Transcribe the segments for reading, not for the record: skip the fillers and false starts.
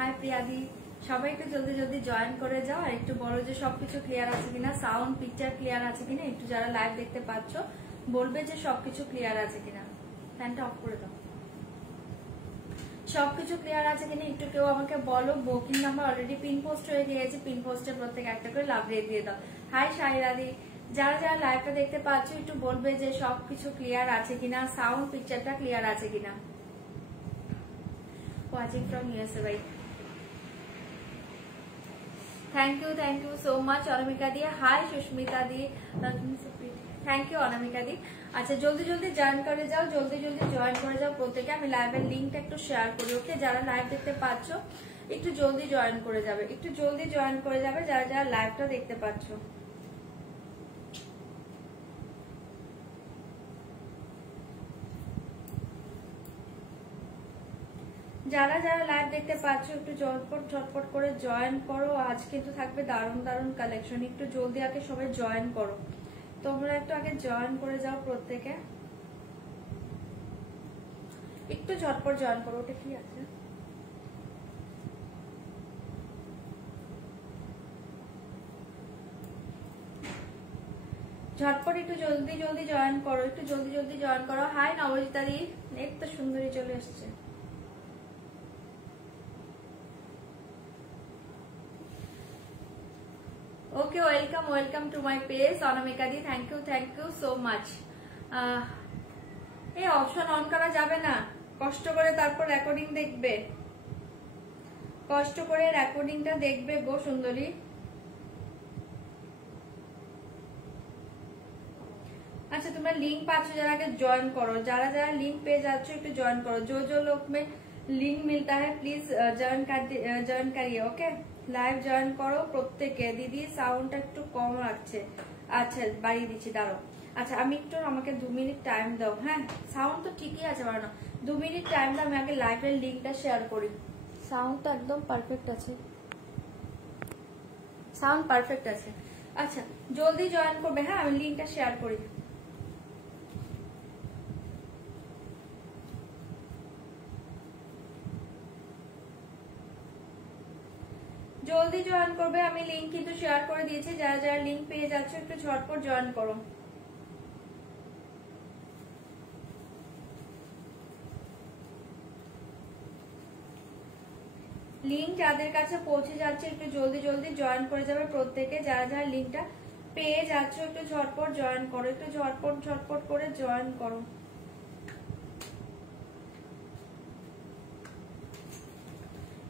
High প্রিয়াদি, সবাই একটু জলদি জলদি জয়েন করে যাও আর একটু বলো যে সবকিছু ক্লিয়ার আছে কিনা, সাউন্ড পিকচার ক্লিয়ার আছে কিনা। একটু যারা লাইভ দেখতে পাচ্ছ বলবে যে সবকিছু ক্লিয়ার আছে কিনা। ফ্যানটা অফ করে দাও। সবকিছু ক্লিয়ার আছে কিনা একটু কেউ আমাকে বলো। Booking number already pin post হয়ে গিয়েছে, পিন পোস্টে প্রত্যেক একটা করে লাভ রেট দিয়ে দাও। হাই সাইরাদি, যারা যারা লাইভটা দেখতে পাচ্ছ একটু বলবে যে সবকিছু ক্লিয়ার আছে কিনা, সাউন্ড পিকচারটা ক্লিয়ার আছে কিনা। ওয়াচিং ফ্রম ইউএসএ ভাই, thank you so much Anamika दी। हाय सुष्मिता दी, थैंक यू अनामिका दी। अच्छा जल्दी जल्दी जॉइन करे जाओ, जल्दी जल्दी जॉइन करे जाओ प्रत्येके। আমি লাইভের লিংকটা একটু শেয়ার করি, ওকে? যারা লাইভ দেখতে পাচ্ছ একটু জলদি জয়েন করে যাবে, একটু জলদি জয়েন করে যাবে যারা যারা লাইভটা দেখতে পাচ্ছ। যারা যারা লাইভ দেখতে পাচ্ছ একটু ঝটপট ঝটপট করে জয়েন করো। আজ কিন্তু থাকবে দারুণ দারুণ কালেকশন। একটু জলদি আগে সবাই জয়েন করো, তোমরা একটু আগে জয়েন করে যাও প্রত্যেকে। একটু ঝটপট জয়েন করো। ওটা কি আছে? ঝটপট একটু জলদি জলদি জয়েন করো, একটু জলদি জলদি জয়েন করো। হাই নবজিতা দি, এই তো সুন্দরী চলে এসছে। Okay welcome welcome to my page Anamika di, thank you so much. এই অপশন অন করা যাবে না, কষ্ট করে তারপর রেকর্ডিং দেখবে, কষ্ট করে রেকর্ডিংটা দেখবে গো সুন্দরী। अच्छा तुम्हारा लिंक पाচ্ছ যারা আগে জয়েন করো, যারা যারা লিংক পেয়ে যাচ্ছ একটু জয়েন করো। जो लोग में लिंक मिलता है प्लीज জয়েন करिए, ओके? লাইভ জয়েন করো প্রত্যেকে। দিদি সাউন্ডটা একটু কম লাগছে। আচ্ছা বাড়িয়ে দিচ্ছি, দাঁড়াও। আচ্ছা আমি একটু, আমাকে 2 মিনিট টাইম দাও। হ্যাঁ সাউন্ড তো ঠিকই আছে, বাড়ানো 2 মিনিট টাইম দাও। আমি আগে লাইভের লিঙ্কটা শেয়ার করি। সাউন্ড তো একদম পারফেক্ট আছে, সাউন্ড পারফেক্ট আছে। আচ্ছা জলদি জয়েন করবে। হ্যাঁ আমি লিঙ্কটা শেয়ার করি। জলদি জয়েন করবে, আমি লিংক কিন্তু শেয়ার করে দিয়েছি। যারা যারা লিংক পেয়ে যাচ্ছ একটু ঝটপট জয়েন করো। লিংক যাদের কাছে পৌঁছে যাচ্ছে একটু জলদি জলদি জয়েন করে যাবে প্রত্যেকে। যারা যারা লিংকটা পেয়ে যাচ্ছ একটু ঝটপট জয়েন করো, একটু ঝটপট ঝটপট করে জয়েন করো।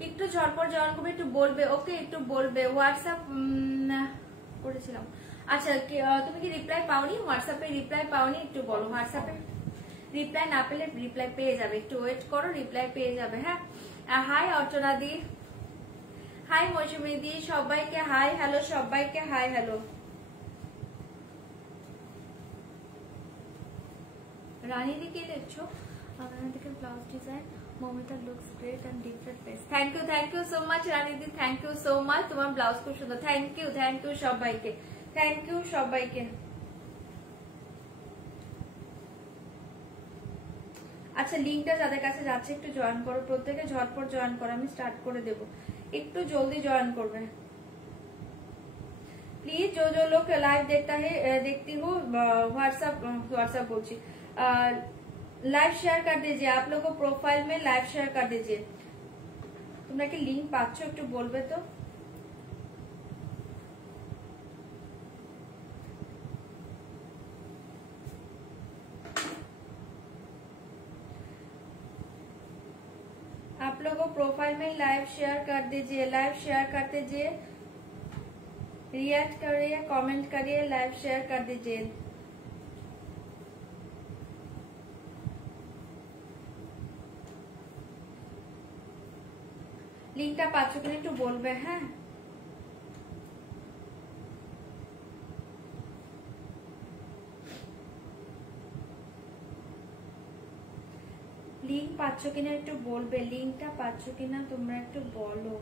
একটু ঝটপট জয়েন করবে, একটু বলবে, ওকে? একটু বলবে। হোয়াটসঅ্যাপ করেছিলাম। আচ্ছা তুমি কি রিপ্লাই পাওনি? হোয়াটসঅ্যাপে রিপ্লাই পাওনি? একটু বলো। হোয়াটসঅ্যাপে রিপ্লাই না পেলে রিপ্লাই পেয়ে যাবে, একটু ওয়েট করো, রিপ্লাই পেয়ে যাবে। হ্যাঁ হাই অর্চনা দি, হাই মৌসুমী দি, সবাইকে হাই হ্যালো, সবাইকে হাই হ্যালো। রানী দি কি লিখছো? Blouse design Mamita looks great and different face. Thank you so much Rani di, thank you so much. তোমার ব্লাউজ খুব সুন্দর। থ্যাংক ইউ সবাইকে, থ্যাংক ইউ সবাইকে। আচ্ছা লিংকটা যাদের কাছে যাচ্ছে একটু জয়েন করো প্রত্যেকে, ঝটপট জয়েন করো। আমি স্টার্ট করে দেব, একটু জলদি জয়েন করবে प्लीज। जो लोग लाइव देखती हूँ व्हाट्सएप बोलছি, लाइव शेयर कर दीजिए। आप लोगों को प्रोफाइल में लाइव शेयर कर दीजिए। তোমরা কি লিংক পাচ্ছ একটু বলবে তো? आप लोगों प्रोफाइल में लाइव शेयर कर दीजिए, लाइव शेयर कर दीजिए, रिएक्ट करिए, कमेंट करिए, लाइव शेयर कर दीजिए। লিঙ্কটা পাচ্ছ কিনা একটু বলবে। হ্যাঁ, লিঙ্ক পাচ্ছ কিনা একটু বলবে, লিঙ্কটা পাচ্ছ কিনা তোমরা একটু বলো।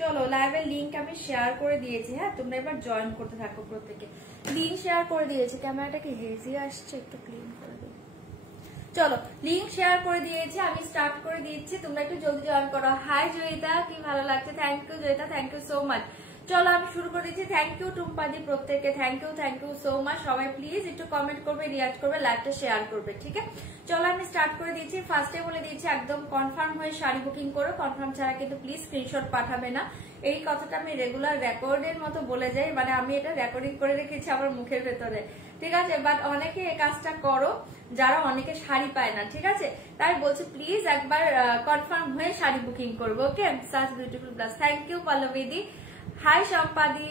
চলো লাইভের লিংক আমি শেয়ার করে দিয়েছি। হ্যাঁ, তোমরা এবার জয়েন করতে থাকো প্রত্যেকে। লিংক শেয়ার করে দিয়েছি, ক্যামেরাটাকে হেজি আসছে, একটু ক্লিন করে দিই। চলো লিংক শেয়ার করে দিয়েছি, আমি স্টার্ট করে দিচ্ছি, তোমরা একটু জলদি জয়েন করো। হাই জয়িতা, কি ভালো লাগছে, thank you Joyita, thank you so much. চলো আমি শুরু করে দিচ্ছি। থ্যাংক ইউ টুম্পাদি, প্রত্যেককে থ্যাংক ইউ সো মাচ। সবাই প্লিজ একটু কমেন্ট করবে, রিয়াক্ট করবে, লাইভটা শেয়ার করবে, ঠিক আছে? চলো আমি স্টার্ট করে দিচ্ছি। ফার্স্টে বলে দিচ্ছি একদম কনফার্ম হয়ে শাড়ি বুকিং করো, কনফার্ম ছাড়া কিন্তু প্লিজ স্ক্রিনশট পাঠাবে না। এই কথাটা আমি রেগুলার রেকর্ডের মতো বলে যাই, মানে আমি এটা রেকর্ডিং করে রেখেছি আমার মুখের ভেতরে, ঠিক আছে? বাট অনেকে এই কাজটা করো যারা অনেকে শাড়ি পায় না, ঠিক আছে? তাই বলছি প্লিজ একবার কনফার্ম হয়ে শাড়ি বুকিং করবো, okay? Such beautiful plus, thank you পল্লবীদি, হাই শম্পাদি,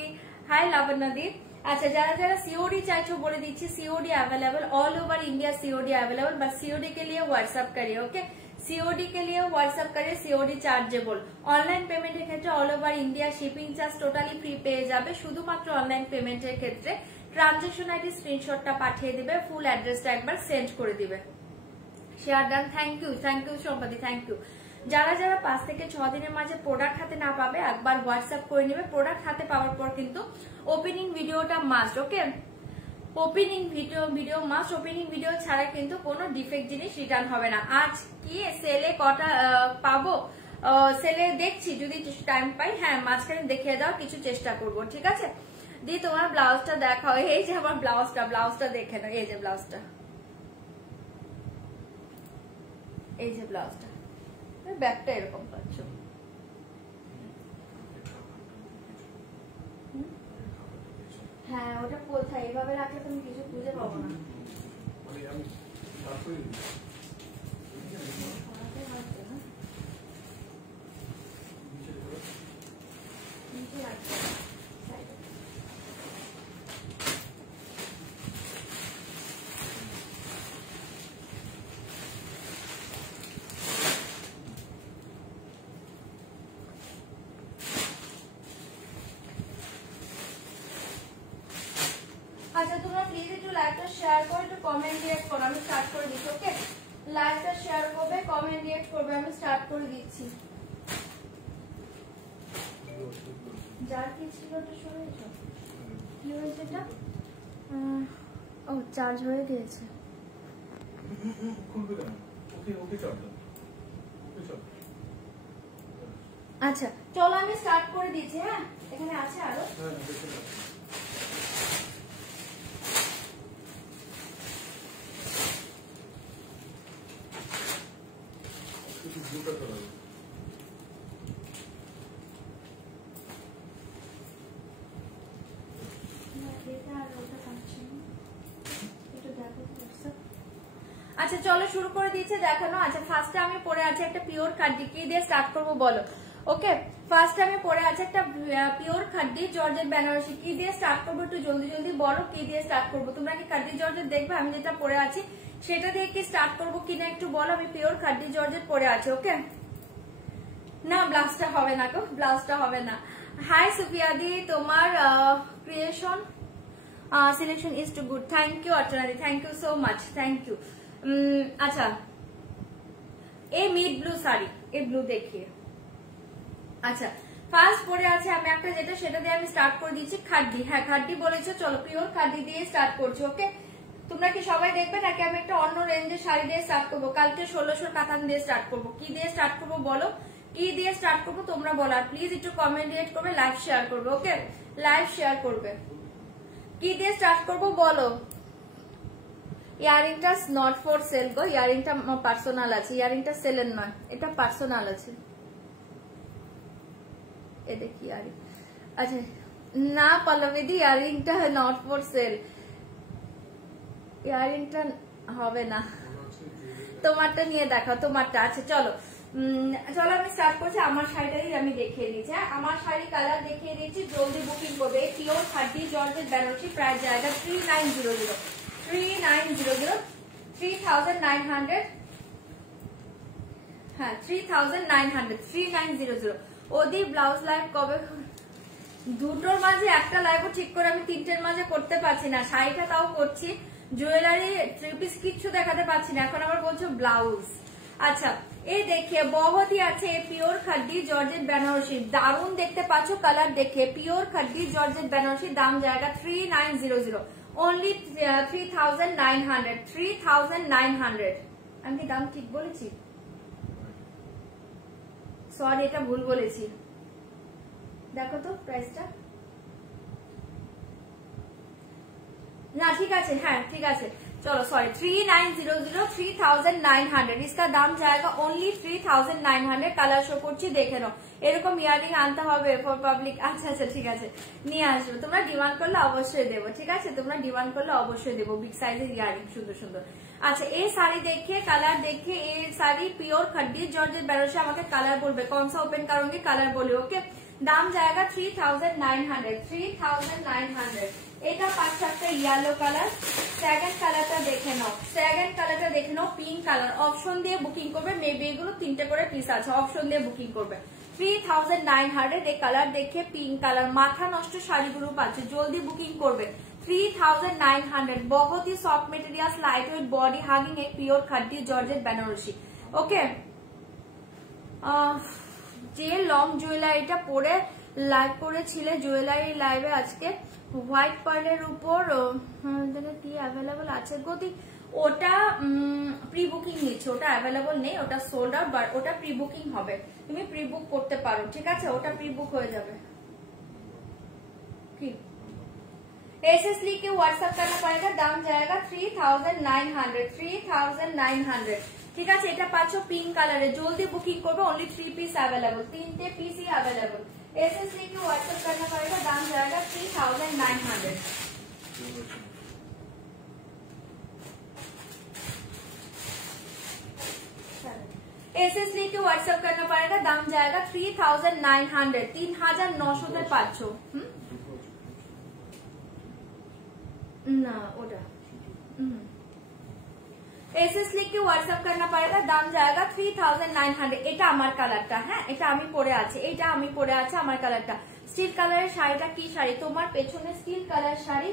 হাই লাবণ্যদি। আচ্ছা, যারা যারা सीओडी चाहते हो बोले दीजिए, COD available all over India, COD available, बस सीओडी के लिए व्हाट्सएप करिए, ओके? सीओडी के लिए व्हाट्सएप करिए, सीओडी चार्जेबल। অনলাইন পেমেন্টের ক্ষেত্রে all over India shipping charge totally free পেয়ে যাবে, শুধুমাত্র অনলাইন পেমেন্টের ক্ষেত্রে ট্রানজাকশন আইডি স্ক্রিনশটটা পাঠিয়ে দিবে, ফুল অ্যাড্রেসটা একবার সেন্ড করে দিবে। শেয়ার ডান, থ্যাংক ইউ সম্পাদি, থ্যাংক ইউ। যারা যারা 5 থেকে 6 দিনের মাঝে প্রোডাক্ট হাতে না পাবে একবার হোয়াটসঅ্যাপ করে নেবে। প্রোডাক্ট হাতে পাওয়ার পর কিন্তু ওপেনিং ভিডিওটা must, okay? Opening video must. Opening video ছাড়া কিন্তু কোনো ডিফেক্ট জিনিস রিটার্ন হবে না। আজ কি সেলে কটা পাবো, সেলে দেখছি যদি টাইম পাই, হ্যাঁ মাঝখানে দেখিয়ে দাও, কিছু চেষ্টা করব, ঠিক আছে? দি তোমার ব্লাউজটা দেখাও। এই যে আমার ব্লাউজটা দেখে নাও, এই যে ব্লাউজটা, এই যে ব্লাউজটা, ব্যাগটা এরকম পাচ্ছ। হ্যাঁ, ওটা কোথায় এভাবে রাখলে তুমি কিছু খুঁজে পাবো না। আচ্ছা, তোমরা প্লিজ একটু লাইভটা শেয়ার করো, একটু কমেন্ট রিঅ্যাক্ট করো, আমি স্টার্ট করে দিচ্ছি, ওকে? লাইভটা শেয়ার করবে, কমেন্ট রিঅ্যাক্ট করবে, আমি স্টার্ট করে দিচ্ছি। যার কি ছিল ওটা শুনেছো? কি হয়েছে এটা? ও চার্জ হয়ে গিয়েছে। আচ্ছা চলো আমি স্টার্ট করে দিচ্ছি। হ্যাঁ, এখানে আছে আরো। আচ্ছা চলো শুরু করে দিয়েছে দেখানো। আচ্ছা ফার্স্টে আমি পরে আছে একটা পিওর খাড্ডি, কি দিয়ে স্টার্ট করবো বলো? ওকে, ফার্স্টে আমি পরে আছে একটা পিওর খাড্ডি জর্জেট বেনারসি, কি দিয়ে স্টার্ট করবো একটু জলদি জলদি বলো, কি দিয়ে স্টার্ট করবো? তোমরা কি খাড্ডি জর্জেট দেখবে? আমি যেটা পরে আছি সেটা দিয়ে কি স্টার্ট করবো কিনা একটু বলো। আমি পিওর খাড্ডি জর্জেট পরে আছি, ওকে? না ব্লাউজটা হবে না গো, ব্লাউজটা হবে না। হাই সুফিয়াদি, তোমার creation selection is too good, thank you অর্চনাদি, thank you so much, thank you. আচ্ছা এই মিড ব্লু শাড়ি, এই ব্লু দেখিয়ে। আচ্ছা ফার্স্ট পরে আছে আমি একটা, যেটা সেটা দিয়ে আমি স্টার্ট করে দিচ্ছি। খাড্ডি, হ্যাঁ খাড্ডি বলেছে, চলো পিওর খাড্ডি দিয়ে স্টার্ট করছি, ওকে? তোমরা কি সবাই দেখবে নাকি আমি একটা অন্য রেঞ্জের শাড়ি দিয়ে স্টার্ট করবো? কালকে 1600 কাতান দিয়ে স্টার্ট করবো, কি দিয়ে স্টার্ট করবো বলো? কি দিয়ে স্টার্ট করবো তোমরা বলো, আর প্লিজ একটু কমেন্ট রিয়েক্ট করবে, লাইভ শেয়ার করবে, ওকে? লাইভ শেয়ার করবে। কি দিয়ে স্টার্ট করবো বলো? ইয়ারিংটা নট ফর সেল গো, ইয়ারিংটা পার্সোনাল আছে, ইয়ারিংটা সেলের নয়, এটা পার্সোনাল আছে। এ দেখি ইয়ারিং, আচ্ছা না পল্লবীদি ইয়ারিংটা নট ফর সেল, ইয়ারিংটা হবে না, তোমারটা নিয়ে দেখাও, তোমারটা আছে। চলো চলো আমি স্টার্ট করছি, আমার শাড়িটাই আমি দেখিয়ে দিচ্ছি। হ্যাঁ, আমার শাড়ি কালার দেখিয়ে দিচ্ছি, জলদি বুকিং করবে। Pure khadi georgette Benarasi, price জায়গা 3900 3900 3900। হ্যাঁ 3900 3900। ওদি ব্লাউজ লাইভ কবে? দুটোর মাঝে একটা লাইভও ঠিক করে আমি তিনটের মাঝে করতে পারছি না। শাড়িটা তাও করছি, জুয়েলারি থ্রি পিস কিচ্ছু দেখাতে পারছি না। এখন আবার বলছো ব্লাউজ। আচ্ছা এই देखिए बहुत ही अच्छे प्योर खड्डी जॉर्जेट बनारसी, दारुण देखते पाचो कलर देखिए। प्योर खड्डी जॉर्जेट बनारसी, दाम जाएगा 3900 ओनली 3900 3900। আমি কি দাম ঠিক বলেছি? সরি এটা ভুল বলেছি, দেখো তো প্রাইসটা। না ঠিক আছে, হ্যাঁ ঠিক আছে चलो सॉरी 3900 3900 इसका दाम जाएगा ओनली 3900। কালার শো করছি দেখে নাও। এরকম ইয়ারিং আনতে হবে ফর পাবলিক। আচ্ছা আচ্ছা ঠিক আছে নিয়ে আসবো, তোমরা ডিমান্ড করলে অবশ্যই দেবো। ঠিক আছে তোমরা ডিমান্ড করলে অবশ্যই দেবো, বিগ সাইজের ইয়ারিং সুন্দর সুন্দর। अच्छा ये साड़ी देखिए, कलर देखिए। ये साड़ी प्योर खड्डी जॉर्जेट बेनारसी, আমাকে কালার বলবে कौन सा ओपन करूंगी কালার বলে। ওকে দাম जाएगा 3900 3900। এটা পাঁচটা একটা ইয়েলো কালার। সেকেন্ড কালারটা দেখে নাও, সেকেন্ড কালারটা দেখে নাও পিঙ্ক কালার। অপশন দিয়ে বুকিং করবে, মেবি এগুলো তিনটে করে পিস আছে, অপশন দিয়ে বুকিং করবে। 3900 এই কালার দেখে পিঙ্ক কালার, মাথা নষ্ট শাড়িগুলো পাচ্ছে, জলদি বুকিং করবে। 3900 बहुत ही soft material, light weight, body hugging, एक प्योर खड्डी जॉर्जेट बनारसी। ओके যে লং জুয়েলারিটা পরে লাইভ করেছিলে জুয়েলারি লাইভে আজকে, হোয়াইট পার্লের উপর কি অ্যাভেলেবল আছে গতি, ওটা প্রি বুকিং নিচ্ছে, ওটা অ্যাভেলেবল নেই, ওটা সোল্ড আউট। বাট ওটা প্রি বুকিং হবে, তুমি প্রি বুক করতে পারো। ঠিক আছে ওটা প্রি বুক হয়ে যাবে। কি एसएस लिख के व्हाट्सएप करना पड़ेगा, दाम जाएगा 3900 3900। ঠিক আছে এটা পাচ্ছ পিঙ্ক কালারে, জলদি বুকিং করবে। ओनली 3 पीस अवेलेबल, 3টে পিস ही अवेलेबल। एसएस लिख के व्हाट्सएप करना पड़ेगा, दाम जाएगा 3900। एसएस लिख के व्हाट्सएप करना पड़ेगा, दाम जाएगा 3900 3900 पे পাচ্ছ। না ওটা এসএস লিখে হোয়াটসঅ্যাপ करना पड़ेगा, दाम जाएगा 3900। এটা আমার কালারটা, হ্যাঁ এটা আমি পরে আছি, এটা আমি পরে আছি আমার কালারটা। স্টিল কালারের শাড়িটা কি শাড়ি তোমার পেছনে? স্টিল কালার শাড়ি,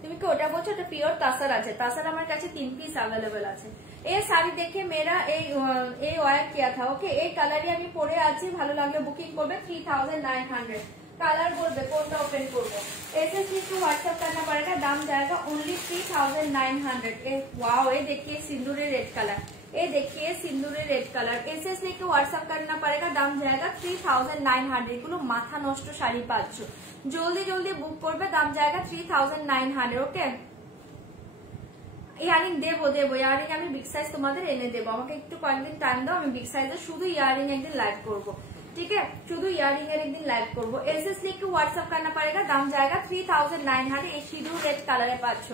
তুমি কি ওটা বলছো? ওটা পিওর তাসার আছে, তাসার আমার কাছে 3 পিস अवेलेबल আছে। এই শাড়ি দেখে মেরা এই ওয়্যার কিয়া থা। ওকে এই কালারই আমি পরে আছি, ভালো লাগলে বুকিং করবে। 3900 कलर बोलबे कोनটা ओपन করব। एसएस लिख के व्हाट्सएप करना पड़ेगा, दाम जाएगा ओनली 3900। ए वाओ ये देखिए सिंदूरी रेड कलर, ये देखिए सिंदूरी रेड कलर। एसएस लिख के व्हाट्सएप करना पड़ेगा, दाम जाएगा 3900। এগুলো মাথা নষ্ট শাড়ি পাচ্ছ, জলদি জলদি বুক করবে, দাম जाएगा 3900। ওকে ইয়ারিং দেবো দেবো, ইয়ারিং আমি বিগ সাইজ তোমাদের এনে দেবো, আমাকে একটু কয়েকদিন টাইম দাও। আমি বিগ সাইজের শুধু ইয়ারিং একদিন লাইভ করবো। ठीक है शुद्ध ইয়ারিং এর একদিন লাইভ করব। एसएस लिख के व्हाट्सएप करना पड़ेगा, दाम जाएगा 3900। এই সিঁদুর রেড কালারে পাচ্ছ,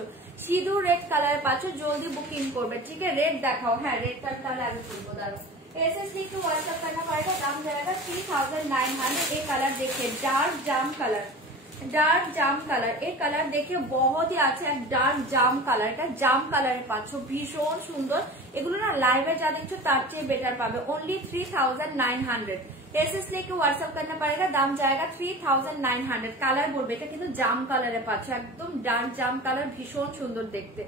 সিঁদুর রেড কালারে পাচ্ছ, জলদি বুকিং করবে। ঠিক है রেড দেখাও, হ্যাঁ রেডটা তাহলে আমি করবো দাঁড়াও। एसएस लिख के व्हाट्सएप करना पड़ेगा, दाम जाएगा 3900। এই কালার देखिए डार्क जाम कलर, ডার্ক জাম কালার। এই কালার দেখে বহুত হি আছে, এক ডার্ক জাম কালার, এটা জাম কালারে পাচ্ছ, ভীষণ সুন্দর। এগুলো না লাইভে যা দেখছো তার চেয়ে বেটার পাবে। ओनली 3900। एसएस लेके व्हाट्सएप करना पड़ेगा, दाम जाएगा 3900। কালার বলবে এটা কিন্তু জাম কালারে পাচ্ছ, একদম ডার্ক জাম কালার, ভীষণ সুন্দর দেখতে।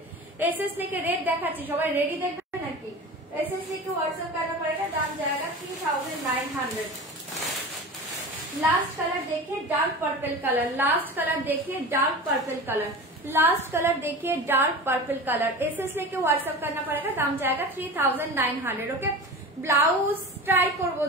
एसएस लेके রেড দেখাচ্ছি, সবাই রেডি দেখবে নাকি? एसएस लेके व्हाट्सएप करना पड़ेगा, दाम जाएगा 3900। लास्ट कलर देखिए dark purple colour, last colour देखिए dark purple colour, last colour देखिए डार्क पर्पल कलर। एसएस लेके व्हाट्सएप करना पड़ेगा, दाम जाएगा 3900। ओके ব্লাউজ ট্রাই করবো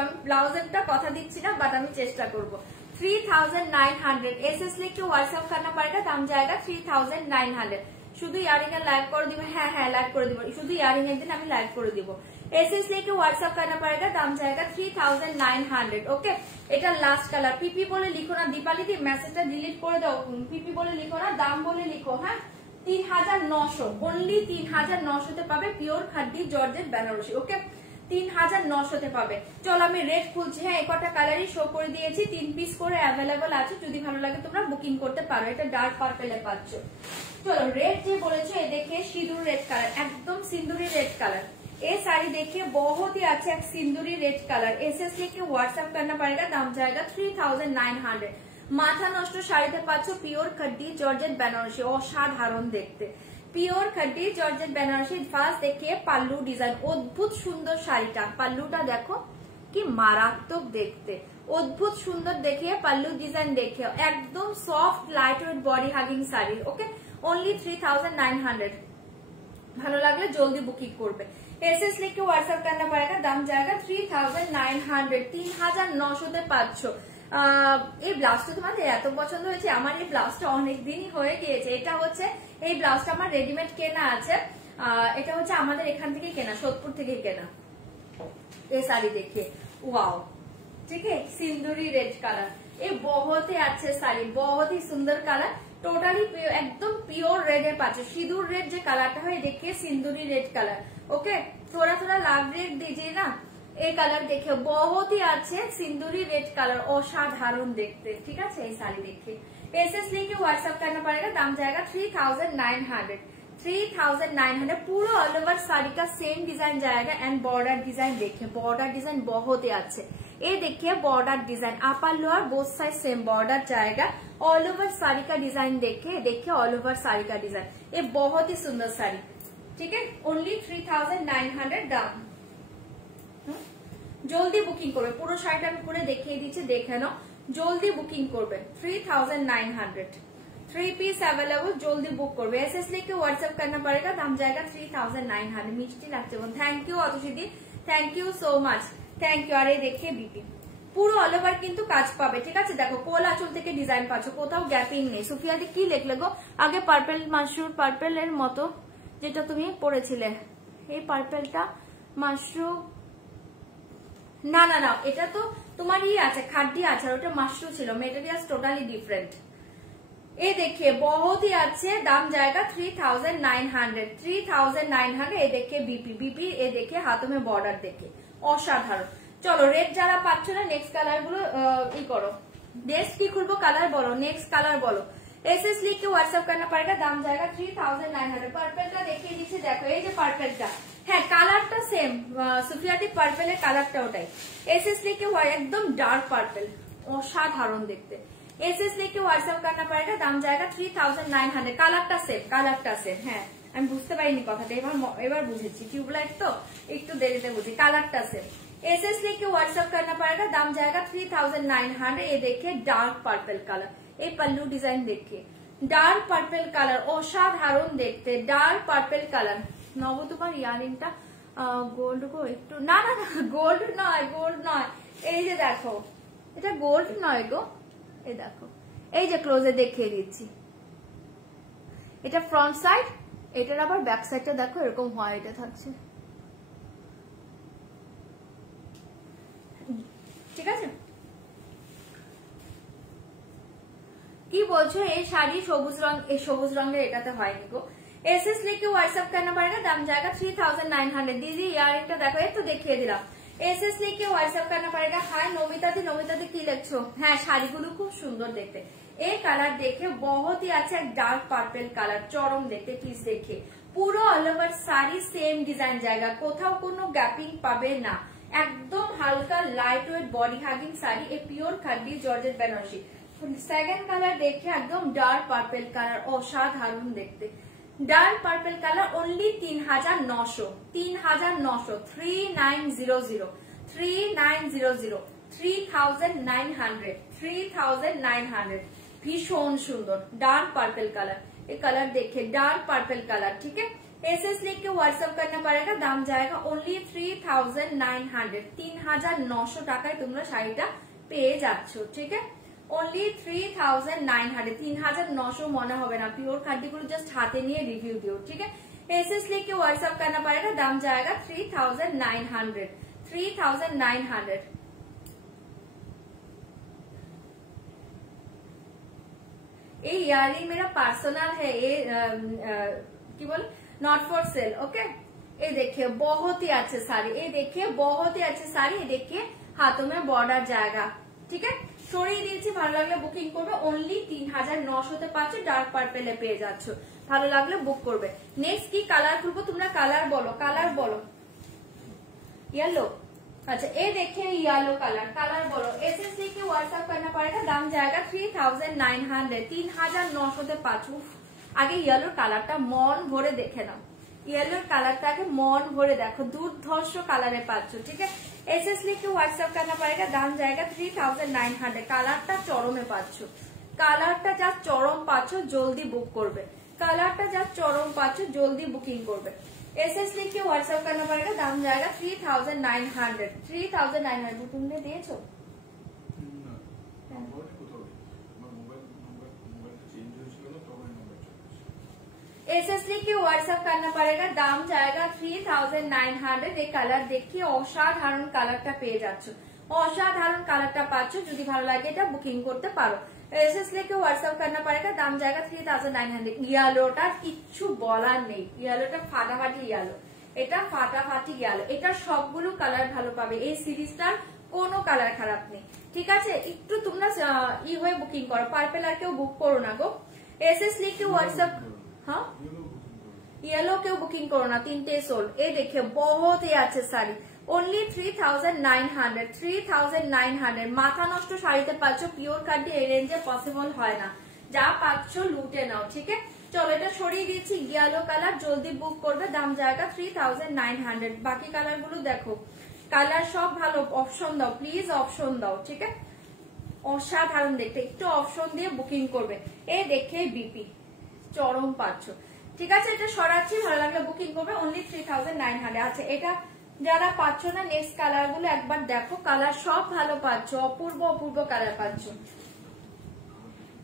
আমি ব্লাউজেরটা কথা দিচ্ছি না, বাট আমি চেষ্টা করবো। 3900। एसएस लेके व्हाट्सएप करना पड़ेगा, दाम जाएगा 3900। শুধু ইয়ারিং এর লাইভ করে দিব। হ্যাঁ হ্যাঁ লাইভ করে দিব, শুধু ইয়ারিং এর দিন আমি লাইভ করে দিব। एसएस लेके व्हाट्सएप करना पड़ेगा, दाम जाएगा 3900। ओके এটা লাস্ট কালার। পিপি বলে লিখো না দীপালি দি, মেসেজটা ডিলিট করে দাও। পিপি বলে লিখো না, দাম বলে লিখো। হ্যাঁ 3900, অনলি 3900 পাবে পিওর খাদ্দি জর্জেট বেনারসি। ওকে 3900 পাবে। চলো আমি রেড খুলছি। হ্যাঁ একটা কালারই শো করে দিয়েছি, 3 পিস করে অ্যাভেলেবল আছে, যদি ভালো লাগে তোমরা বুকিং করতে পারো। এটা ডার্ক পার্পেলে পাচ্ছ। चलो रेड जो बोले देखिए सिंदूर रेड कलर, एकदम सिंदूरी रेड कलर। ये साड़ी देखिए बहुत ही अच्छा एक सिंदूरी रेड कलर। एसएस लेके व्हाट्सएप करना पड़ेगा, दाम जाएगा 3900। माथा नष्ट शाड़ीते पाচ্ছ পিওর খাদ্দি জর্জেট বেনারসি, অসাধারণ দেখতে পিওর খাদ্দি জর্জেট বেনারসি। ফার্স্ট দেখিয়ে পাল্লু ডিজাইন, অদ্ভুত সুন্দর শাড়িটা, পাল্লুটা দেখো কি মারাত্মক দেখতে, অদ্ভুত সুন্দর দেখিয়ে পাল্লু ডিজাইন দেখে একদম soft light weight body hugging sari. Okay only 3900। ভালো লাগলে জলদি বুকিং করবে। এসএস লিখে হোয়াটসঅ্যাপ करना पड़ेगा, দাম जाएगा 3900। 3900 তে পাচ্ছ। এই ব্লাউজটা তোমাদের এত পছন্দ হয়েছে, আমার এই ব্লাউজটা অনেক দিনই হয়ে গিয়েছে। এটা হচ্ছে এই ব্লাউজটা আমার রেডিমেড কেনা আছে, এটা হচ্ছে আমাদের এখান থেকে কেনা, সোদপুর থেকে কেনা। এই শাড়ি देखिए वाओ, ठीक है सिंदूरी रेड कलर। ये बहुत ही अच्छे साड़ी, बहुत ही सुंदर कलर, टोटली एकदम प्योर रेड है पाचे। सिंदूर रेड जो कलरটা হয় देखिए सिंदूरी रेड कलर। ओके थोड़ा थोड़ा लाभ रेड दीजिए ना, ये कलर देखिए बहुत ही अच्छे सिंदूरी रेड कलर, असाधारण देखते। ठीक है ये साड़ी देखिए। एसएस लिंक व्हाट्सएप करना पड़ेगा, दाम जाएगा 3900। 3900 पूरा ऑल ओवर साड़ी का सेम डिजाइन जाएगा। एंड बॉर्डर डिजाइन देखिए, बॉर्डर डिजाइन बहुत ही अच्छे। ये देखिए border design upper lower both side same border जाएगा। ऑल ओवर साड़ी का डिजाइन देखिए ऑल ओवर साड़ी का डिजाइन, ये बहुत ही सुंदर साड़ी। ठीक है ओनली 3900 दाम। जल्दी बुकिंग করবে, পুরো শাড়িটা আমি পুরো দেখিয়ে দিচ্ছি, দেখে নাও। জলদি বুকিং করবে 3900। 3 पीस अवेलेबल, जल्दी बुक করবে। एसएस लिख के व्हाट्सएप करना पड़ेगा, दाम जाएगा 3900। मिष्टी লাগছে বোন, थैंक यू অতসীদি, thank you so much, thank you. আর এই देखिए বিপি পুরো অল ওভার কিন্তু কাজ পাবে। ঠিক আছে দেখো কোল আঁচল থেকে ডিজাইন পাচ্ছ, কোথাও গ্যাপিং নেই। সুফিয়াদি কি লিখলে গো আগে? পার্পল মাশরুম, পার্পল এর মতো যেটা তুমি পড়েছিলে, এই পার্পলটা মাশরুম না না না, এটা তো তোমার ই আছে খাদ্দি আছে, আর ওটা মাশরুম ছিল, মেটেরিয়ালস টোটালি ডিफरेंट। ये देखिए बहुत ही अच्छे, दाम जाएगा 3900। 3900। ये देखिए बीपी बीपी, ये देखिए हाथों में बॉर्डर देखिए असाधारण। चलो रेड যারা পাচ্ছ না নেক্সট কালার গুলো ই করো। नेक्स्ट কি খুলবো কালার বলো, নেক্সট কালার বলো। एसएस लिख के व्हाट्सएप करना पड़ेगा, दाम जाएगा 3900। পার্পলটা দেখিয়ে দিচ্ছি দেখো, এই যে পার্পলটা, হ্যাঁ কালারটা সেম সুফিয়াতি পার্পলের কালারটা ওটাই। एसएस लिख के একদম ডার্ক পার্পল, অসাধারণ দেখতে। एसएस लिखे व्हाट्सएप करना पड़ेगा, दाम जाएगा 3900। কালারটা সেম, কালারটা সেম। হ্যাঁ আমি বুঝতে পারিনি কথাটা, এবার বুঝেছি, টিউবলাইট তো একটু দেরিতে বুঝি। কালারটা সেম। एसएस लिखे व्हाट्सएप करना पड़ेगा, दाम जाएगा 3900। ये देखिए डार्क पर्पल कलर, ये पल्लू डिजाइन देखिए डार्क पर्पल कलर, असाधारण देखते डार्क पर्पल कलर। नव तुम्हार ইয়ারিংটা গোল্ড গো একটু, না না না গোল্ড নয়, গোল্ড নয়, এই যে দেখো এটা গোল্ড নয় গো, এই দেখো এই যে ক্লোজে দেখিয়ে দিচ্ছি, এটা ফ্রন্ট সাইড, এটার আবার ব্যাক সাইডটা দেখো এরকম হোয়াইটে থাকছে। ঠিক আছে কি বলছো? এই শাড়ি সবুজ রং, এই সবুজ রঙের এটাতে হয়নি গো। एसएस लिख के व्हाट्सएप करना पड़ेगा, दाम जाएगा 3900। दीदी ইয়ারিংটা দেখো, এই তো দেখিয়ে দিলাম। एसएस लिख के व्हाट्सएप करना पड़ेगा। हाय नमिता दी की लिखছো? হ্যাঁ শাড়িগুলো খুব সুন্দর দেখতে। এই কালার দেখে बहुत ही अच्छा डार्क पर्पल कलर, চরম দেখতে। প্লিজ দেখে পুরো all over sari same design জায়গা, কোথাও কোনো গ্যাপিং পাবে না, একদম হালকা light weight body hugging sari, এই pure খাদ্দি georgette Banarasi. Second colour দেখে একদম ডার্ক পার্পল কালার, অসাধারণ দেখতে ডার্ক পার্পল কালার। ओनली 3900। 3900। 3900। 3900। 3900। 3900 ভীষণ সুন্দর ডার্ক পার্পল কালার। ये कलर देखिए डार्क पर्पल कलर। ठीक है एसएस लिख के व्हाट्सएप करना पड़ेगा, दाम जाएगा ओनली 3900। 3900 টাকায় তোমরা শাড়িটা পেয়ে যাচ্ছ। ঠিক है ओनली 3900। 3900 মনে হবে না, পিওর খাদ্যগুলো জাস্ট হাতে নিয়ে রিভিউ দিও। ঠিক है एसएस लिख के व्हाट्सएप करना पड़ेगा, दाम जाएगा 3900। 3900। ये इयररिंग मेरा पर्सनल है, ये की बोल नॉट फॉर सेल। ओके, ये देखिए बहुत ही अच्छे साड़ी, ये देखिए बहुत ही अच्छे साड़ी, ये देखिए हाथों में बॉर्डर जाएगा। ठीक है, সরিয়ে দিয়েছি, ভালো লাগলে বুকিং করবে। অনলি 3900 তে পাচ্ছ, ডার্ক পার্পেলে পেয়ে যাচ্ছ, ভালো লাগলে বুক করবে। নেক্সট কি কালার খুলবো, তোমরা কালার বলো, কালার বলো। येलो, अच्छा ये देखिए येलो कलर, कलर बोलो। एसएससी के व्हाट्सएप करना पड़ेगा, दाम जाएगा 3900, 3900 তে পাচ্ছ। আগে येलो কালারটা মন ভরে দেখে নাও, येलो কালারটাকে মন ভরে দেখো, দুর্ধর্ষ কালারে পাচ্ছ। ঠিক আছে, एसएससी के व्हाट्सएप करना पड़ेगा, दाम जाएगा 3900। কালারটা চরমে পাচ্ছ, কালারটা যা চরম পাচ্ছ জলদি বুক করবে, কালারটা যা চরম পাচ্ছ জলদি বুকিং করবে। एसएससी के व्हाट्सएप करना पड़ेगा, दाम जाएगा 3900। 3900 तुमने दिएছো? एसएससी के व्हाट्सएप करना पड़ेगा, दाम जाएगा 3900। এই কালার দেখিয়ে অসাধারণ কালারটা পেয়ে যাচ্ছ, অসাধারণ কালারটা পাচ্ছ। যদি ভালো লাগে এটা বুকিং করতে পারো। एसएससी के व्हाट्सएप करना पड़ेगा, दाम जाएगा 3900। ইয়েলোটা কিচ্ছু বলার নেই, ইয়েলোটা ফাটাফাটি ইয়েলো, এটা ফাটাফাটি ইয়েলো, এটা সবগুলো কালার ভালো পাবে। এই সিরিজটার কোনো কালার খারাপ নেই। ঠিক আছে, একটু তোমরা ই হয়ে বুকিং করো, পার্পেল আর কেউ বুক করো না গো। एसएससी के व्हाट्सएप, हाँ येलो क्यों बुकिंग करो ना, 3টে সোল। ये देखिए बहुत ही अच्छे साड़ी, ओनली 3900। 3900 মাথা নষ্ট শাড়িতে পাচ্ছ, পিওর কার্ডে এই রেঞ্জে পসিবল হয় না, যা পাচ্ছ লুটে নাও। ঠিক আছে, চলো এটা সরিয়ে দিয়েছি, येलो কালার জলদি বুক করবে, দাম জায়গা 3900। বাকি কালার গুলো দেখো, কালার সব ভালো, অপশন দাও প্লিজ, অপশন দাও। ঠিক আছে, অসাধারণ দেখতে, একটু অপশন দিয়ে বুকিং করবে। এই দেখে বিপি চরম পাচ্ছ। ঠিক আছে, এটা সরাচ্ছি, ভালো লাগলে বুকিং করবে, অনলি 3900। আচ্ছা এটা যারা পাচ্ছ না, নেক্সট কালার গুলো একবার দেখো, কালার সব ভালো পাচ্ছ, অপূর্ব অপূর্ব কালার পাচ্ছ।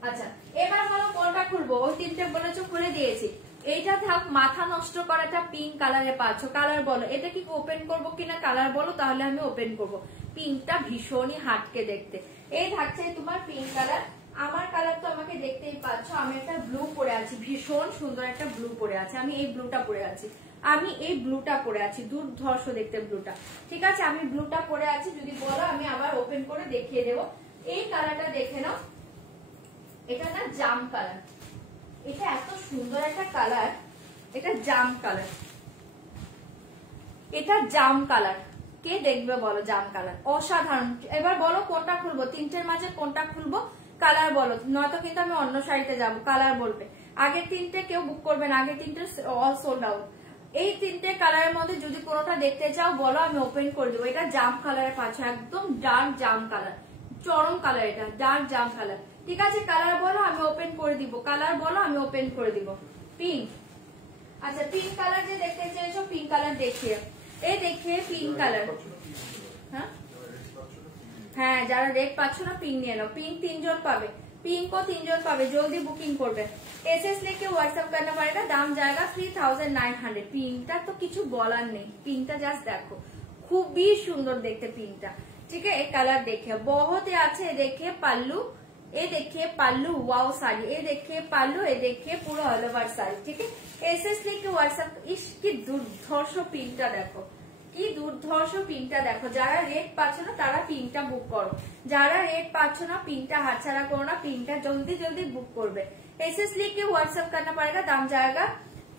আচ্ছা এবার বলো কোনটা খুলবো, ওই 3টে বলেছো খুলে দিয়েছি। এইটা থাক, মাথা নষ্ট করাটা পিঙ্ক কালারে পাচ্ছ, কালার বলো। এটা কি ওপেন করবো কিনা, কালার বলো, তাহলে আমি ওপেন করবো। পিঙ্কটা ভীষণই হাটকে দেখতে। এই থাকছে তোমার পিঙ্ক কালার, আমার কালার তো আমাকে দেখতেই পাচ্ছ, আমি একটা ব্লু পরে আছি, ভীষণ সুন্দর একটা ব্লু পরে আছে, আমি এই ব্লুটা পরে আছি, আমি এই ব্লুটা পরে আছি, দুর্ধর্ষ দেখতে ব্লুটা। ঠিক আছে, আমি ব্লুটা পরে আছি, যদি বলো আমি আবার ওপেন করে দেখিয়ে দেবো। এই কালারটা দেখে নাও, এটা না জাম কালার, এটা এত সুন্দর একটা কালার, এটা জাম কালার, এটা জাম কালার। কে দেখবে বলো, জাম কালার অসাধারণ। এবার বলো কোনটা খুলবো, 3টের মাঝে কোনটা খুলবো, কালার বলো, নয়তো কিন্তু আমি অন্য শাড়িতে যাবো। কালার বলবে, আগের 3টে কেউ বুক করবে না, আগের 3টে অল সোল্ড আউট। এই 3টে কালারের মধ্যে যদি কোনোটা দেখতে চাও বলো, আমি ওপেন করে দেবো। এটা জাম কালারের পাচ্ছ, একদম ডার্ক জাম কালার, চরম কালার, এটা ডার্ক জাম কালার। ঠিক আছে, কালার বলো, আমি ওপেন করে দিব, কালার বলো, আমি ওপেন করে দিব। পিঙ্ক, আচ্ছা পিঙ্ক কালার যে দেখতে চেয়েছো, পিঙ্ক কালার দেখিয়ে, এই দেখিয়ে পিঙ্ক কালার। হ্যাঁ হ্যাঁ, যারা রেড পাচ্ছ না পিঙ্ক নিয়ে নাও, পিঙ্ক 3 জন পাবে, पिंक को 3 जन पावे, जल्दी बुकिंग করবে। एसएस लेके व्हाट्सएप करना पड़ेगा, दाम जाएगा 3900। পিঙ্কটা তো কিছু বলার নেই, পিঙ্কটা জাস্ট দেখো খুবই সুন্দর দেখতে পিঙ্কটা। ठीक है, एक कलर देखिए बहुत ही अच्छे। देखिए पल्लू, ये देखिए पल्लू, वाओ साड़ी, ये देखिए पल्लू, ये देखिए पूरा ऑल ओवर साड़ी। ठीक है, एसएस लेके व्हाट्सएप, इसकी दुर्धर्ष पिंकটা দেখো, কি দুর্ধর্ষ পিঙ্কটা দেখো। যারা রেড পাচ্ছ না তারা পিঙ্কটা বুক করো, যারা রেড পাচ্ছ না পিঙ্কটা হাতছাড়া করো না, পিঙ্কটা জলদি জলদি বুক করবে। एसएस लेके व्हाट्सएप करना पड़ेगा, दाम जाएगा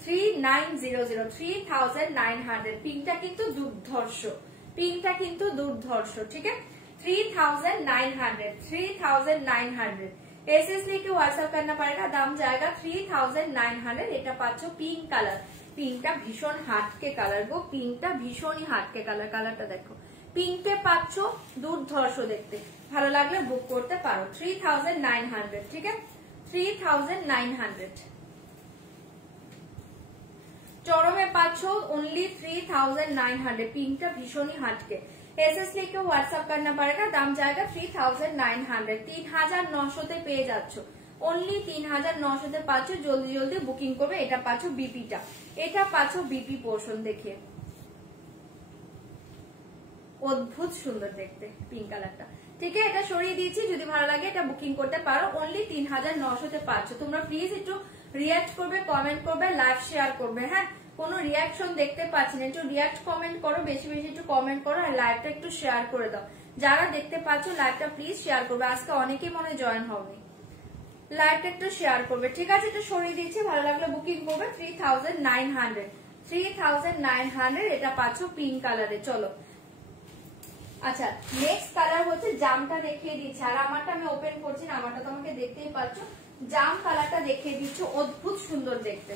3900, 3900। পিঙ্কটা কিন্তু দুর্ধর্ষ, পিঙ্কটা কিন্তু দুর্ধর্ষ। ঠিক আছে, 3900, 3900। एसएस लेके व्हाट्सएप करना पड़ेगा, दाम जाएगा 3900। এটা পাচ্ছ পিঙ্ক কালার, পিঙ্কটা ভীষণ হাটকে কালার গো, পিঙ্কটা ভীষণই হাটকে কালার। কালারটা দেখো, পিঙ্কে পাচ্ছ দুর্ধর্ষ দেখতে, ভালো লাগলে বুক করতে পারো। 3900। ঠিক আছে, 3900 চরমে পাচ্ছ ओनली 3900। পিঙ্কটা ভীষণই হাটকে। एसएस लेके व्हाट्सएप करना पड़ेगा, दाम जाएगा 3900। 3900 তে পেয়ে যাচ্ছ, ओनली 3900 তে পাচ্ছ, জলদি জলদি বুকিং করবে। এটা পাচ্ছ বিপিটা, এটা পাচ্ছ বিপি পোর্শন। দেখে অদ্ভুত সুন্দর দেখতে পিঙ্ক কালারটা। ঠিক আছে, এটা সরিয়ে দিয়েছি। যদি ভালো লাগে এটা বুকিং করতে পারো, অনলি 3900 পাচ্ছ। তোমরা প্লিজ একটু রিয়াক্ট করবে, কমেন্ট করবে, লাইভ শেয়ার করবে। হ্যাঁ, কোনো রিয়াকশন দেখতে পাচ্ছি না, একটু রিয়াক্ট কমেন্ট করো, বেশি বেশি একটু কমেন্ট করো, আর লাইভটা একটু শেয়ার করে দাও। যারা দেখতে পাচ্ছ লাইভটা প্লিজ শেয়ার করবে। আজকে অনেকেই মনে জয়েন হবে, লাইভটা একটু শেয়ার করবে। ঠিক আছে, এটা সরিয়ে দিচ্ছি, ভালো লাগলে বুকিং করবে। 3900 এটা পাচ্ছ পিঙ্ক কালারে। চলো, আচ্ছা নেক্সট কালার হচ্ছে জামটা দেখিয়ে দিচ্ছি। আর আমারটা আমি ওপেন করছি না, আমারটা তোমাকে দেখতেই পাচ্ছ। জাম কালারটা দেখিয়ে দিচ্ছ, অদ্ভুত সুন্দর দেখতে।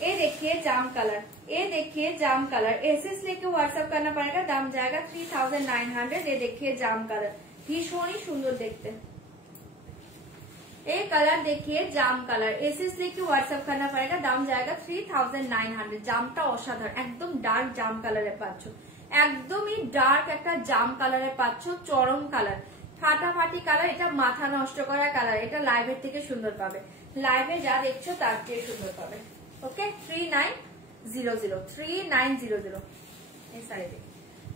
ये देखिए जाम कलर, ये देखिए जाम कलर। एसेस लेके व्हाट्सएप करना पड़ेगा, दाम जाएगा 3900। ये देखिए जाम कलर, भीषण ही सुंदर देखते। ये कलर देखिए जाम कलर, एसेस लेके व्हाट्सएप करना पड़ेगा, दाम जाएगा 3900। জামটা অসাধারণ, একদম ডার্ক জাম কালারে পাচ্ছ, একদমই ডার্ক একটা জাম কালারে পাচ্ছ, চরম কালার, ফাটাফাটি কালার। এটা মাথা নষ্ট করা কালার, এটা লাইভের থেকে সুন্দর পাবে, লাইভে যা দেখছো তার থেকে সুন্দর পাবে। ওকে, 3900 এই শাড়ি দেখি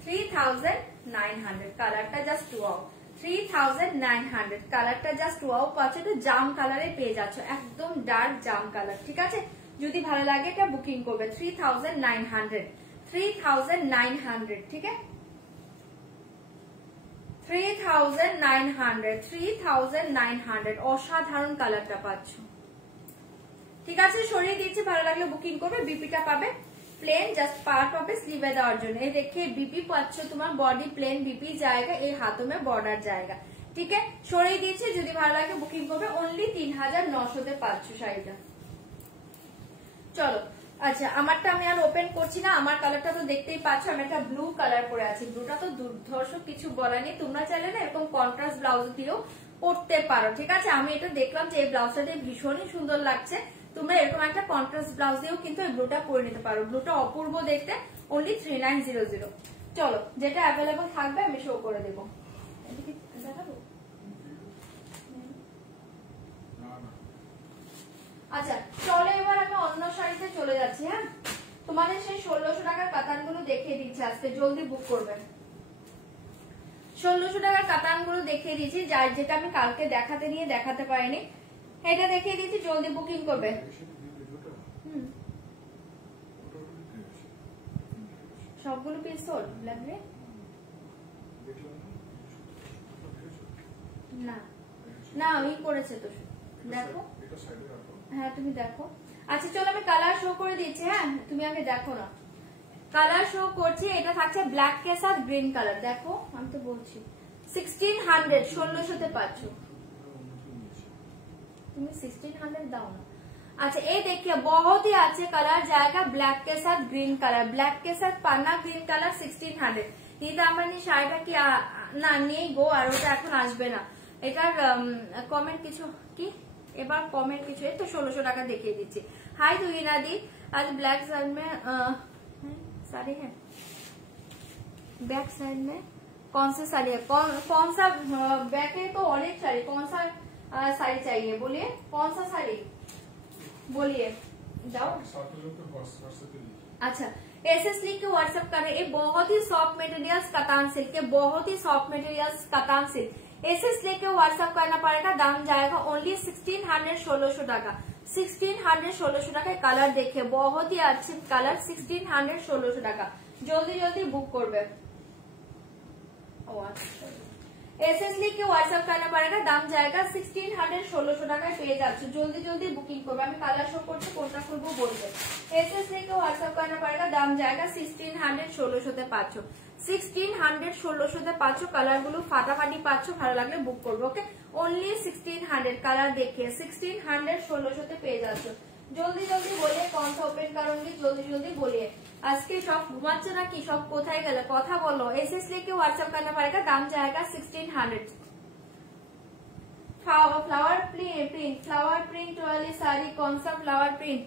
3900 কালারটা জাস্ট ওয়াও। 3900 কালারটা জাস্ট ওয়াও পাচ্ছ। এটা জাম কালারে পেয়ে যাচ্ছ, একদম ডার্ক জাম কালার। ঠিক আছে, যদি ভালো লাগে এটা বুকিং করবে। 3900 ঠিক আছে, 3900 অসাধারণ কালারটা পাচ্ছ। ঠিক আছে, সরিয়ে দিচ্ছি, ভালো লাগলে বুকিং করবে। বিপিটা পাবে প্লেন, জাস্ট পার পাবে স্লিভে দেওয়ার জন্য। এই দেখে বিপি পাচ্ছ, তোমার বডি প্লেন বিপি জায়গা, এই হাতों में বর্ডার জায়গা। ঠিক আছে, সরিয়ে দিচ্ছি, যদি ভালো লাগে বুকিং করবে। অনলি 3900 পাচ্ছ শাড়িটা। চলো, আচ্ছা আমারটা আমি আর ওপেন করছি না, আমার কালারটা তো দেখতেই পাচ্ছ। আমি একটা ব্লু কালার পরে আছি, ব্লুটা তো দুর্ধর্ষ, কিছু বলার নেই। তোমরা চাইলে না এরকম কন্ট্রাস্ট ব্লাউজ দিয়েও পরতে পারো। ঠিক আছে, আমি এটা দেখলাম যে এই ব্লাউজটা দিয়ে ভীষণই সুন্দর লাগছে, তোমরা এরকম একটা কন্ট্রাস্ট ব্লাউজ দিয়েও কিন্তু এই ব্লুটা পরে নিতে পারো। ব্লুটা অপূর্ব দেখতে, অনলি 3900। চলো, যেটা অ্যাভেলেবল থাকবে আমি শো করে দেবো। দেখাবো? আচ্ছা চলো, এবার আমি অন্য শাড়িতে চলে যাচ্ছি। হ্যাঁ, তোমাদের সেই 1600 টাকার কাতানগুলো দেখিয়ে দিচ্ছি আজকে, জলদি বুক করবেন। 1600 টাকার কাতানগুলো দেখিয়ে দিচ্ছি, যার যেটা আমি কালকে দেখাতে নিয়ে দেখাতে পারিনি, এটা দেখিয়ে দিচ্ছি, জলদি বুকিং করবে। সবগুলো পিস সোল্ড লাগবে না, না ওই করেছে তো, দেখো। হ্যাঁ তুমি দেখো। আচ্ছা চলো, আমি কালার শো করে দিচ্ছি। হ্যাঁ, তুমি আগে দেখো না, কালার শো করছি। এটা থাকছে ব্ল্যাক কে সাথ গ্রিন কালার। দেখো, আমি তো বলছি 1600, 1600 পাচ্ছ তুমি। 1600 দাও না। अच्छा ये देखिए बहुत ही अच्छे कलर जाएगा, ब्लैक के साथ ग्रीन कलर, ब्लैक के साथ पाना ग्रीन कलर 1600। নীতাম্বানি শাড়িটা কি না নেই গো, আর ওটা এখন আসবে না। এটার কমেন্ট কিছু কি, এবার কমেন্ট কিছু, এই তো 1600 টাকা দেখিয়ে দিচ্ছি। हाय दुहिना दी, आज ब्लैक साइड में साड़ी है, बैक साइड में कौन सा साड़ी है, कौन सा बैक है तो अनेक साड़ी, कौन सा साड़ी चाहिए बोलिए, कौन सा साड़ी बोलिए, जाओ। अच्छा एसएस लिख के व्हाट्सएप करें। ये बहुत ही सॉफ्ट मटेरियल्स कतान सिल्क के, बहुत ही सॉफ्ट मटेरियल्स कतान सिल्क। एसएस लेके व्हाट्सएप करना पड़ेगा, दाम जाएगा ओनली 1600, 1600 टाका। 1600, 1600 টাকা। কালার দেখে बहुत ही अच्छे কালার, 1600, 1600 টাকা। জলদি জলদি বুক করবে। एसएस लिख के व्हाट्सएप करना पड़ेगा, दाम जाएगा 1600, 1600 টাকায় পেয়ে যাচ্ছে। জলদি জলদি বুকিং করবে। আমি কালার শো করছি, কোনটা করবো বলবে। एसएस लिख के व्हाट्सएप करना पड़ेगा, दाम जाएगा 1600, 1600 তে পাচ্ছ। 1600, 1600 তে পাচ্ছ। কালার গুলো ফাটাফাটি পাচ্ছ, ভালো লাগলে বুক করবে। ওকে, ओनली 1600 কালার देखिए 1600, 1600 তে পেয়ে যাচ্ছ। জলদি জলদি বলিয়ে कौन सा ओपन करूंगी, जल्दी जल्दी बोलिए। আজকে সব ঘুমাচ্ছে নাকি, সব কোথায় গেলে, কথা বলো। एसएस लेके व्हाट्सएप करना पड़ेगा, दाम जाएगा 1600। फ्लावर प्रिंट, फ्लावर प्रिंट वाली साड़ी, कौन सा फ्लावर प्रिंट,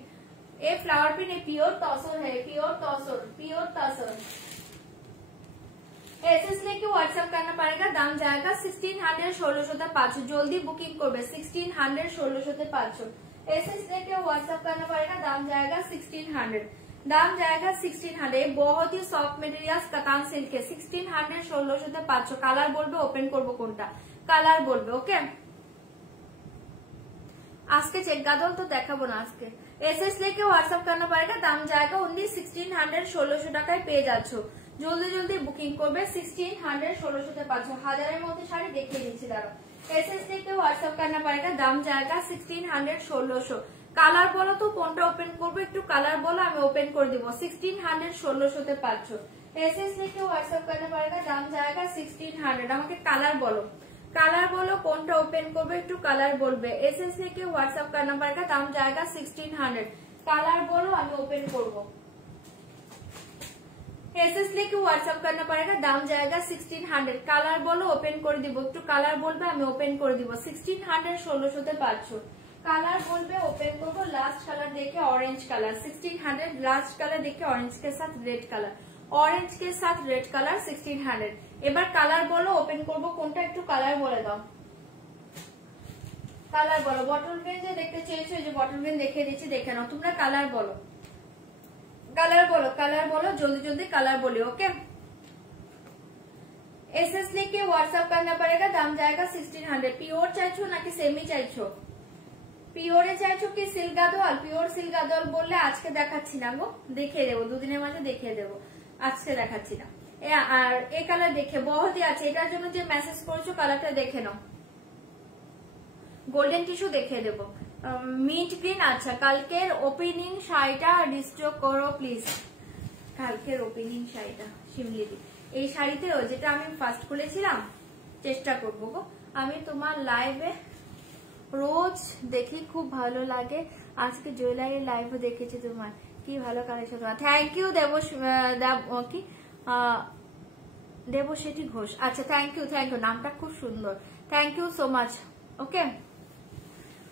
ये फ्लावर प्रिंट प्योर तसर है, प्योर तसर, प्योर तसर। एसएस लेके व्हाट्सएप करना पड़ेगा, दाम जाएगा 1600, 1600 তে পাচ্ছ। জলদি বুকিং করবে। 1600, 1600 তে পাচ্ছ। एसएस लेके व्हाट्सएप करना पड़ेगा, दाम जाएगा 1600। দাম জায়গা 1600। बहुत ही सॉफ्ट मटेरियल्स कतान सिल्क है। 1600 1600 500। কালার বলবে, ওপেন করব কোনটা, কালার বলবে। ওকে, আজকে চেক গাদল তো দেখাবো না আজকে। এসএস लेके व्हाट्सएप करना पड़ेगा। দাম জায়গা ओनली 1600 1600 টাকায় পেয়ে যাচ্ছ। জলদি জলদি বুকিং করবে। 1600 1600 তে 500। হাজারের মধ্যে শাড়ি দেখিয়ে দিচ্ছি, দাঁড়াও। एसएस लेके व्हाट्सएप करना पड़ेगा। দাম জায়গা 1600 1600। কালার বলো তো কোনটা ওপেন করবো, একটু কালার বলো, আমি ওপেন করে দিব। 1600 1600 তে 500। एसएस लेके व्हाट्सएप करना पड़ेगा। দাম জায়গা 1600। আমাকে কালার বলো, কালার বলো কোনটা ওপেন করবে, একটু কালার বলবে। एसएस लेके व्हाट्सएप करना पड़ेगा। দাম জায়গা 1600। কালার বলো, আমি ওপেন করব। एसएस लेके व्हाट्सएप करना पड़ेगा। দাম জায়গা 1600। কালার বলো, ওপেন করে দিব। একটু কালার বলবে, আমি ওপেন করে দিব। 1600 1600 তে 500। কালার বলবে, ওপেন করবো। লাস্ট কালার দেখে ऑरेंज कलर 1600। लास्ट कलर देखे ऑरेंज के साथ रेड कलर, ऑरेंज के साथ रेड कलर 1600। এবার কালার বলো, ওপেন করবো কোনটা, একটু কালার বলে দাও। কালার বলো। বটল গ্রিন যে দেখতে চেয়েছো, যে বটল গ্রিন দেখিয়ে দিচ্ছি, দেখে নাও। তোমরা কালার বলো, কালার বলো, কালার বলো, জলদি জলদি কালার বলি। ওকে, एसएस लेके व्हाट्सएप करना पड़ेगा। দাম জায়গা 1600। পিওর চাইছো নাকি সেমি চাইছো? পিওরে চাইছো কি silk Gadwal? Pure silk Gadwal বললে আজকে দেখাচ্ছি না গো, দেখিয়ে দেবো, দুদিনের মাঝে দেখিয়ে দেবো, আজকে দেখাচ্ছি না। আর এই কালার দেখে বহুতই আছে। এটার জন্য যে মেসেজ করেছো কালারটা দেখে নাও। গোল্ডেন টিস্যু দেখিয়ে দেবো। Mint green. আচ্ছা, কালকের ওপেনিং শাড়িটা ডিস্ট্রক করো প্লিজ। কালকের ওপেনিং শাড়িটা শিমলিদি, এই শাড়িতে যেটা আমি ফার্স্ট খুলেছিলাম, চেষ্টা করবো গো। আমি তোমার লাইভে রোজ দেখি, খুব ভালো লাগে। আজকে জুয়েলারি লাইভও দেখেছি তোমার, কি ভালো collection. Thank you Debsheti Ghosh. আচ্ছা, থ্যাংক ইউ, থ্যাংক ইউ, নামটা খুব সুন্দর, thank you so much. Okay,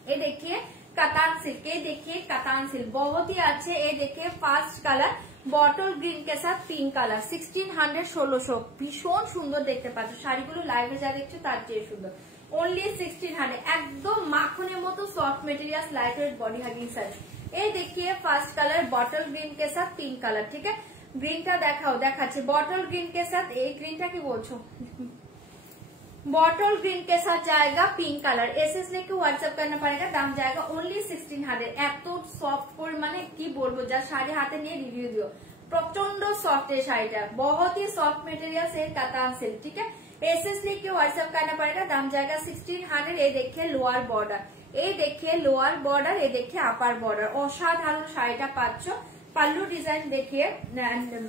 ये देखिए कतान सिल्क, ये देखिए कतान सिल्क बहुत ही अच्छे। ये देखिए फास्ट कलर बॉटल ग्रीन के साथ पिंक कलर 1600 1600। ভীষণ সুন্দর দেখতে পাচ্ছ শাড়িগুলো, লাইভে যা দেখছো তার চেয়ে সুন্দর। ओनली 1600। একদম মাখনের মতো soft material, light weight body hugging sari. ये देखिए फास्ट कलर बॉटल ग्रीन के साथ पिंक कलर। ठीक है, গ্রিনটা দেখাও, দেখাচ্ছে। বটল গ্রিন के साथ, এই গ্রিনটা কি বলছো, बॉटल ग्रीन के साथ जाएगा पिंक कलर। एसएस लेके व्हाट्सएप करना पड़ेगा। दाम जाएगा ओनली 1600। এত সফট করে মানে কি বলবো, যা শাড়ি হাতে নিয়ে রিভিউ দিও। প্রচন্ড সফট এই শাড়িটা, बहुत ही सॉफ्ट मटेरियल से कतान सिल्क। ठीक है, एसएस लेके व्हाट्सएप करना पड़ेगा। दाम जाएगा 1600। ये देखिए लोअर बॉर्डर, ये देखिए लोअर बॉर्डर, ये देखिए अपर बॉर्डर। অসাধারণ শাড়িটা পাচ্ছ। पल्लू डिजाइन देखिए,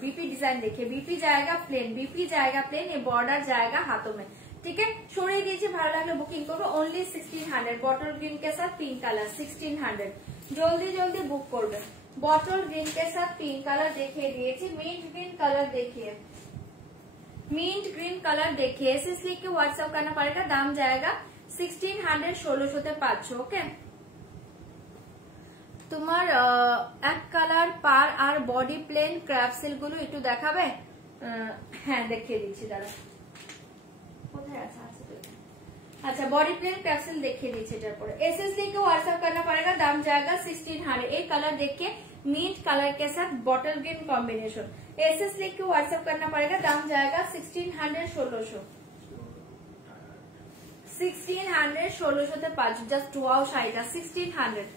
बीपी डिजाइन देखिए। बीपी जाएगा प्लेन, बीपी जाएगा प्लेन, ये बॉर्डर जाएगा हाथों में। ठीक है, সরিয়ে দিয়েছি, ভালো লাগলে বুকিং করবো। ओनली 1600। बॉटल ग्रीन के साथ पिंक कलर 1600। জলদি জলদি বুক করবে। बॉटल ग्रीन के साथ पिंक कलर দেখিয়ে দিয়েছি। मिंट ग्रीन कलर देखिए, मिंट ग्रीन कलर देखिए। एसएस लेके व्हाट्सएप करना पड़ेगा। दाम जाएगा 1600 1600 তে 500। ओके, তোমার এক কালার পার আর বডি প্লেন ক্র্যাপ সিল্ক গুলো একটু দেখাবে? হ্যাঁ, দেখিয়ে দিচ্ছি, দাঁড়া। अच्छा, बॉडी प्लेन कैप्सूल देखिए दीजिए। एटार पर एसएस लेके व्हाट्सएप करना पड़ेगा। दाम जाएगा 1600। एक कलर देखिए, मिंट कलर के साथ बॉटल ग्रीन कॉम्बिनेशन। एसएस लेके व्हाट्सएप करना पड़ेगा। दाम जाएगा 1600 1600। 1600 1600 তে 500। জাস্ট ওয়াও শাড়িটা 1600।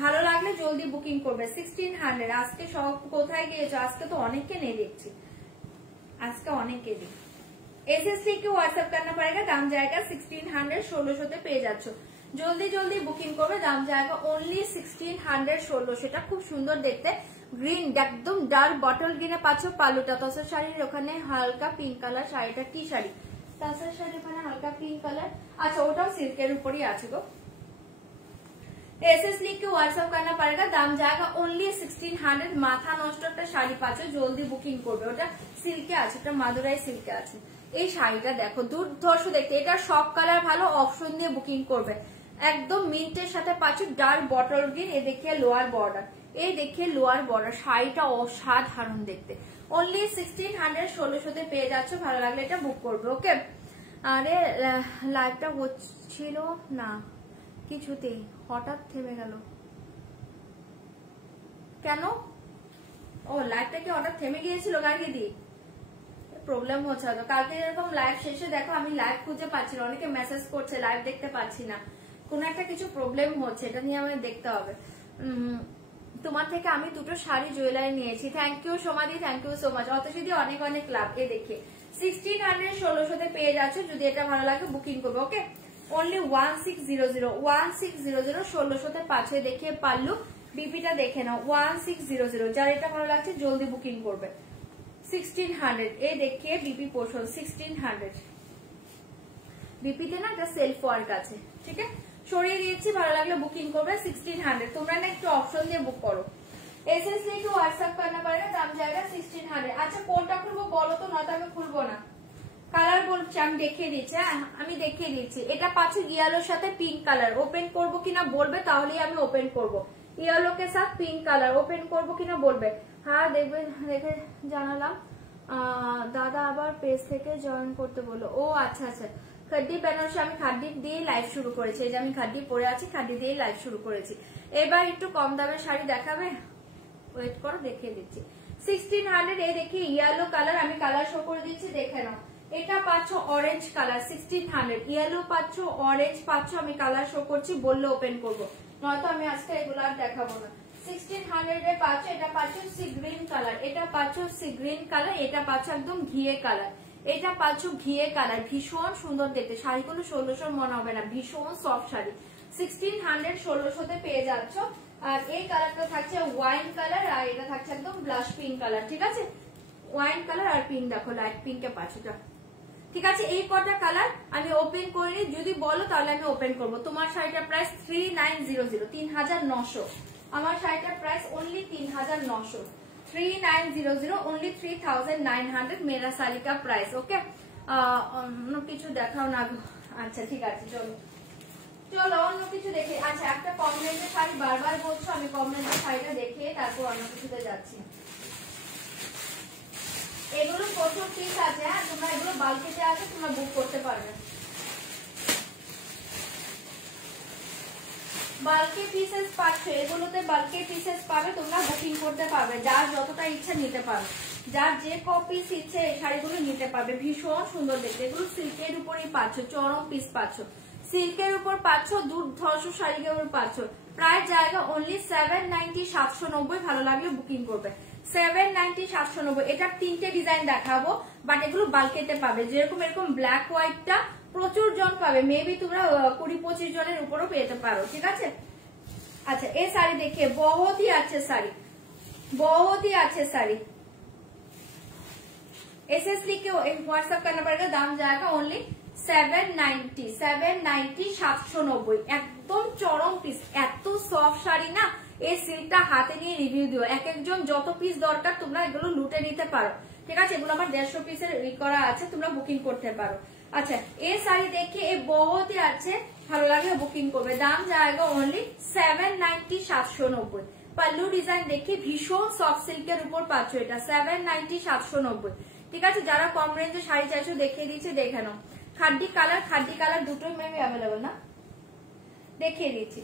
ভালো লাগলে জলদি বুকিং করবে। 1600। আজকে সব কোথায় গিয়েছো? আজকে তো অনেককে নেই দেখছি, আজকে অনেকে নেই। एसएस लेके व्हाट्सएप करना पड़ेगा। दाम जाएगा 1600 1600 তে পেয়ে যাচ্ছ। জলদি জলদি বুকিং করবে। দাম जाएगा ओनली 1600 1600। এটা খুব সুন্দর দেখতে, গ্রিন, একদম ডার্ক বটল গ্রিনে পাচ্ছ। পালুটা তসর শাড়ির ওখানে হালকা পিঙ্ক কালার। শাড়িটা কি শাড়ি? তসর শাড়ির ওখানে হালকা পিঙ্ক কালার। আচ্ছা, ওটাও সিল্কের উপরই আছে গো। एसएस लेके व्हाट्सएप करना पड़ेगा। दाम जाएगा ओनली 1600। মাথা নষ্ট একটা শাড়ি পাচ্ছ, জলদি বুকিং করবে। ওটা সিল্কে আছে, ওটা মাদুরাই সিল্কে আছে। এই শাড়িটা দেখো, দুর্ধর্ষ দেখতে। এটা সব কালার ভালো, অপশন দিয়ে বুকিং করবে। একদম মিন্টের সাথে পাচ্ছ ডার্ক বটল গ্রিন। এ দেখিয়ে লোয়ার বর্ডার, এই দেখিয়ে লোয়ার বর্ডার। শাড়িটা অসাধারণ দেখতে। ओनली 1600 1600 তে পেয়ে যাচ্ছ। ভালো লাগলে এটা বুক করবে। ওকে, আরে লাইভটা হচ্ছিল না কিছুতেই, হঠাৎ থেমে গেল কেন? ও লাইভটা কি হঠাৎ থেমে গিয়েছিল গাড়ি দি? প্রবলেম হচ্ছে হয়তো। কালকে এরকম লাইভ শেষে দেখো আমি লাইভ খুঁজে পাচ্ছি না, অনেকে মেসেজ করছে লাইভ দেখতে পাচ্ছি না, কোন একটা কিছু প্রবলেম হচ্ছে, এটা নিয়ে আমাদের দেখতে হবে। তোমার থেকে আমি দুটো শাড়ি জুয়েলারি নিয়েছি, থ্যাংক ইউ সোমাদি, থ্যাংক ইউ সো মাচ। অত যদি অনেক অনেক লাভ। এ দেখে 1600 1600তে পেয়ে যাচ্ছ, যদি এটা ভালো লাগে বুকিং করবে। ওকে, অনলি 1600 1600 1600তে পাচ্ছে। দেখিয়ে পারলু বিপিটা দেখে নাও 1600, যার এটা ভালো লাগছে জলদি বুকিং করবে। 1600 এ দেখিয়ে বিপি পোর্শন 1600 বিপিতে না একটা সেলফ ওয়ার্ক আছে, ঠিক আছে, সরিয়ে দিয়েছি, ভালো লাগলে বুকিং করবে 1600। তোমরা না একটু অপশন দিয়ে বুক করো। এসএস লিখে হোয়াটসঅ্যাপ করনা পারেगा, দাম जाएगा 1600। আচ্ছা কোনটা খুলবো বলো তো, নয়তো আমি খুলবো না। কালার বলছি আমি দেখিয়ে দিচ্ছি, আমি দেখিয়ে দিচ্ছি। এটা পাচ্ছে ইয়েলোর সাথে পিঙ্ক কালার, ওপেন করবো কিনা বলবে, তাহলেই আমি ওপেন করবো। ইয়েলো के साथ पिंक कलर ওপেন করবো কিনা বলবে। হ্যাঁ দেখবে, দেখে জানালাম। দাদা আবার পেজ থেকে জয়েন করতে বললো। ও আচ্ছা আচ্ছা, খাড্ডি বেনারসি আমি খাড্ডি দিয়ে লাইভ শুরু করেছি। এই যে আমি খাড্ডি পরে আছি, খাড্ডি দিয়ে লাইভ শুরু করেছি। এবার একটু কম দামের শাড়ি দেখাবে, ওয়েট করো দেখিয়ে দিচ্ছি। 1600 এ দেখি ইয়েলো কালার, আমি কালার শো করে দিচ্ছি, দেখে নাও। এটা পাচ্ছ অরেঞ্জ কালার 1600, ইয়েলো পাচ্ছ, অরেঞ্জ পাচ্ছ, আমি কালার শো করছি, বললে ওপেন করবো, নয়তো আমি আজকে এগুলো আর দেখাবো না। 1600 এ পাচ্ছ, এটা পাচ্ছ সি গ্রিন কালার, এটা পাচ্ছ সি গ্রিন কালার, এটা পাচ্ছ একদম ঘিয়ে কালার, এটা পাচ্ছ ঘিয়ে কালার, ভীষণ সুন্দর দেখতে। শাড়িগুলো 1600 মনে হবে না, ভীষণ সফট শাড়ি। 1600 1600তে পেয়ে যাচ্ছ। আর এই কালারটা থাকছে ওয়াইন কালার, আর এটা থাকছে একদম ব্লাশ পিঙ্ক কালার, ঠিক আছে, ওয়াইন কালার আর পিঙ্ক, দেখো লাইট পিঙ্কে পাচ্ছ, ঠিক আছে। এই কটা কালার আমি ওপেন করিনি, যদি বলো তাহলে আমি ওপেন করবো। তোমার শাড়িটার প্রাইস 3900, 3900। আমার শাড়িটার প্রাইস অনলি 3900, 3900, অনলি 3900 মেরা শাড়ি কা প্রাইস। ওকে, অন্য কিছু দেখাও না। আচ্ছা ঠিক আছে, চলো চলো অন্য কিছু দেখে। আচ্ছা একটা কম রেঞ্জের শাড়ি বারবার বলছো, আমি কম রেঞ্জের শাড়িটা দেখে তারপর অন্য কিছুতে যাচ্ছি। এগুলো প্রচুর পিস আছে, হ্যাঁ তোমরা এগুলো বাল্কেতে আছে, তোমরা বুক করতে পারবে। বাল্কে পিসেস পাচ্ছ, এগুলোতে বাল্কে পিসেস পাবে, তোমরা বুকিং করতে পারবে, যার যতটা ইচ্ছা নিতে পারবে, যার যে কপিস ইচ্ছে এই শাড়িগুলো নিতে পারবে। ভীষণ সুন্দর দেখতে, এগুলো সিল্কের উপরই পাচ্ছ, চরম পিস পাচ্ছ, সিল্কের উপর পাচ্ছ, দুর্ধর্ষ শাড়ির উপর পাচ্ছ। প্রায় জায়গা অনলি 790 790, ভালো লাগলে বুকিং করবে। 790 790। এটার 3টে ডিজাইন দেখাবো, বাট এগুলো বাল্কেতে পাবে। যেরকম এরকম ব্ল্যাক হোয়াইটটা প্রচুর জন পাবে, মেবি তোমরা 20-25 জনের উপরও পেতে পারো, ঠিক আছে। আচ্ছা এই শাড়ি দেখিए, बहुत ही अच्छे साड़ी, बहुत ही अच्छे साड़ी। एसएस लिख के व्हाट्सएप करना पड़ेगा, दाम जाएगा ओनली 790 790 790। একদম চরম পিস, এত সফট শাড়ি না। এই সিল্কটা হাতে নিয়ে রিভিউ দিও, এক একজন যত পিস দরকার তোমরা এগুলো লুটে নিতে পারো, ঠিক আছে। এগুলো আমার 150 পিসের করা আছে, তোমরা বুকিং করতে পারো। আচ্ছা এই শাড়ি দেখে এ বহুত হি আছে, ভালো লাগলে বুকিং করবে। দাম जाएगा ओनली 790 790। পাল্লু ডিজাইন দেখে ভীষণ সফট সিল্কের উপর পাচ্ছ, এটা 790 790, ঠিক আছে। যারা কম রেঞ্জে শাড়ি চাইছো দেখিয়ে দিচ্ছি, দেখে নাও। খাড্ডি কালার দুটোই মেবি অ্যাভেলেবল না, দেখিয়ে দিচ্ছি।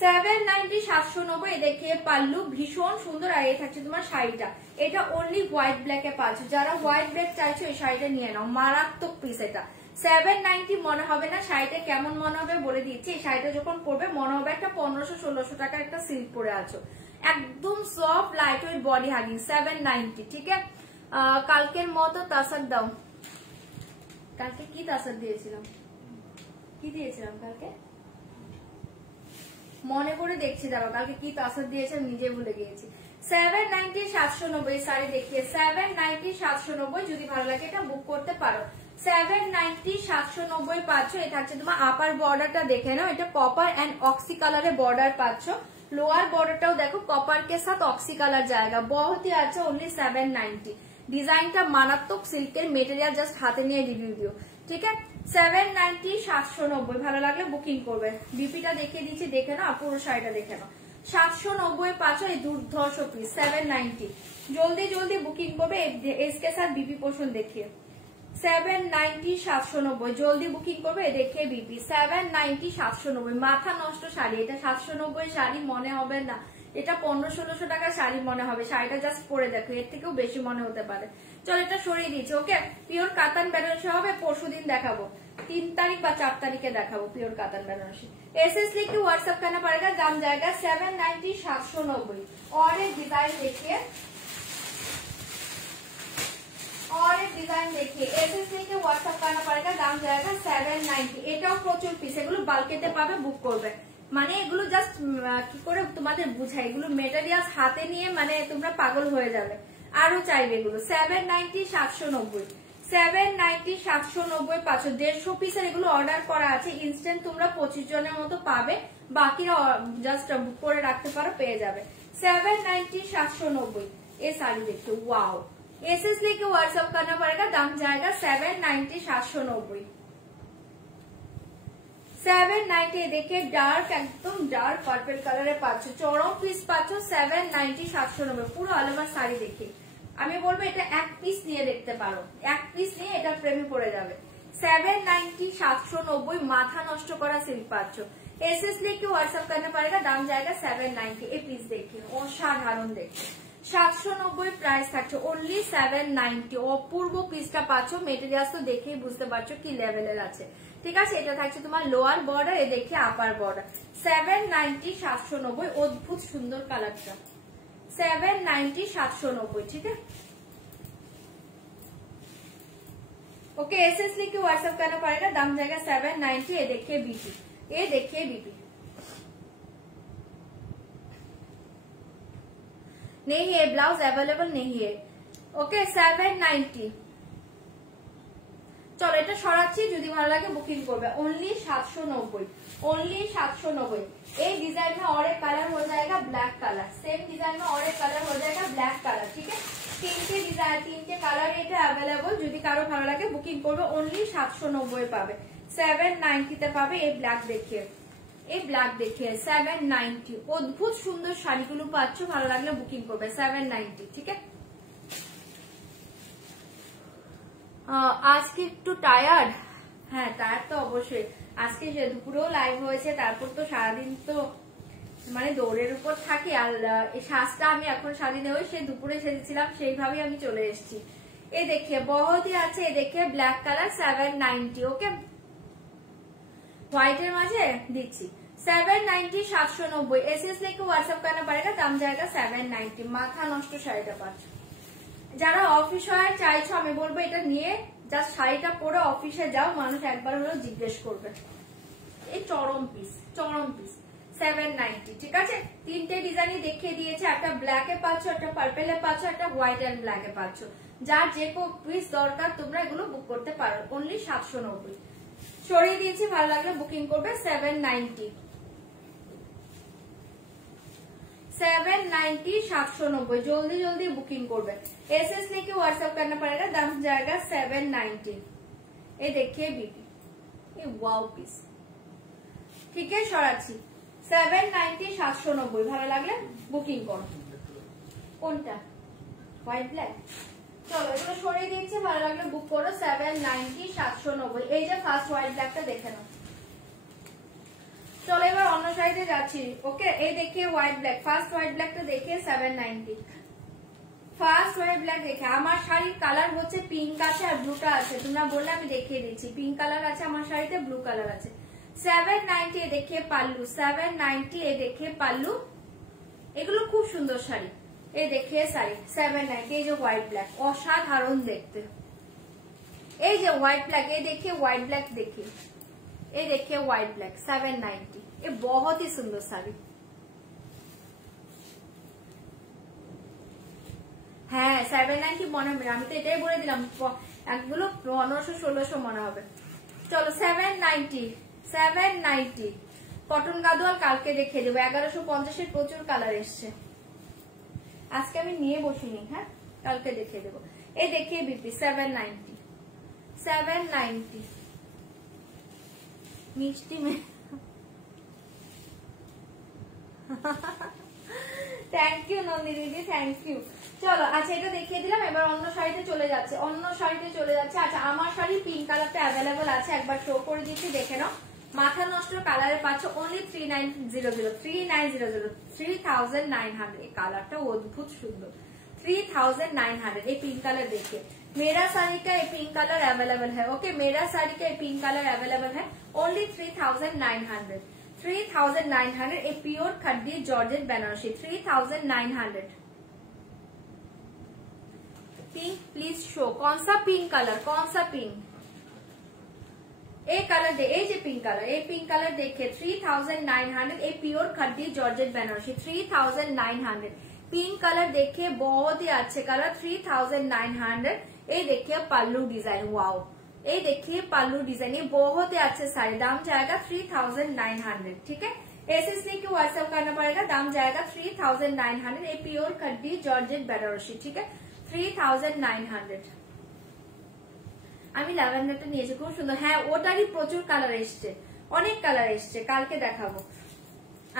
790 790 দেখিয়ে পাল্লু ভীষণ সুন্দর। আর এই থাকছে তোমার শাড়িটা, এটা অনলি হোয়াইট ব্ল্যাক এ পাচ্ছ, যারা হোয়াইট ব্ল্যাক চাইছো এই শাড়িটা নিয়ে নাও, মারাত্মক পিস। এটা 790 মনে হবে না, শাড়িটা কেমন মনে হবে বলে দিচ্ছি। এই শাড়িটা যখন পরবে মনে হবে একটা 1500-1600 টাকার একটা সিল্ক পরে আছো, একদম soft light weight body hugging. 790, ঠিক আছে। কালকের মতো তাসার দাও, কালকে কি তাসার দিয়েছিলাম, কি দিয়েছিলাম কালকে মনে করে দেখছি, দাঁড়াও কালকে কি তাসার দিয়েছে নিজে ভুলে গিয়েছি। 790 790 শাড়ি দেখিয়ে 790 790, যদি ভালো লাগে এটা বুক করতে পারো। 790 790 পাচ্ছ। এটা হচ্ছে তোমার আপার বর্ডারটা দেখে নাও, এটা কপার এন্ড অক্সি কালারের বর্ডার পাচ্ছ। লোয়ার বর্ডারটাও দেখো কপার কে সাথ অক্সি কালার জায়গা, বহুত হি আছে, অনলি 790। ডিজাইনটা মারাত্মক, সিল্কের মেটেরিয়াল, জাস্ট হাতে নিয়ে রিভিউ দিও, ঠিক আছে। 790 790, ভালো লাগলে বুকিং করবে। বিপিটা দেখিয়ে দিচ্ছি, দেখে নাও, পুরো শাড়িটা দেখে নাও। 790 পাচ্ছ এই দুর্ধর্ষ পিস, 790। জলদি জলদি বুকিং করবে, इसके साथ बीपी पोर्शन देखिए। 790 790 জলদি বুকিং করবে। দেখে বিপি 790 790 মাথা নষ্ট শাড়ি। এটা 790 শাড়ি মনে হবে না, এটা 1500-1600 টাকা শাড়ি মনে হবে। শাড়িটা জাস্ট পরে দেখো, এর থেকেও বেশি মনে হতে পারে। চলো এটা সরিয়ে দিচ্ছি। ওকে, পিওর কাতান বেনারসি হবে, পরশুদিন দেখাবো, 3 তারিখ বা 4 তারিখে দেখাবো পিওর कातन बनारसी। एसएस लिख के व्हाट्सएप करना पड़ेगा, दाम जाएगा 790 790। और एक डिजाइन देखिए, और एक डिजाइन देखिए, एसएस लिख के व्हाट्सएप करना पड़ेगा, दाम जाएगा 790। এটাও প্রচুর পিস, এগুলো বালকেতে পাবে, বুক করবে। মানে এগুলো জাস্ট কি করে তোমাদের বুঝাই, এগুলো মেটেরিয়ালস হাতে নিয়ে মানে তোমরা পাগল হয়ে যাবে। আরো চাইবে এগুলো 790 790 790 790 500 150 পিসের এগুলো অর্ডার করা আছে। ইনস্ট্যান্ট তোমরা 25 জনের মতো পাবে, বাকিরা জাস্ট বুক করে রাখতে পারো, পেয়ে যাবে। 790 790 ये साड़ी देखो, वाओ। एसएस लेके व्हाट्सएप करना पड़ेगा, दाम जाएगा 790 790। 790 देखिए, डार्क एकदम डार्क पर्पल कलर पाচ্ছ, চরম পিস পাচ্ছ 790 790 পুরো অল ওভার শাড়ি। দেখি আমি বলবো এটা এক পিস নিয়ে দেখতে পারো, এক পিস নিয়ে এটা প্রেমে পড়ে যাবে। 790 790 মাথা নষ্ট করা সিল্ক পাচ্ছ। एसएस लेके व्हाट्सएप करना पड़ेगा, दाम जाएगा 790। এই পিস দেখি অসাধারণ, দেখি 790 প্রাইস থাকছে, অনলি 790। অপূর্ব পিসটা পাচ্ছ, মেটেরিয়ালস তো দেখেই বুঝতে পারছো কি লেভেলের আছে। ঠিক আছে, এটা থাকছে তোমার লোয়ার বর্ডার, এ দেখে আপার বর্ডার। 790 790 অদ্ভুত সুন্দর কালারটা, 790 790। ঠিক আছে, ओके। एसएस लिख के व्हाट्सएप करना पड़ेगा, दाम जाएगा 790। ये देखिए बीपी, ये देखिए बीपी नहीं है, ब्लाउज अवेलेबल नहीं है। ओके 790। চলো এটা সরাচ্ছি, যদি ভালো লাগে বুকিং করবে। Only 790, only 790। एक डिजाइन में और एक कलर हो जाएगा ब्लैक कलर, सेम डिजाइन में और एक कलर हो जाएगा ब्लैक कलर। ठीक है, তিনটে ডিজাইন, তিনটে কালার এটা অ্যাভেলেবল। যদি কারো ভালো লাগে বুকিং করবে, ओनली 790 পাবে, 790 তে পাবে। এই ব্ল্যাক দেখিয়ে, এই ব্ল্যাক দেখিয়ে 790। অদ্ভুত সুন্দর শাড়িগুলো পাচ্ছ, ভালো লাগলে বুকিং করবে 790। ঠিক আছে, আজকে একটু টায়ার্ড, হ্যাঁ টায়ার্ড তো অবশ্যই। আজকে দুপুরেও লাইভ হয়েছে, তারপর তো সারাদিন তো মানে দৌড়ের উপর থাকি। আর এই সাজটা আমি এখন সাজিয়ে ওই সে দুপুরে সেজেছিলাম, সেইভাবেই আমি চলে এসেছি। এ দেখিয়ে বহতি আছে, এ দেখিয়ে ব্ল্যাক কালার 790। ওকে, হোয়াইটের মাঝে দিচ্ছি 790 790। एसएस लेके व्हाट्सएप करना पड़ेगा, दाम जाएगा 790। মাথা নষ্ট শাড়িটা পাচ্ছ। যারা অফিস ওয়্যার চাইছো, আমি বলবো এটা নিয়ে জাস্ট শাড়িটা পরে অফিসে যাও, মানুষ একবার হলেও জিজ্ঞেস করবে। এই চরম পিস, চরম পিস 790। ঠিক আছে, তিনটে ডিজাইনই দেখিয়ে দিয়েছে, একটা ব্ল্যাকে পাচ্ছ, একটা পার্পেলে পাচ্ছ, একটা হোয়াইট এন্ড ব্ল্যাকে পাচ্ছ। যার যে পিস দরকার তোমরা এগুলো বুক করতে পারো, ओनली 790। সরিয়ে দিয়েছি, ভালো লাগলে বুকিং করবে 790। 790 790 जल्दी जल्दी बुकिंग করবে। एसएस लेके व्हाट्सएप करना पड़ेगा, दाम जाएगा 790। ये देखिए बीबी, ये वाओ पीस। ठीक है, সরাচ্ছি 790 790। ভালো লাগলে বুকিং করো। কোনটা হোয়াইট ব্ল্যাক? চলো এগুলো সরিয়ে দিচ্ছি, ভালো লাগলে বুক করো 790 790। এই যে ফার্স্ট হোয়াইট ব্ল্যাকটা দেখে নাও। চলো এবার অন্য সাইডে যাচ্ছি। ওকে, এই দেখিয়ে হোয়াইট ব্ল্যাক, ফার্স্ট হোয়াইট ব্ল্যাকটা দেখিয়ে 790। ফার্স্ট হোয়াইট ব্ল্যাক দেখে, আমার শাড়ির কালার হচ্ছে পিঙ্ক আছে আর ব্লুটা আছে, তোমরা বললে আমি দেখিয়ে দিচ্ছি। পিঙ্ক কালার আছে আমার শাড়িতে, ব্লু কালার আছে। 790 এ দেখিয়ে পাল্লু, 790 এ দেখিয়ে পাল্লু। এগুলো খুব সুন্দর শাড়ি। এই দেখিয়ে শাড়ি 790। এই যে হোয়াইট ব্ল্যাক, অসাধারণ দেখতে। এই যে হোয়াইট ব্ল্যাক, এই দেখিয়ে হোয়াইট ব্ল্যাক দেখিয়ে, ये देखिए व्हाइट ब्लैक 790। ये बहुत ही सुंदर साड़ी। হ্যাঁ 790 মনে হবে, আমি তো এটাই বলে দিলাম, একগুলো 1500-1600 মনে হবে। চলো 790 790 কটন গাদোয়াল কালকে দেখিয়ে দেবো। 1150 এর প্রচুর কালার এসছে, আজকে আমি নিয়ে বসিনি। হ্যাঁ, কালকে দেখিয়ে দেবো। এই দেখিয়ে বিপি 790 790 মিষ্টি থ্যাংক ইউ নন্দিনী দিদি, থ্যাংক ইউ। চলো আচ্ছা এটা দেখিয়ে দিলাম, এবার অন্য শাড়িতে চলে যাচ্ছে, অন্য শাড়িতে চলে যাচ্ছে। আচ্ছা আমার শাড়ি পিঙ্ক কালারটা অ্যাভেলেবল আছে, একবার শো করে দিচ্ছি দেখে নাও। মাথা নষ্ট কালারে পাচ্ছ অনলি 3900, 3900, 3900। এই কালারটা অদ্ভুত সুন্দর, 3900। ये पिंक कलर देखिए, मेरा साड़ी का ये पिंक कलर अवेलेबल है। ओके मेरा साड़ी का ये पिंक कलर अवेलेबल है ओनली 3900, 3900। ये प्योर खड्डी georgette Banarasi 3900। Pink please show, कौन सा पिंक कलर, कौन सा पिंक? ये कलर दे, ये पिंक कलर, ये पिंक कलर देखिए 3900। ये प्योर खड्डी जॉर्जेट बनारसी 3900। पिंक कलर देखिए बहुत ही अच्छे कलर 3900। ये देखिए पल्लू डिजाइन, वाओ ये देखिए पल्लू डिजाइन, ये बहुत ही अच्छे साड़ी। दाम जाएगा 3900, ठीक है। एसएस लिख के व्हाट्सएप करना पड़ेगा, दाम जाएगा 3900। ये प्योर खड्डी जॉर्जेट बनारसी, ठीक है 3900। আমি ল্যাভেন্ডারটা নিয়েছি, খুব সুন্দর। হ্যাঁ ওটারই প্রচুর কালার এসছে, অনেক কালার এসছে, কালকে দেখাবো।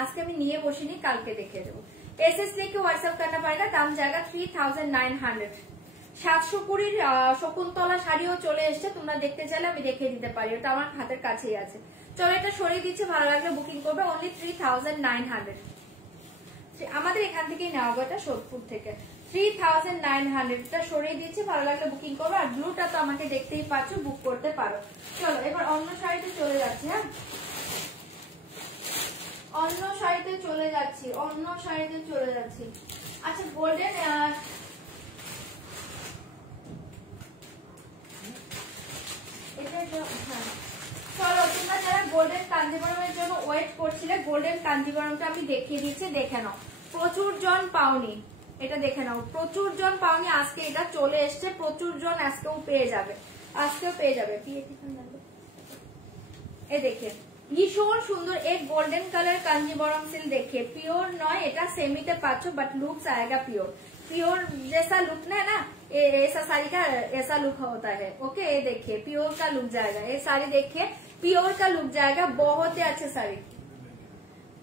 আজকে আমি নিয়ে বসিনি, কালকে দেখিয়ে দেবো। एसएस लेके व्हाट्सएप करना पड़ेगा, दाम जाएगा 3900। 720 শকুন্তলা শাড়িও চলে এসছে, তোমরা দেখতে চাইলে আমি দেখিয়ে দিতে পারি, ওটা আমার হাতের কাছেই আছে। চলো এটা সরিয়ে দিচ্ছি, ভালো লাগলে বুকিং করবে অনলি 3900। আমাদের এখান থেকেই নেওয়া হবে, এটা সোদপুর থেকে 3900। এটা সরিয়ে দিচ্ছি, ভালো লাগলে বুকিং করবে। আর ব্লুটা তো আমাকে দেখতেই পাচ্ছ, বুক করতে পারো। চলো এবার অন্য শাড়িতে চলে যাচ্ছি। হ্যাঁ অন্য শাড়িতে চলে যাচ্ছি, অন্য শাড়িতে চলে যাচ্ছি। আচ্ছা গোল্ডেন, চলো তোমরা যারা গোল্ডেন কাঞ্জিবরমের জন্য ওয়েট করছিলে, গোল্ডেন কাঞ্জিবরমটা আমি দেখিয়ে দিচ্ছি, দেখে নাও। প্রচুর জন পাওনি, এটা দেখে নাও, প্রচুর জন পাওনি, আজকে এটা চলে এসছে, প্রচুর জন আজকেও পেয়ে যাবে, আজকেও পেয়ে যাবে। এই দেখে ভীষণ সুন্দর एक गोल्डन कलर कांजीवरम सिल्क देखिए, प्योर नॉय, এটা सेमीতে পাচ্ছো বাট लुक्स आएगा प्योर, प्योर जैसा लुक ना ऐसा साड़ी का ऐसा लुक होता है। ओके ये देखिए प्योर का लुक जाएगा, ये साड़ी देखिए प्योर का लुक जाएगा, बहुत ही अच्छे साड़ी।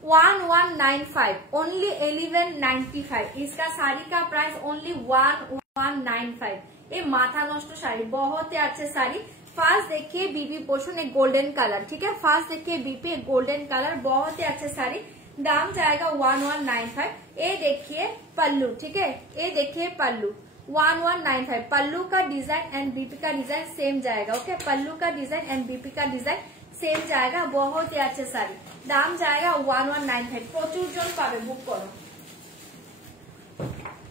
1195 ओनली 1195, इसका साड़ी का प्राइस ओनली 1195। ये माथा नष्ट साड़ी, बहुत ही अच्छे साड़ी। फास्ट देखिए बीबी पोषण एक गोल्डन कलर, ठीक है। फास्ट देखिए बीपी एक गोल्डन कलर, बहुत ही अच्छे साड़ी। दाम जाएगा 1195। ये देखिए पल्लू, ठीक है, ये देखिए पल्लू 1195। पल्लू का डिजाइन एंड बीपी का डिजाइन सेम जाएगा। ओके पल्लू का डिजाइन एंड बीपी का डिजाइन सेम जाएगा, बहुत ही अच्छे साड़ी। दाम जाएगा 1195। प्रचुर जन पावे, बुक करो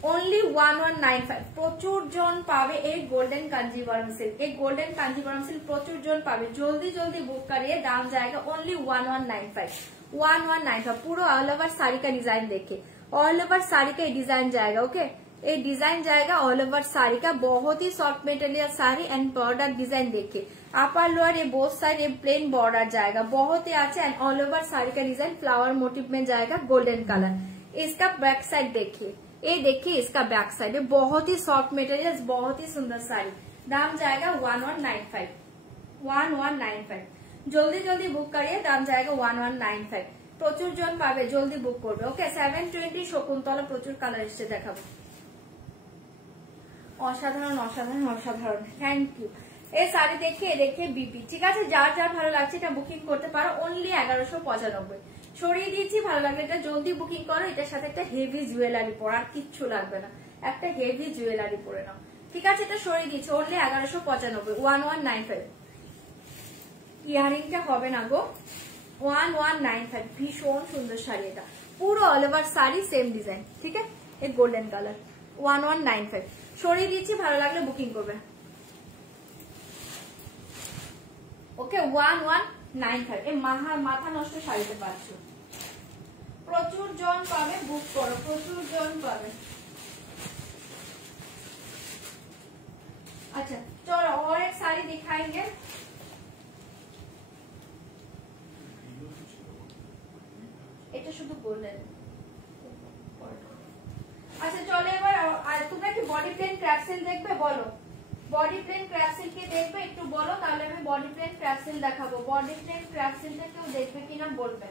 ओनली 1195। प्रचुर जन पावे एक गोल्डन कांजीवरम सिल्क, एक गोल्डन कांजीवरम सिल्क प्रचुर जन पावे, जल्दी जल्दी बुक करिए। दाम जाएगा ओनली 1195, 1195। पूरा ऑल ओवर साड़ी का डिजाइन देखिए, ऑल ओवर साड़ी का डिजाइन जाएगा। ओके ये डिजाइन जाएगा ऑल ओवर साड़ी का, बहुत ही soft material sari and border design देखिए, अपर लोअर ये बोथ साइड ये प्लेन बॉर्डर जाएगा, बहुत ही अच्छा। एंड ऑल ओवर साड़ी का डिजाइन फ्लावर मोटिव में जाएगा, गोल्डन कलर। इसका बैक साइड देखिए, ये देखिए इसका बैक साइड, बहुत ही सॉफ्ट मटेरियल, बहुत ही सुंदर साड़ी। दाम जाएगा 1195, 1195। जल्दी जल्दी बुक करिए, दाम जाएगा 1195। प्रचुर जन पावे, जल्दी बुक करबे। ओके 720 शकुन्तला प्रचुर कालार एসেছে, দেখাবো। অসাধারণ অসাধারণ অসাধারণ, থ্যাংক ইউ। এই শাড়ি দেখে দেখে বিপি, ঠিক আছে। যার যার ভালো লাগছে এটা বুকিং করতে পারো, অনলি 1195। সরিয়ে দিয়েছি, ভালো লাগলে এটা জলদি বুকিং করো। এটার সাথে একটা হেভি জুয়েলারি পরা, আর কিচ্ছু লাগবে না, একটা হেভি জুয়েলারি পরে নাও, ঠিক আছে। এটা সরিয়ে দিচ্ছি অনলি 1195, 1195। ইয়ারিংটা হবে না গো, 1195। ভীষণ সুন্দর শাড়ি, এটা পুরো all over sari same design, ঠিক আছে। এই গোল্ডেন কালার 1195। সরিয়ে দিচ্ছি, ভালো লাগলে বুকিং করবে। ওকে 1195। এই মাথা নষ্ট শাড়িতে পাচ্ছ, প্রচুর জন পাবে, বুক করো, প্রচুর জন পাবে। अच्छा चलो और एक साड़ी दिखाएंगे। এটা শুধু গোল্ডেন। আচ্ছা চলো এবার তোমরা কি বডি প্লেন ক্র্যাপসেল দেখবে, বলো। বডি প্লেন ক্র্যাপসেল কি দেখবে একটু বলো, তাহলে আমি বডি প্লেন ক্র্যাপসেল দেখাবো। বডি প্লেন ক্র্যাপসেলটা কেউ দেখবে কিনা বলবে।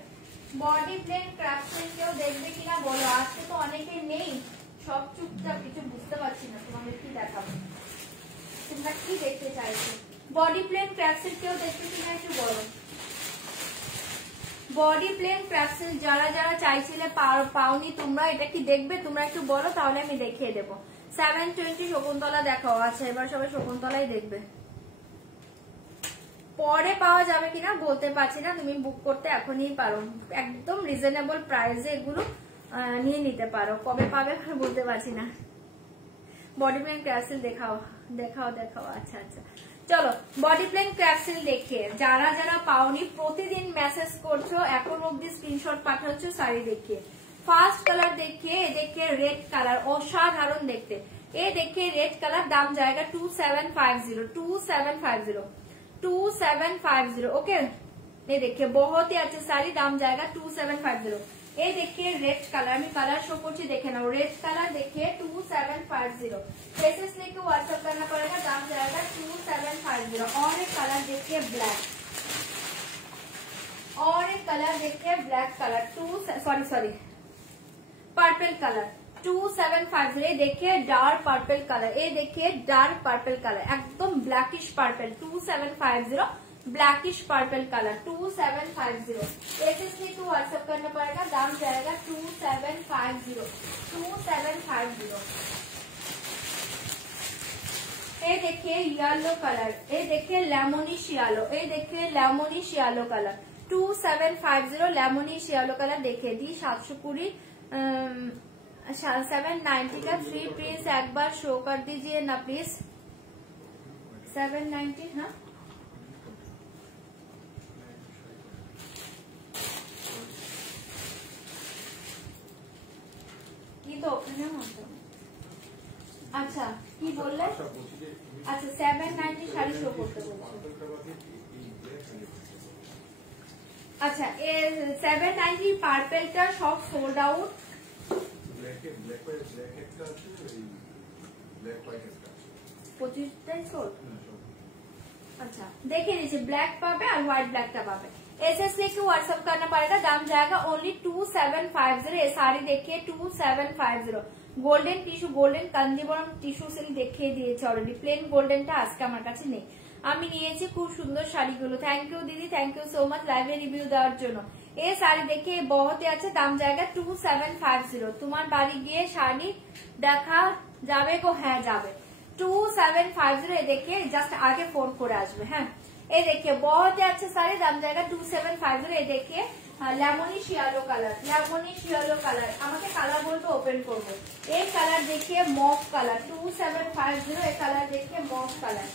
বডি প্লেন ক্রাফটসের কেউ দেখবে কিনা বলো, আজকে তো অনেকে নেই, সব চুপচাপ, কিছু বুঝতে পারছি না তোমাদের কি দেখাবো, তোমরা কি দেখতে চাইছো। বডি প্লেন ক্রাফটসের কেউ দেখবে কিনা একটু বলো। বডি প্লেন ক্রাফটসের যারা যারা চাইছিলে পাওনি তোমরা, এটা কি দেখবে তোমরা একটু বলো, তাহলে আমি দেখিয়ে দেবো। 720 শকুন্তলা দেখাও, আচ্ছা এবার সবাই শকুন্তলাই দেখবে। পরে পাওয়া যাবে কিনা বলতে পারছি না, তুমি বুক করতে এখনই পারো, একদম রিজনেবল প্রাইসে এগুলো নিয়ে নিতে পারো, কবে পাবে বলতে পারছি না। বডি প্লেন ক্রাফটসেল দেখাও দেখাও দেখাও, আচ্ছা আচ্ছা চলো বডি প্লেন ক্রাফটসেল দেখে যারা যারা পাওনি, প্রতিদিন মেসেজ করছো, এখন অব্দি স্ক্রিনশট পাঠাচ্ছ শাড়ি দেখিয়ে। ফার্স্ট কালার দেখিয়ে, এ দেখে রেড কালার, অসাধারণ দেখতে। এ দেখে রেড কালার, দাম জায়গা 2750, 2750, 2750। ओके, ये देखिए बहुत ही अच्छे साड़ी, दाम जाएगा 2750। ये देखिए रेड कलर, मैं कलर शो करছি দেখে নাও। रेड कलर देखिए 2750, पैसेस लेके व्हाट्सएप करना पड़ेगा, दाम जाएगा 2750। और एक कलर देखिए ब्लैक, और एक कलर देखिए black colour, sorry purple colour 2750। ये देखिए डार्क पर्पल कलर, ये देखिए डार्क पर्पल कलर, एकदम blackish purple, 2750, blackish purple colour 2750। SSC को व्हाट्सएप करना पड़ेगा, दाम जाएगा 2750, 2750। ये देखिए येलो कलर, ये देखिए लेमोनिश येलो, ये देखिए लेमोनिश येलो कलर 2750, लेमोनिश येलो कलर देखिए दी 720, 790 का 3 पीस एक बार शो कर दीजिए ना प्लीज। 790, हाँ ये तो ओपन है। अच्छा কি বললে, আচ্ছা 790 শাড়ি শো করতে বলছো। আচ্ছা এ 790 পার্পলটা সব সোল্ড আউট, अच्छा देखिए नीचे ब्लैक पावे और व्हाइट ब्लैक का पावे। एसएससी को व्हाट्सएप करना पड़ेगा, दाम जाएगा ओनली 2750। ये साड़ी देखिए 2750, golden tissue, golden Kanjeevaram tissue silk দেখিয়ে দিয়েছে অলরেডি, প্লেন গোল্ডেনটা আজকে আমার কাছে নেই, আমি নিয়েছি খুব সুন্দর শাড়িগুলো। থ্যাংক ইউ দিদি, থ্যাংক ইউ সো মাচ লাইভে রিভিউ দেওয়ার জন্য। এই শাড়ি দেখে বহুত আছে, দাম জায়গা 2750। তোমার বাড়ি গিয়ে শাড়ি দেখা যাবে গো, হ্যাঁ যাবে। 2750 দেখে জাস্ট আগে ফোন করে আসবে। হ্যাঁ এই देखिए बहुत ही अच्छे साड़ी, दाम जाएगा 2750। ये देखिए लेमोनिश येलो कलर, लेमोनिश येलो कलर, আমাকে কালার বলতে ওপেন করব। এই কালার देखिए मॉफ कलर 2750। ये कलर देखिए मॉफ कलर,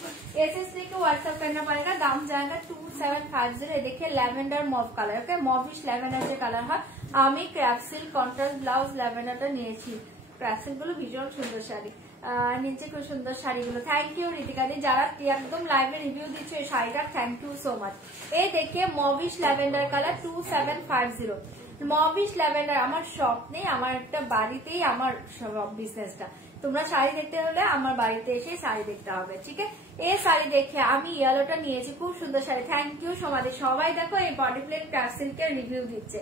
एसएससी को व्हाट्सएप करना पड़ेगा, दाम जाएगा 2750। ये देखिए लैवेंडर मॉफ कलर, ओके मॉफिश लैवेंডার যে কালার হয়। আমি ক্র্যাপসিল কন্ট্রাস্ট ব্লাউজ ল্যাভেন্ডারটা নিয়েছি, ক্র্যাপসিল গুলো ভীষণ সুন্দর শাড়ি, নিচে খুব সুন্দর শাড়িগুলো। থ্যাংক ইউ রিতিকা দি, যারা একদম লাইভে রিভিউ দিচ্ছে এই শাড়িটা, থ্যাংক ইউ সো মাচ। এই দেখে mauvish lavender colour 2750, mauvish lavender. আমার শপ নেই, আমার একটা বাড়িতেই আমার সব বিজনেসটা, তোমরা শাড়ি দেখতে হলে আমার বাড়িতে এসে শাড়ি দেখতে হবে, ঠিক আছে। এই শাড়ি দেখে আমি ইয়েলোটা নিয়েছি, খুব সুন্দর শাড়ি, থ্যাংক ইউ সমাধি। সবাই দেখো এই বডি প্লেন ক্রাফটসিল্কের রিভিউ দিচ্ছে,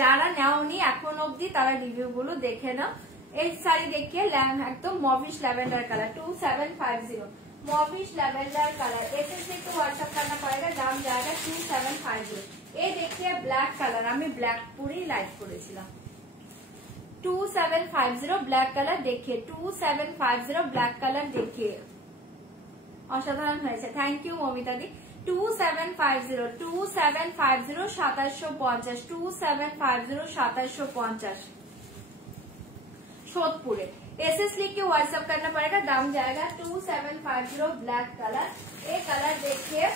যারা নেওনি এখন অব্দি তারা রিভিউ গুলো দেখে নাও। এই শাড়ি देखिए एकदम mauvish lavender colour 2750, mauvish lavender colour. SSC को व्हाट्सएप करना पड़ेगा, दाम जाएगा 2750। ये देखिए ब्लैक कलर, আমি ব্ল্যাক পুরি লাইক করেছিলাম। 2750 ব্ল্যাক কালার देखिए, 2750 ব্ল্যাক কালার देखिए, অসাধারণ হয়েছে। Thank you Mamita di. 2750, 2750 2750, 2750 2750 सोदपुरे। एसएस लिख के व्हाट्सएप करना पड़ेगा, दाम जाएगा 2750 ब्लैक कलर। एक कलर देखिए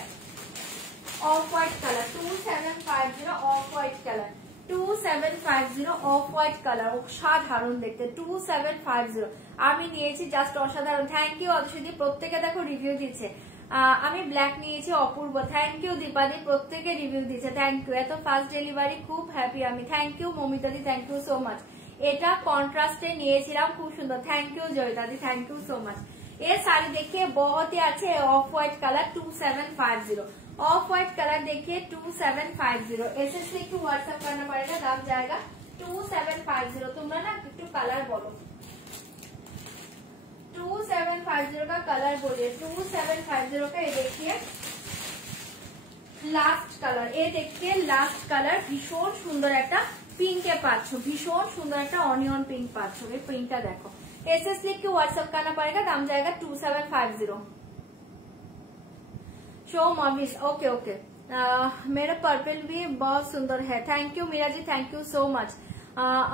off white colour 2750 off white colour 2750 off white colour, অসাধারণ দেখতে 2750 আমি নিয়েছি, জাস্ট অসাধারণ। থ্যাংক ইউ অদৃশ্যদি, প্রত্যেকে দেখো রিভিউ দিচ্ছে। আমি ব্ল্যাক নিয়েছি অপূর্ব, থ্যাংক ইউ দীপাদি, প্রত্যেকে রিভিউ দিচ্ছে, থ্যাংক ইউ। এত ফাস্ট ডেলিভারি, খুব হ্যাপি আমি, থ্যাংক ইউ মমিতাদি, থ্যাংক ইউ সো মাচ। এটা কন্ট্রাস্টে নিয়েছিলাম, খুব সুন্দর, থ্যাংক ইউ জয়িতাদি, থ্যাংক ইউ সো মাচ। ये साड़ी देखिए बहुत ही अच्छे off white colour 2750, off white colour देखिए 2750 एसएस लिख व्हाट्सएप करना पड़ेगा, दाम जाएगा 2750। तुमरा ना একটু কালার বলো, 2750 का कलर बोलिए, 2750 का। ये देखिए লাস্ট কালার, এই देखिए লাস্ট কালার ভীষণ সুন্দর একটা পিঙ্কে পাচ্ছ, ভীষণ সুন্দর একটা অনিয়ন পিঙ্ক পাচ্ছ। এই পিঙ্কটা দেখো, एसएस लिख के व्हाट्सएप करना पड़ेगा, दाम जाएगा 2750। Show mauvish okay okay. मेरा पर्पल भी बहुत सुंदर है, thank you Meera ji, thank you so much.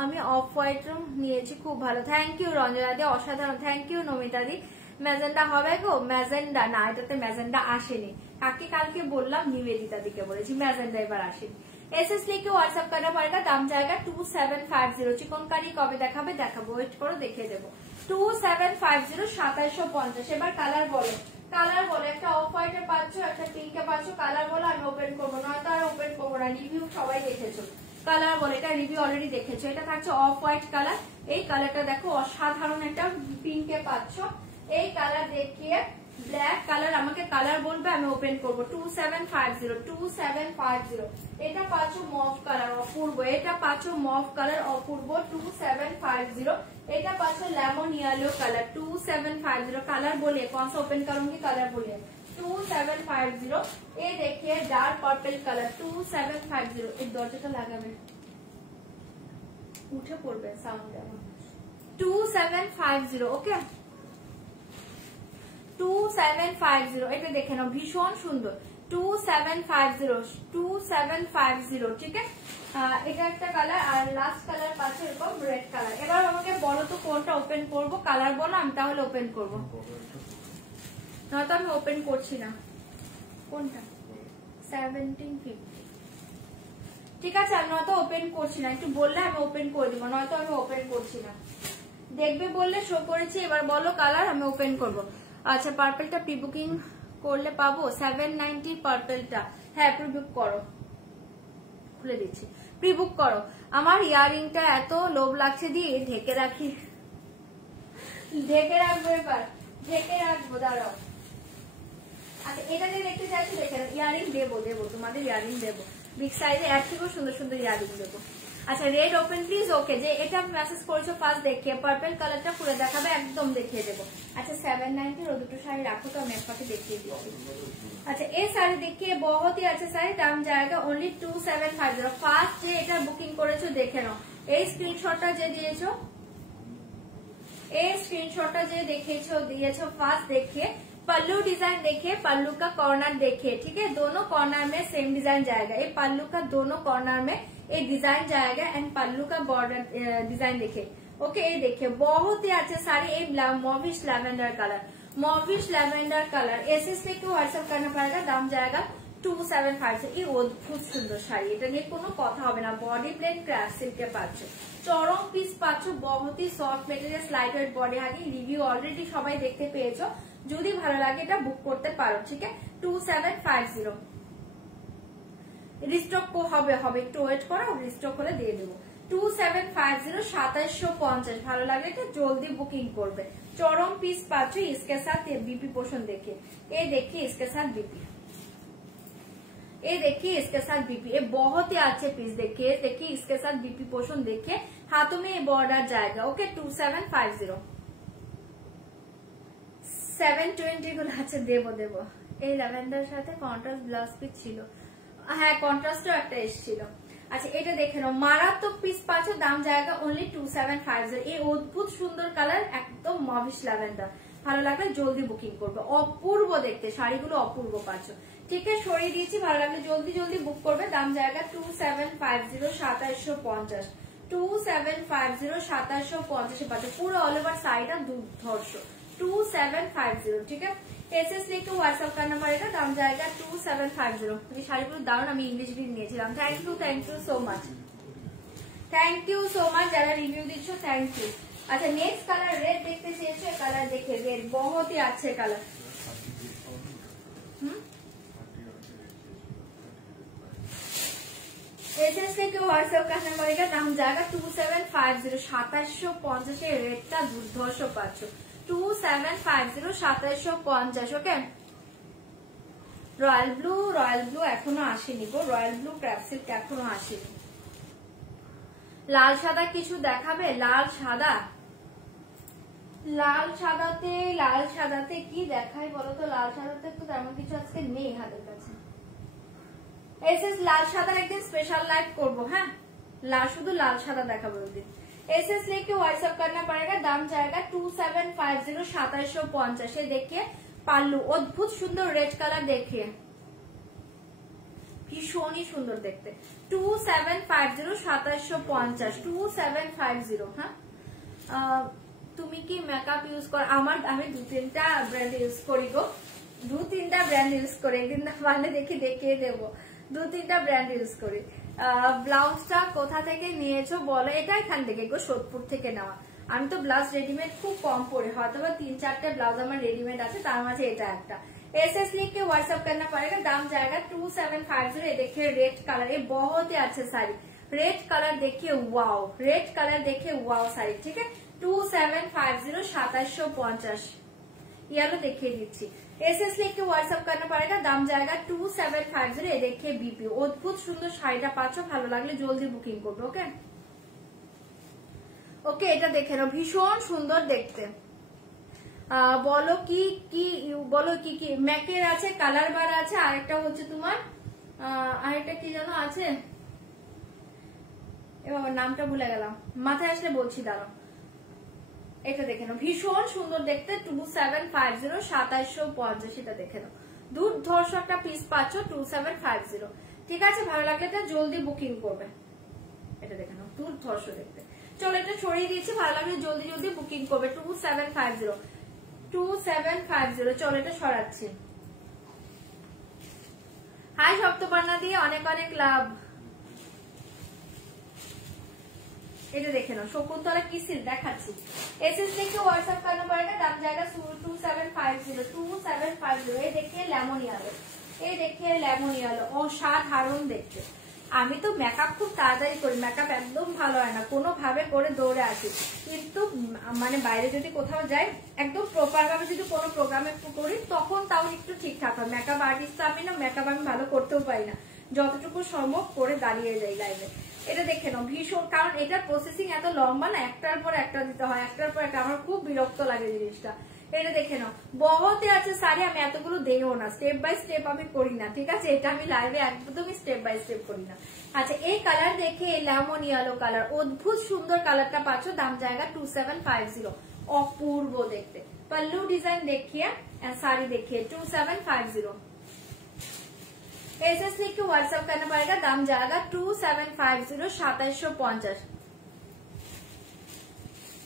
আমি অফ হোয়াইট নিয়েছি, খুব ভালো, থ্যাংক ইউ রঞ্জনা দি, অসাধারণ, thank you Namita di. Magenta হবে গো? ম্যাজেন্ডা না, এটাতে ম্যাজেন্ডা আসেনি, কাকে কালকে বললাম, নিবেদিতা দিকে বলেছি, ম্যাজেন্ডা এবার আসেনি। एसएस लिखे व्हाट्सएप करना पड़ेगा, दाम जाएगा 2750। চিকনকারি কবে দেখাবে? দেখাবো, ওয়েট করো, দেখিয়ে দেবো। 2750 2750। এবার কালার বলো, কালার বলো, একটা অফ হোয়াইটে পাচ্ছ, একটা পিঙ্কে পাচ্ছ, কালার বলো, আমি ওপেন করবো, নয়তো আর ওপেন করবো না, রিভিউ সবাই দেখেছো। কালার বলে, এটা রিভিউ অলরেডি দেখেছো। এটা থাকছে অফ হোয়াইট কালার, এই কালারটা দেখো অসাধারণ একটা পিঙ্কে পাচ্ছ। এই কালার দেখিয়ে ব্ল্যাক কালার, আমাকে কালার বলবে, আমি ওপেন করবো। 2750 2750। এটা পাচ্ছ মফ কালার অপূর্ব, এটা পাচ্ছ মফ কালার অপূর্ব 2750। এটা पास लेमन येलो कलर 2750 कलर बोलिए कौन सा ओपन करूंगी कलर बोलिए 2750। ये देखिए डार्क पर्पल कलर 2750। एक दरजाটা লাগাবে উঠে পড়বে সাউন্ড 2750 ওকে 2750 এটা দেখে নাও ভীষণ সুন্দর 2750 ঠিক আছে। এটা একটা কালার আর লাস্ট কালার পাচ্ছে এরকম রেড কালার। এবার আমাকে বলো তো কোনটা ওপেন করব, কালার বলো আমি তাহলে ওপেন করব, নয়তো আমি ওপেন করছি না। কোনটা 1750 ঠিক আছে, আমি নয়তো ওপেন করছি না, একটু বললে আমি ওপেন করে দিব, নয়তো আমি ওপেন করছি না। দেখবে বললে শো করেছি, এবার বলো কালার আমি ওপেন করব। আচ্ছা পার্পলটা প্রি বুকিং করলে পাবো 790 পার্পলটা, হ্যাঁ প্রি বুক করো, খুলে দিচ্ছি প্রি বুক করো। আমার ইয়ারিংটা এত লোভ লাগছে দিয়ে ঢেকে রাখি, ঢেকে রাখবো, এবার ঢেকে রাখবো, দাঁড়াও। আচ্ছা এটা যে দেখতে চাইছি দেখে ইয়ারিং দেবো দেবো তোমাদের ইয়ারিং দেবো, বিগ সাইজে এর থেকেও সুন্দর সুন্দর ইয়ারিং দেবো। আচ্ছা রেড ওপেন প্লিজ, ওকে যে এটা মেসেজ করেছো ফার্স্ট দেখিয়ে পার্পল কালারটা পুরো দেখাবে, একদম দেখিয়ে দেবো। আচ্ছা 790 ও দুটো শাড়ি রাখো তো আমি একসাথে দেখিয়ে দিচ্ছি। अच्छा ये साड़ी देखिए बहुत ही अच्छा साड़ी, दाम जाएगा ओनली 2750। फास्ट যে এটা বুকিং করেছো দেখে নাও, এই স্ক্রিনশটটা যে দিয়েছো, এই স্ক্রিনশটটা যে দেখিয়েছো দিয়েছো फास्ट देखिए पल्लू डिजाइन देखिए, पल्लू का कॉर्नर देखिए, ठीक है दोनों कॉर्नर में सेम डिजाइन जाएगा, ये पल्लू का दोनों कॉर्नर में ये डिजाइन जाएगा एंड पल्लू का बॉर्डर डिजाइन देखिए। ओके ये देखिए बहुत ही अच्छा साड़ी, ये mauvish lavender colour, mauvish lavender colour SS लिख के व्हाट्सएप करना पड़ेगा, दाम जाएगा 2750। ये অদ্ভুত সুন্দর শাড়ি, এটা নিয়ে কোনো কথা হবে না। বডি প্লেন ক্র্যাশ সিল্কে পাচ্ছ, চরম পিস পাচ্ছ, বহুত ही soft material, light weight body hugging, review already সবাই দেখতে পেয়েছো, যদি ভালো লাগে এটা বুক করতে পারো, ঠিক আছে 2750। রিস্টক হবে হবে একটু ওয়েট করো, রিস্টক হলে দিয়ে দেবো 2750 2750। ভালো লাগলে এটা জলদি বুকিং করবে, चौरम पीस पाचो इसके साथ ये बीपी पोषण देखिए, ये देखिए इसके साथ बीपी, ये देखिए इसके साथ बीपी, ये बहुत ही अच्छे पीस देखिए, देखिए इसके साथ बीपी पोषण देखिए, हाथों में ये बॉर्डर जाएगा। ओके 2750 720 গুলো আছে দেবো দেবো। এই ল্যাভেন্ডার সাথে কন্ট্রাস্ট ব্লাউজ পিস ছিল, হ্যাঁ কন্ট্রাস্টও একটা এসেছিল। আচ্ছা এটা দেখে নাও মারাত্মক পিস পাচ্ছ, দাম জায়গা অনলি 2750। এই অদ্ভুত সুন্দর কালার একদম মভিশ ল্যাভেন্ডার, ভালো লাগলে জলদি বুকিং করবে, অপূর্ব দেখতে শাড়িগুলো অপূর্ব পাচ্ছ, ঠিক আছে সরিয়ে দিয়েছি, ভালো লাগলে জলদি জলদি বুক করবে, দাম জায়গা 2750 2750 2750 2750 পাচ্ছ, পুরো অল ওভার শাড়িটা দুর্ধর্ষ 2750 ঠিক আছে। एसएस लेके व्हाट्सएप करना पड़ेगा, दाम जाएगा 2750। ये শাড়িগুলো দারুণ, আমি ইংলিশ भी নিয়েছিলাম। Thank you so much, thank you so much যারা রিভিউ দিচ্ছ, থ্যাংক ইউ। আচ্ছা নেক্সট কালার রেড দেখতে চেয়েছো, কালার দেখে রেড बहुत ही अच्छे कलर। एसएस लेके व्हाट्सएप करना पड़ेगा, दाम जाएगा 2750 2750। রেডটা দুর্ধর্ষ পাচ্ছ 2750 2750 ওকে। রয়্যাল ব্লু এখনো আসেনি গো, রয়্যাল ব্লু ক্র্যাপ সিল্ক এখনো আসেনি। লাল সাদা কিছু দেখাবে? লাল সাদাতে কি দেখাই বলো তো? লাল সাদাতে তো তেমন কিছু আজকে নেই হাতের কাছে। এসএস লাল সাদার একদিন স্পেশাল লাইভ করবো, হ্যাঁ শুধু লাল সাদা দেখাবো একদিন। एसएस लेके व्हाट्सएप करना पड़ेगा, दाम जाएगा 2750 2750। देखिए पाल्लू अद्भुत सुंदर रेड कलर, देखिए ভীষণই সুন্দর দেখতে। 2750 2750 2750। হ্যাঁ তুমি কি মেকআপ ইউজ কর? আমি 2-3টা ব্র্যান্ড ইউজ করি গো, 2-3টা ব্র্যান্ড ইউজ করি, একদিন মানে দেখিয়ে দেবো। 2-3টা ব্র্যান্ড ইউজ করি। ব্লাউজটা কোথা থেকে নিয়েছো বলো? এটা এখান থেকে গো, সোদপুর থেকে নেওয়া। আমি তো ব্লাউজ রেডিমেড খুব কম পরে, হয়তো 3-4টে ব্লাউজ আমার রেডিমেড আছে, তার মাঝে এটা একটা। एसएस लिख के व्हाट्सएप करना पड़ेगा, दाम जाएगा 2750। देखिए रेड कलर, ये बहुत ही अच्छे साड़ी, रेड कलर देखिए वाओ, रेड कलर देखिए वाओ साड़ी, ठीक है। 2750 2750 येलो देखिए दीजिए। एसएस लिख के व्हाट्सएप करना पड़ेगा, दाम जाएगा 2750। ये देखिए बीपी अद्भुत सुंदर শাড়িটা পাচ্ছো, ভালো লাগলে জলদি বুকিং করবে। ওকে ওকে, এটা দেখে নাও, ভীষণ সুন্দর দেখতে। বলো কি ম্যাকের আছে, কালার বার আছে, আরেকটা হচ্ছে তোমার আরেকটা কি যেন আছে, এ বাবা নামটা ভুলে গেলাম, মাথায় আসলে বলছি দাঁড়াও। এটা দেখে নাও, ভীষণ সুন্দর দেখতে। 2750 2750, এটা দেখে নাও, দুর্ধর্ষ একটা পিস পাচ্ছ 2750। ঠিক আছে, ভালো লাগলে এটা জলদি বুকিং করবে। এটা দেখে নাও, দুর্ধর্ষ দেখতে। চলো এটা ছড়িয়ে দিয়েছি, ভালো লাগলে জলদি বুকিং করবে। 2750 2750। চলো এটা সরাচ্ছি। হাই সপ্তপর্ণা দিয়ে অনেক অনেক লাভ। এটা দেখে নাও, শকুন্তলা কি সিল দেখাচ্ছি। एसएस लिखके व्हाट्सएप करना पड़ेगा, दाम जाएगा 2750 2750। ये देखिए लेमन येलो, ये देखिए लेमन येलो, অসাধারণ দেখতে। আমি তো মেকআপ খুব তাড়াতাড়ি করি, মেকআপ একদম ভালো হয় না, কোনোভাবে করে দৌড়ে আসি, কিন্তু মানে বাইরে যদি কোথাও যাই একদম প্রপার ভাবে যদি কোনো প্রোগ্রামে করি তখন তাও একটু ঠিকঠাক হয়। মেকআপ আর্টিস্ট তো আমি না, মেকআপ আমি ভালো করতেও পারি না, যতটুকু সম্ভব করে দাঁড়িয়ে যাই লাইভে। এটা দেখে নাও, ভীষণ, কারণ এটার প্রসেসিং এত লম্বা না, একটার পর একটা দিতে হয়, একটার পর একটা, আমার খুব বিরক্ত লাগে জিনিসটা। এটা দেখে নাও, বহুতে আছে শাড়ি, আমি এতগুলো দেইও না, স্টেপ বাই স্টেপ আমি করি না, ঠিক আছে, এটা আমি লাইভে একদমই স্টেপ বাই স্টেপ করি না। আচ্ছা এই কালার দেখে, লেমন ইয়েলো কালার, অদ্ভুত সুন্দর কালারটা পাচ্ছ, দাম জায়গা 2750। অপূর্ব দেখতে। पल्लू डिजाइन देखिए, साड़ी देखिए 2750। एसएस लिख के व्हाट्सएप करना पड़ेगा, दाम जाएगा 2750 2750।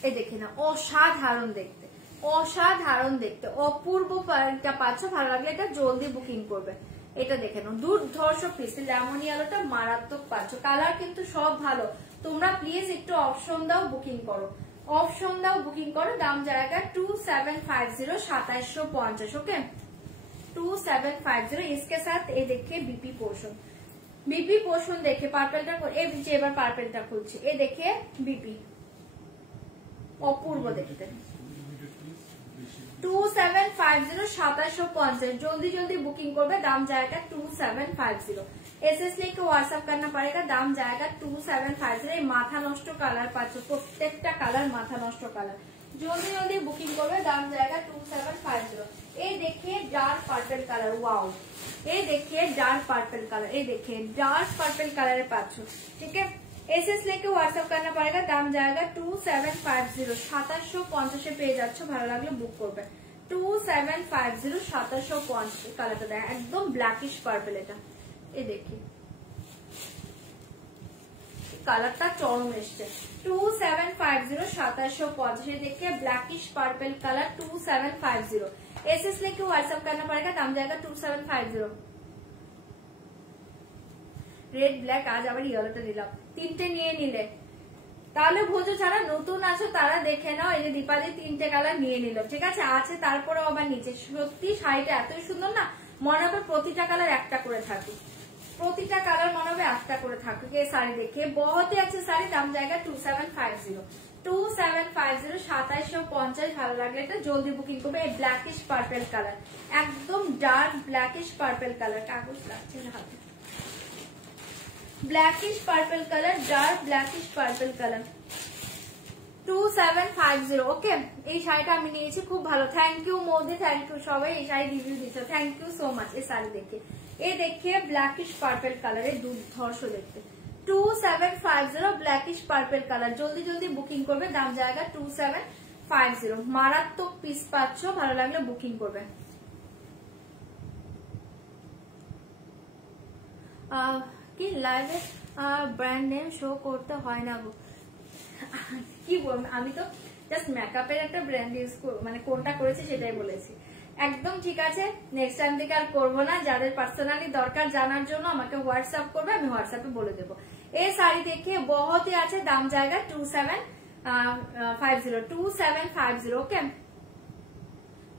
ये देखिए ना, অসাধারণ দেখতে, অসাধারণ দেখতে, অপূর্ব একটা পাচ্ছ, ভালো লাগলে এটা জলদি বুকিং করবে। এটা দেখে নাও, দুর্ধর্ষ পিস, লেমন ইয়েলোটা মারাত্মক পাচ্ছ, কালার কিন্তু সব ভালো। তোমরা প্লিজ একটু অপশন দাও, বুকিং করো, অপশন দাও, বুকিং করো। দাম জায়গা 2750 2750। ओके 2750। इसके साथ ये देखिए बीपी पोर्शन, बीपी पोर्शन देखिए, पार्पलটা এবার পার্পলটা খুলছি, এই দেখে বিপি, অপূর্ব দেখতে। 2750 2750। জলদি বুকিং করবে, দাম জায়গা 2750। एसएस लेके व्हाट्सएप करना पड़ेगा, दाम जाएगा 2750। এই মাথা নষ্ট কালার পাচ্ছ, প্রত্যেকটা কালার মাথা নষ্ট কালার, জলদি বুকিং করবে, দাম जाएगा 2750। ये देखिए डार्क पर्पल कलर, वाओ, ये देखिए डार्क पर्पल कलर, ये देखिए डार्क पर्पल कलर पाচ্ছ, ठीक है। एसएस लेके व्हाट्सएप करना पड़ेगा, दाम जाएगा 2750 2750 পেয়ে যাচ্ছ, ভালো লাগলে বুক করবে। 2750 2750। কালারটা দেখ, একদম ব্ল্যাকিশ পার্পল, এটা এই দেখি কালারটা চরম এসছে। 2750 2750। देखिए ब्लैकिश पर्पल कलर 2750। एसएस लेके व्हाट्सएप करना पड़ेगा, दाम जाएगा 2750। রেড ব্ল্যাক, আজ আবার ইয়েলোটা নিলাম, তিনটে নিয়ে নিলে তাহলে ভোজো, যারা নতুন আছো তারা দেখে নাও, এই যে দীপালি 3টে কালার নিয়ে নিল, ঠিক আছে, আছে তারপরেও আবার নিচে। সত্যি শাড়িটা এতই সুন্দর না, মনে হবে প্রতিটা কালার একটা করে থাকুক, প্রতিটা কালার মনে হবে একটা করে থাকুক। এই শাড়ি দেখে বহুত ही अच्छी শাড়ি, দাম জায়গা 2750। 2750 2750 ভালো লাগলে এটা জলদি বুকিং করবে। এই ব্ল্যাকিশ পার্পল কালার, একদম ডার্ক ব্ল্যাকিশ পার্পল কালার, কাগজ লাগছে না হাতে, blackish purple colour, dark blackish purple colour 2750। Okay, এই শাড়িটা আমি নিয়েছি, খুব ভালো। Thank you Modi, thank you সবাই এই শাড়ি রিভিউ দিচ্ছে, থ্যাংক ইউ সো মাচ। এই শাড়ি দেখে, এই দেখিয়ে ব্ল্যাকিশ পার্পল কালারের দুর্ধর্ষ দেখতে, 2750 ব্ল্যাকিশ পার্পল কালার, জলদি জলদি বুকিং করবে, দাম জায়গা 2750। মারাত্মক পিস পাচ্ছ, ভালো লাগলে বুকিং করবে। কি লাইভে ব্র্যান্ড নেম শো করতে হয় না গো, কি বলবো, আমি তো জাস্ট মেকআপের একটা ব্র্যান্ড ইউজ মানে কোনটা করেছি সেটাই বলেছি। একদম ঠিক আছে, নেক্সট টাইম থেকে আর করবো না। যাদের পার্সোনালি দরকার জানার জন্য আমাকে হোয়াটসঅ্যাপ করবে, আমি হোয়াটসঅ্যাপে বলে দেবো। এই শাড়ি দেখে বহুতই আছে, দাম জায়গা 2750। ওকে,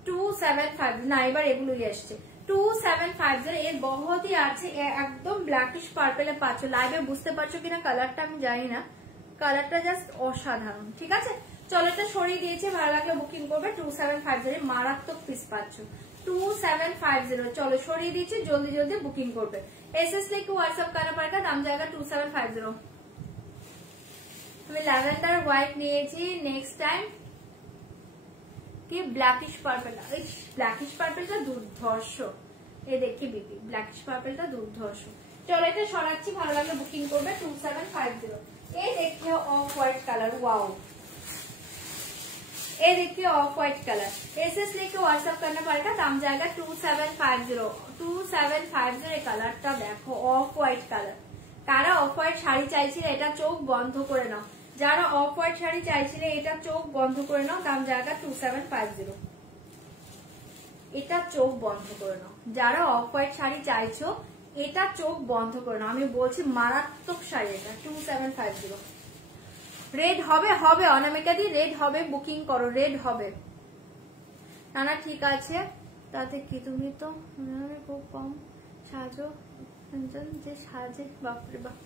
2750 না, এবার এগুলোই আসছে 2750। এর বহুতই আছে, একদম ব্ল্যাকিশ পার্পেলে পাচ্ছ। লাইভে বুঝতে পারছো কিনা কালারটা আমি জানি না, কালারটা জাস্ট অসাধারণ। ঠিক আছে, চলো এটা সরিয়ে দিয়েছে, ভালো লাগলে বুকিং করবে। 2750 মারাত্মক পিস পাচ্ছ, 2750। চলো সরিয়ে দিয়েছি, জলদি জলদি বুকিং করবে। एसएस लेके व्हाट्सएप करना पड़ेगा, दाम जाएगा 2750। আমি ল্যাভেন্ডার হোয়াইট নিয়েছি, নেক্সট টাইম কি ব্ল্যাকিশ পার্পল। এই ব্ল্যাকিশ পার্পলটা দুর্ধর্ষ, এই দেখি বিপি, ব্ল্যাকিশ পার্পলটা দুর্ধর্ষ। চলো এটা সরাচ্ছি, ভালো লাগলে বুকিং করবে 2750। এই देखिए ऑफ व्हाइट कलर, वाओ, ये देखिए ऑफ व्हाइट कलर। एसएस लेके व्हाट्सएप करना पड़ेगा, दाम जाएगा 2750। 2750 কালারটা দেখো, অফ হোয়াইট কালার। কারা অফ হোয়াইট শাড়ি চাইছিলে এটা চোখ বন্ধ করে নাও, যারা অফ হোয়াইট শাড়ি চাইছিলে এটা চোখ বন্ধ করে নাও, দাম জায়গা 2750। এটা চোখ বন্ধ করে নাও, যারা অফ হোয়াইট শাড়ি চাইছো এটা চোখ বন্ধ করে নাও, আমি বলছি মারাত্মক শাড়ি এটা, 2750। রেড হবে, হবে অনামিকা দি, রেড হবে, বুকিং করো, রেড হবে। না না ঠিক আছে, তাতে কি তুমি তো খুব কম সাজো, যে সাজে, বাপরে বাপ।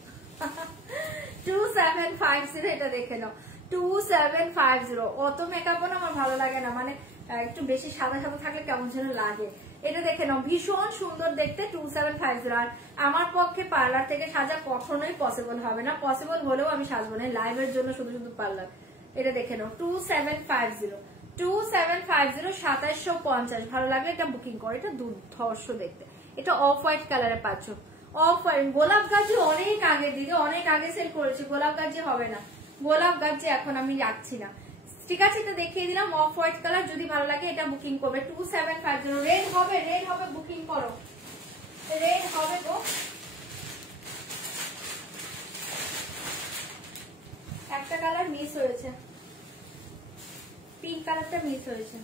2750 এটা দেখে নাও, 2750। অত মেকআপও না আমার ভালো লাগে না, মানে একটু বেশি সাদা সাদা থাকলে কেমন যেন লাগে। এটা দেখে নাও, ভীষণ সুন্দর দেখতে, 2750। আর আমার পক্ষে পার্লার থেকে সাজা কখনোই পসিবল হবে না, পসিবল হলেও আমি সাজবো না, লাইভের জন্য শুধু শুধু পার্লার। এটা দেখে নাও, 2750। 2750 2750, ভালো লাগলে এটা বুকিং করো, এটা দুর্ধর্ষ দেখতে। এটা অফ হোয়াইট কালারে পাচ্ছ, অফ হোয়াইট। গোলাপ গাজি অনেক আগে দিদি, অনেক আগে সেল করেছি, গোলাপ গাজি হবে না, গোলাপ গাজি এখন আমি রাখছি না। ঠিক আছে, এটা দেখিয়ে দিলাম অফ হোয়াইট কালার, যদি ভালো লাগে এটা বুকিং করবে 2750। রেড হবে, রেড হবে, বুকিং করো, রেড হবে গো। একটা কালার মিস হয়েছে, পিঙ্ক কালারটা মিস হয়েছে।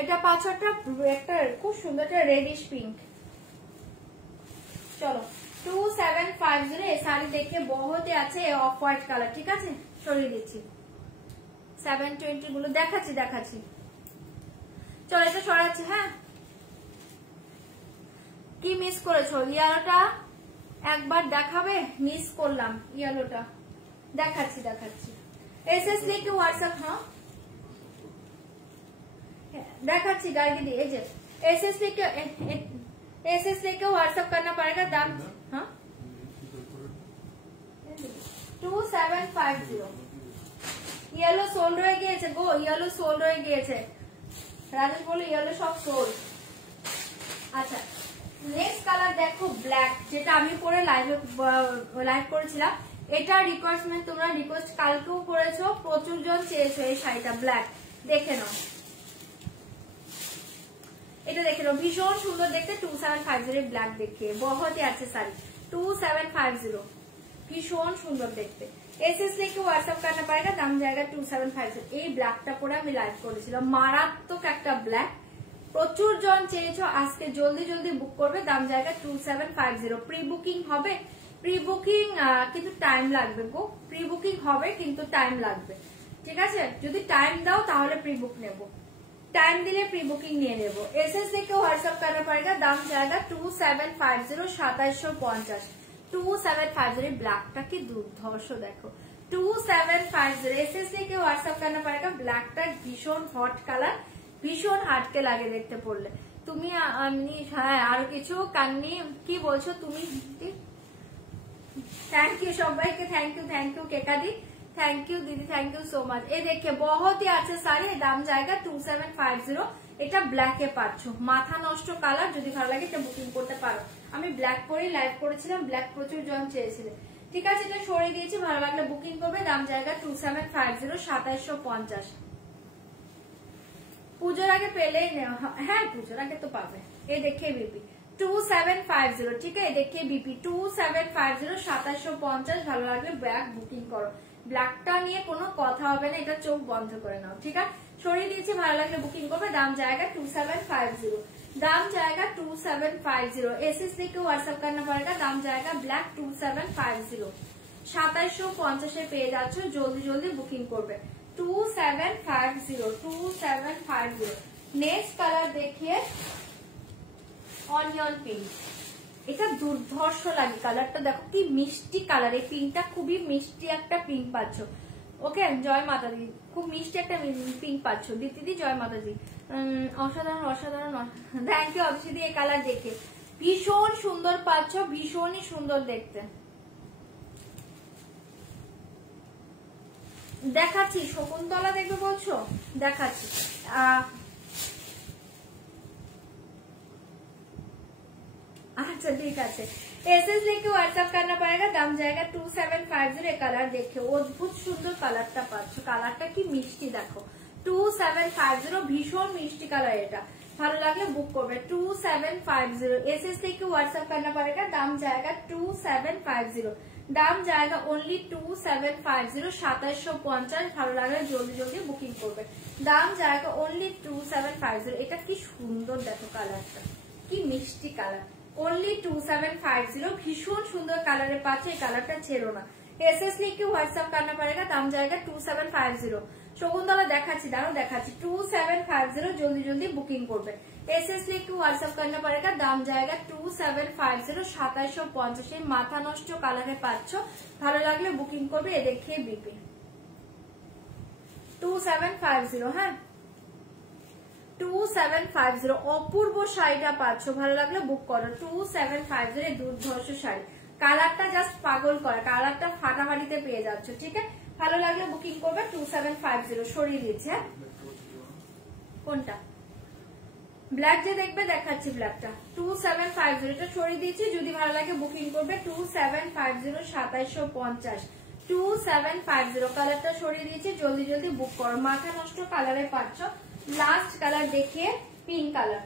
এটা পাঁচটা একটা খুব সুন্দর একটা রেডিশ পিঙ্ক। চলো 2750। এই শাড়ি দেখে বহুতে আছে অফ হোয়াইট কালার। ঠিক আছে, সরিয়ে দিচ্ছি, 720 গুলো দেখাচ্ছি দেখাচ্ছি। চলো এটা সরাচ্ছি। হ্যাঁ, কি মিস করেছো? ইয়েলোটা একবার দেখাবে, মিস করলাম ইয়েলোটা, দেখাচ্ছি দেখাচ্ছি। एसएस लेके व्हाट्सएप, हाँ देखाচ্ছি गाड़ी दी। एसएस लेके व्हाट्सएप करना पड़ेगा, दाम हाँ 2750। ইয়েলো সোল্ড হয়ে গিয়েছে গো, ইয়েলো সোল্ড হয়ে গিয়েছে, রাজেশ বলে ইয়েলো সব সোল্ড। আচ্ছা নেক্সট কালার দেখো, ব্ল্যাক, যেটা আমি পরে লাইভ করেছিলাম। এটা রিকোয়েস্টমেন্ট, তোমরা রিকোয়েস্ট কালকেও করেছো, প্রচুর জন চেয়েছো এই শাড়িটা, ব্ল্যাক। দেখে নাও, এটা দেখে নাও, ভীষণ সুন্দর দেখতে, 2750 ব্ল্যাক দেখে বহুতই আছে শাড়ি, 2750 ভীষণ সুন্দর দেখতে। एसएस लेके व्हाट्सएप करना पड़ेगा, दाम जाएगा 2750। এই ব্ল্যাকটা পরে আমি লাইভ করেছিলাম, মারাত্মক একটা ব্ল্যাক, প্রচুর জন চেয়েছো, আজকে জলদি জলদি বুক করবে, দাম জায়গা 2750। প্রি বুকিং হবে, প্রি বুকিং কিন্তু টাইম লাগবে গো, প্রি বুকিং হবে কিন্তু টাইম লাগবে। ঠিক আছে, যদি টাইম দাও তাহলে প্রি বুক নেব। टाइम दिले प्री बुकिंग নিয়ে নেব। एसएसडी के व्हाट्सएप करना पड़ेगा, दाम जाएगा 2750 2750 2750। ব্ল্যাকটা কি দুর্ধর্ষ দেখো 2750। एसएसडी के व्हाट्सएप करना पड़ेगा। ব্ল্যাকটা ভীষণ হট কালার, ভীষণ হাটকে লাগে দেখতে পড়লে। তুমি হ্যাঁ আরো কিছু কান্নি কি বলছো তুমি? थैंक यू সবাইকে, थैंक यू केका दी, थैंक यू दीदी, थैंक यू सो मच। ये देखिए बहुत ही अच्छा साड़ी, दाम जाएगा 2750। এটা ব্ল্যাকে পাচ্ছো, মাথা নষ্ট কালার। যদি ভালো লাগে এটা বুকিং করতে পারো। আমি ব্ল্যাক পরে লাইভ করেছিলাম, ব্ল্যাক প্রচুর জন চেয়েছিলেন। ঠিক আছে, এটা সরিয়ে দিয়েছি, ভালো লাগলে বুকিং করবে। দাম জায়গা 2750 2750। পুজোর আগে পেলেই নেওয়া, হ্যাঁ পুজোর আগে তো পাবে। এই দেখে বিপি 2750, ঠিক আছে देखिए बीपी 2750 2750। ভালো লাগলে ব্ল্যাক বুকিং করো। ব্ল্যাকটা নিয়ে কোনো কথা হবে না, এটা চোখ বন্ধ করে নাও। ঠিক আছে, সরিয়ে দিয়েছি, ভালো লাগলে বুকিং করবে। দাম জায়গা 2750, दाम जाएगा 2750। एसएसडी को व्हाट्सएप करना पड़ेगा। दाम जाएगा ब्लैक 2750 2750 পেয়ে যাচ্ছ, জলদি জলদি বুকিং করবে। 2750 2750। नेक्स्ट कलर देखिए অনিয়ন পিঙ্ক। এটা দুর্ধর্ষ লাগে কালারটা, দেখো কি মিষ্টি কালার। এই পিঙ্কটা খুবই মিষ্টি একটা পিঙ্ক পাচ্ছ। ওকে জয় মাতা দি, খুব মিষ্টি একটা পিঙ্ক পাচ্ছ। দিদি জয় মাতা দি, অসাধারণ অসাধারণ। থ্যাংক ইউ অবশ্যই। এই কালার দেখে ভীষণ সুন্দর পাচ্ছ, ভীষণই সুন্দর দেখতে। দেখাচ্ছি শকুন্তলা দেখবে বলছো, দেখাচ্ছি। अच्छा ठीक है, एसएस लेके व्हाट्सएप करना पड़ेगा। दाम जाएगा 2750। कलर देखे अद्भुत सुंदर कलरটা পাচ্ছ, কালারটা কি মিষ্টি দেখো। 2750 ভীষণ মিষ্টি কালার, এটা ভালো লাগলে বুক করবে। 2750 एसएस लेके व्हाट्सएप करना पड़ेगा। दाम जाएगा 2750। दाम जाएगा ओनली 2750 2750। ভালো লাগলে জলদি জলদি বুকিং করবে। দাম जाएगा ओनली 2750। এটা কি সুন্দর দেখো কালারটা, কি মিষ্টি কালার। ओनली 2750 ভীষণ সুন্দর কালারে পাচ্ছে। এই কালারটা ছেড়ো না। एसएस लिखे व्हाट्सएप करना पड़ेगा। दाम जाएगा 2750। শকুন্তলা দেখাচ্ছি, দাঁড়াও দেখাচ্ছি। 2750 জলদি জলদি বুকিং করবে। एसएस लिखे व्हाट्सएप करना पड़ेगा। दाम जाएगा 2750 2750। মাথা নষ্ট কালারে পাচ্ছ, ভালো লাগলে বুকিং করবে। এ দেখিয়ে বিপি 2750। হ্যাঁ 2750 অপূর্ব শাড়িটা পাচ্ছ, ভালো লাগলে বুক করো। 2750 দুর্ধর্ষ শাড়ি, কালারটা জাস্ট পাগল করা, কালারটা ফাটাফাটিতে পেয়ে যাচ্ছ। ঠিক আছে, ভালো লাগলে বুকিং করবে। 2750 সরিয়ে দিচ্ছে। কোনটা ব্ল্যাক যে দেখবে দেখাচ্ছি, ব্ল্যাকটা 2750 এটা সরিয়ে দিয়েছি। যদি ভালো লাগে বুকিং করবে। 2750 2750 2750 কালারটা সরিয়ে দিয়েছি, জলদি জলদি বুক করো। মাথা নষ্ট কালারে পাচ্ছ। लास्ट कलर देखिए पिंक कलर,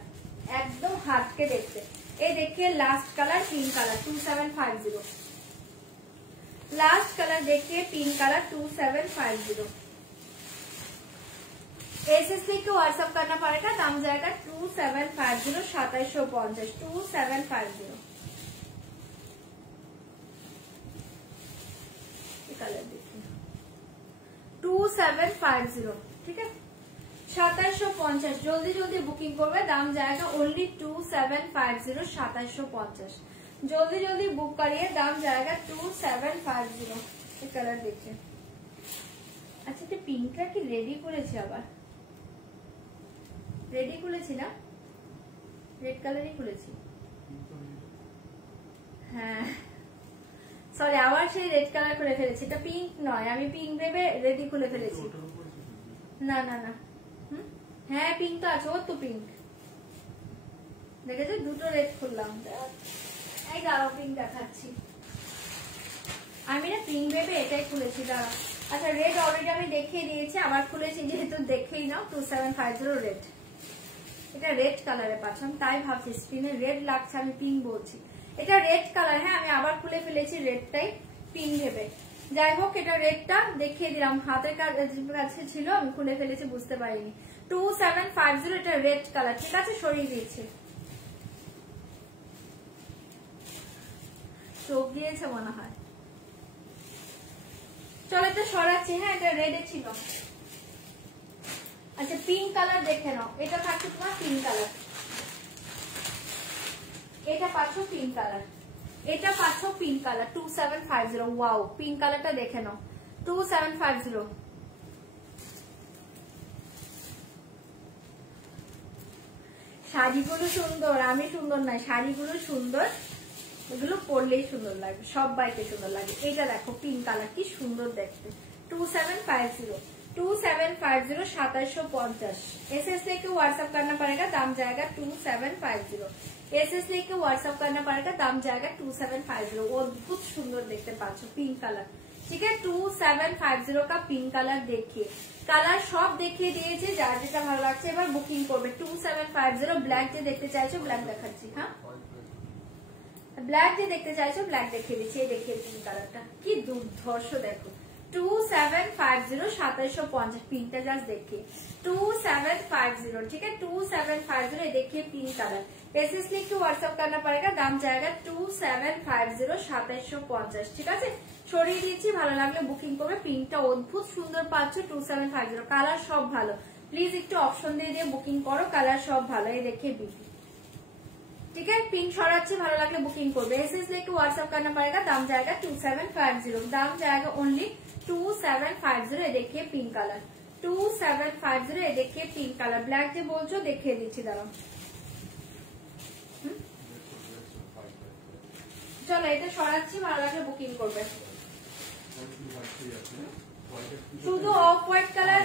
एकदम हाथ के देखते। ये देखिए last colour pink colour 2750। Last colour देखिए पिंक कलर 2750। एसएसडी को व्हाट्सएप करना पड़ेगा। दाम जाएगा 2750 2750 2750। कलर देखिए 2750। ठीक है 2750 जल्दी जल्दी बुकिंग করবে। दाम जाएगा ओनली 2750 2750। जल्दी जल्दी बुक करिए। दाम जाएगा 2750। ये कलर देखिए। अच्छा तो पिंकটা কি রেডি করেছি, আবার রেডি করেছি না, রেড কালারই করেছি। হ্যাঁ সরি, আবার সেই রেড কালার করে ফেলেছি। এটা পিঙ্ক নয়, আমি পিঙ্ক ভেবে রেডি করে ফেলেছি। না না না, হ্যাঁ পিঙ্ক তো আছে, ও তো পিঙ্ক দেখেছো, দুটো রেড খুললাম। এই দাঁড়াও পিঙ্ক দেখাচ্ছি। আমি না পিঙ্ক ভেবে এটাই খুলেছি, দাঁড়াও। আচ্ছা রেড অলরেডি আমি দেখিয়ে দিয়েছি, আবার খুলেছি যেহেতু দেখেই নাও। 2750 রেড, এটা রেড কালারে পাচ্ছি, তাই ভাবছি স্ক্রিনে রেড লাগছে, আমি পিঙ্ক বলছি। এটা রেড কালার। হ্যাঁ আমি আবার খুলে ফেলেছি রেডটাই পিঙ্ক ভেবে। যাই হোক এটা রেডটা দেখিয়ে দিলাম, হাতের কাছে ছিল, আমি খুলে ফেলেছি, বুঝতে পারিনি। 2750 এটা রেড কালার। ঠিক আছে সরিয়ে দিয়েছি। চোখ দিয়েছে মনে হয়, চলো এটা সরাচ্ছি। হ্যাঁ এটা রেডে ছিল। আচ্ছা পিঙ্ক কালার দেখে নাও, এটা থাকছে তোমার পিঙ্ক কালার, এটা পাচ্ছ পিঙ্ক কালার, এটা পাচ্ছ পিঙ্ক কালার 2750। ওয়াও পিঙ্ক কালারটা দেখে নাও 2750। শাড়িগুলো সুন্দর, আমি সুন্দর নাই, শাড়িগুলো সুন্দর, এগুলো পরলেই সুন্দর লাগবে, সবাইকে সুন্দর লাগবে। এটা দেখো পিঙ্ক কালার কি সুন্দর দেখতে 2750 2750 2750। एसएस लेके व्हाट्सएप करना पड़ेगा, दाम जाएगा 2750। एसएस लेके व्हाट्सएप करना पड़ेगा, दाम जाएगा 2750। अद्भुत सुंदर देखते पाচ্ছ पिंक कलर, ठीक है 2750 का पिंक कलर। देखिए কালার সব দেখিয়ে দিয়েছে, যার যেটা ভালো লাগছে এবার বুকিং করবে। 2750 ব্ল্যাক যে দেখতে চাইছো ব্ল্যাক দেখাচ্ছি, হ্যাঁ ব্ল্যাক যে দেখতে চাইছো ব্ল্যাক দেখিয়ে দিচ্ছি। এই দেখিয়ে পিঙ্ক কালারটা কি দুর্ধর্ষ দেখো 2750 2750 पिंकটা জাস্ট देखिए 2750, ठीक है 2750। ये देखिए पिंक कलर, एसएस लिख के व्हाट्सएप करना पड़ेगा, दाम जाएगा 2750 2750, ঠিক আছে ছড়িয়ে দিচ্ছি। ভালো লাগলে বুকিং করবে, পিঙ্কটা অদ্ভুত সুন্দর পাচ্ছ 2750। কালার সব ভালো, প্লিজ একটু অপশন দিয়ে দিয়ে বুকিং করো, কালার সব ভালো। এই देखिए বিপি, ठीक है पिंक ছড়াচ্ছি, ভালো লাগলে বুকিং করবে। एसएस लेके व्हाट्सएप करना पड़ेगा, दाम जाएगा 2750, दाम जाएगा ओनली 2750। ये देखिए पिंक कलर 2750। ये देखिए पिंक कलर, ब्लैक जो बोलছো দেখিয়ে দিচ্ছি দাঁড়াও। চলো এটা ছড়াচ্ছি, ভালো লাগলে বুকিং করবে। শুধু অফ হোয়াইট কালার,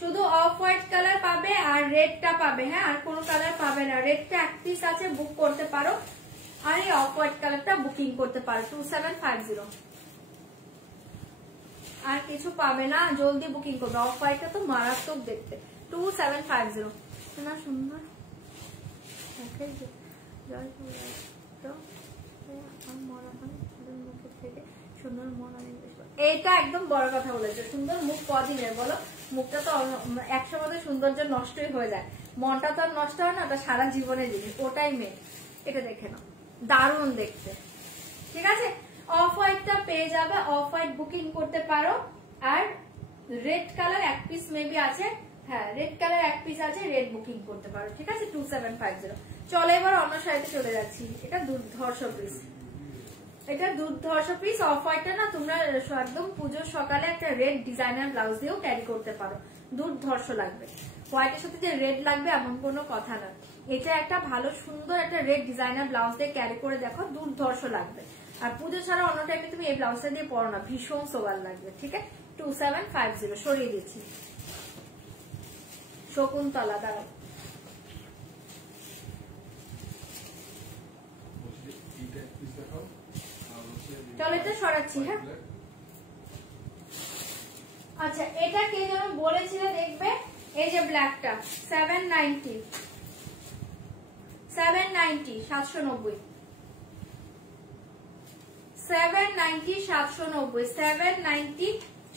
শুধু অফ হোয়াইট কালার পাবে আর রেডটা পাবে, হ্যাঁ আর কোনো কালার পাবে না। রেডটা এক পিস আছে, বুক করতে পারো, আর এই অফ হোয়াইট কালারটা বুকিং করতে পারো 2750। আর কিছু পাবে না, জলদি বুকিং করবে। অফ হোয়াইটটা তো মারাত্মক দেখতে 2750। না সুন্দর সুন্দর মন, এইটা একদম বড় কথা বলেছে। সুন্দর মুখ কদিনের বলো, মুখটা তো একসময় মধ্যে সৌন্দর্য নষ্টই হয়ে যায়, মনটা তো আর নষ্ট হয় না, ওটা সারা জীবনের জিনিস, ওটাই মেন। এটা দেখে নাও দারুণ দেখতে, ঠিক আছে অফ হোয়াইটটা পেয়ে যাবে, অফ হোয়াইট বুকিং করতে পারো। আর রেড কালার এক পিস মেবি আছে, হ্যাঁ রেড কালার এক পিস আছে, রেড বুকিং করতে পারো, ঠিক আছে 2750। চলো এবার অন্য শাড়িতে চলে যাচ্ছি। এটা দুর্ধর্ষ পিস, এটা দুর্ধর্ষ পিস। অফ হোয়াইটটা না তোমরা একদম পুজোর সকালে একটা রেড ডিজাইনার ব্লাউজ দিয়েও ক্যারি করতে পারো, দুর্ধর্ষ লাগবে। হোয়াইটের সাথে যে রেড লাগবে এমন কোনো কথা না, এটা একটা ভালো সুন্দর একটা রেড ডিজাইনার ব্লাউজ দিয়ে ক্যারি করে দেখো, দুর্ধর্ষ লাগবে। আর পুজো ছাড়া অন্য টাইমে তুমি এই ব্লাউজটা দিয়ে পরো না, ভীষণ সোবার লাগবে, ঠিক আছে 2750। সরিয়ে দিচ্ছি শকুন্তলা, দাঁড়াও চলো এটা সরাচ্ছি, হ্যাঁ আচ্ছা এটা কে যেন বলেছিল দেখবে, এই যে ব্ল্যাকটা 790 790 790 790 790 790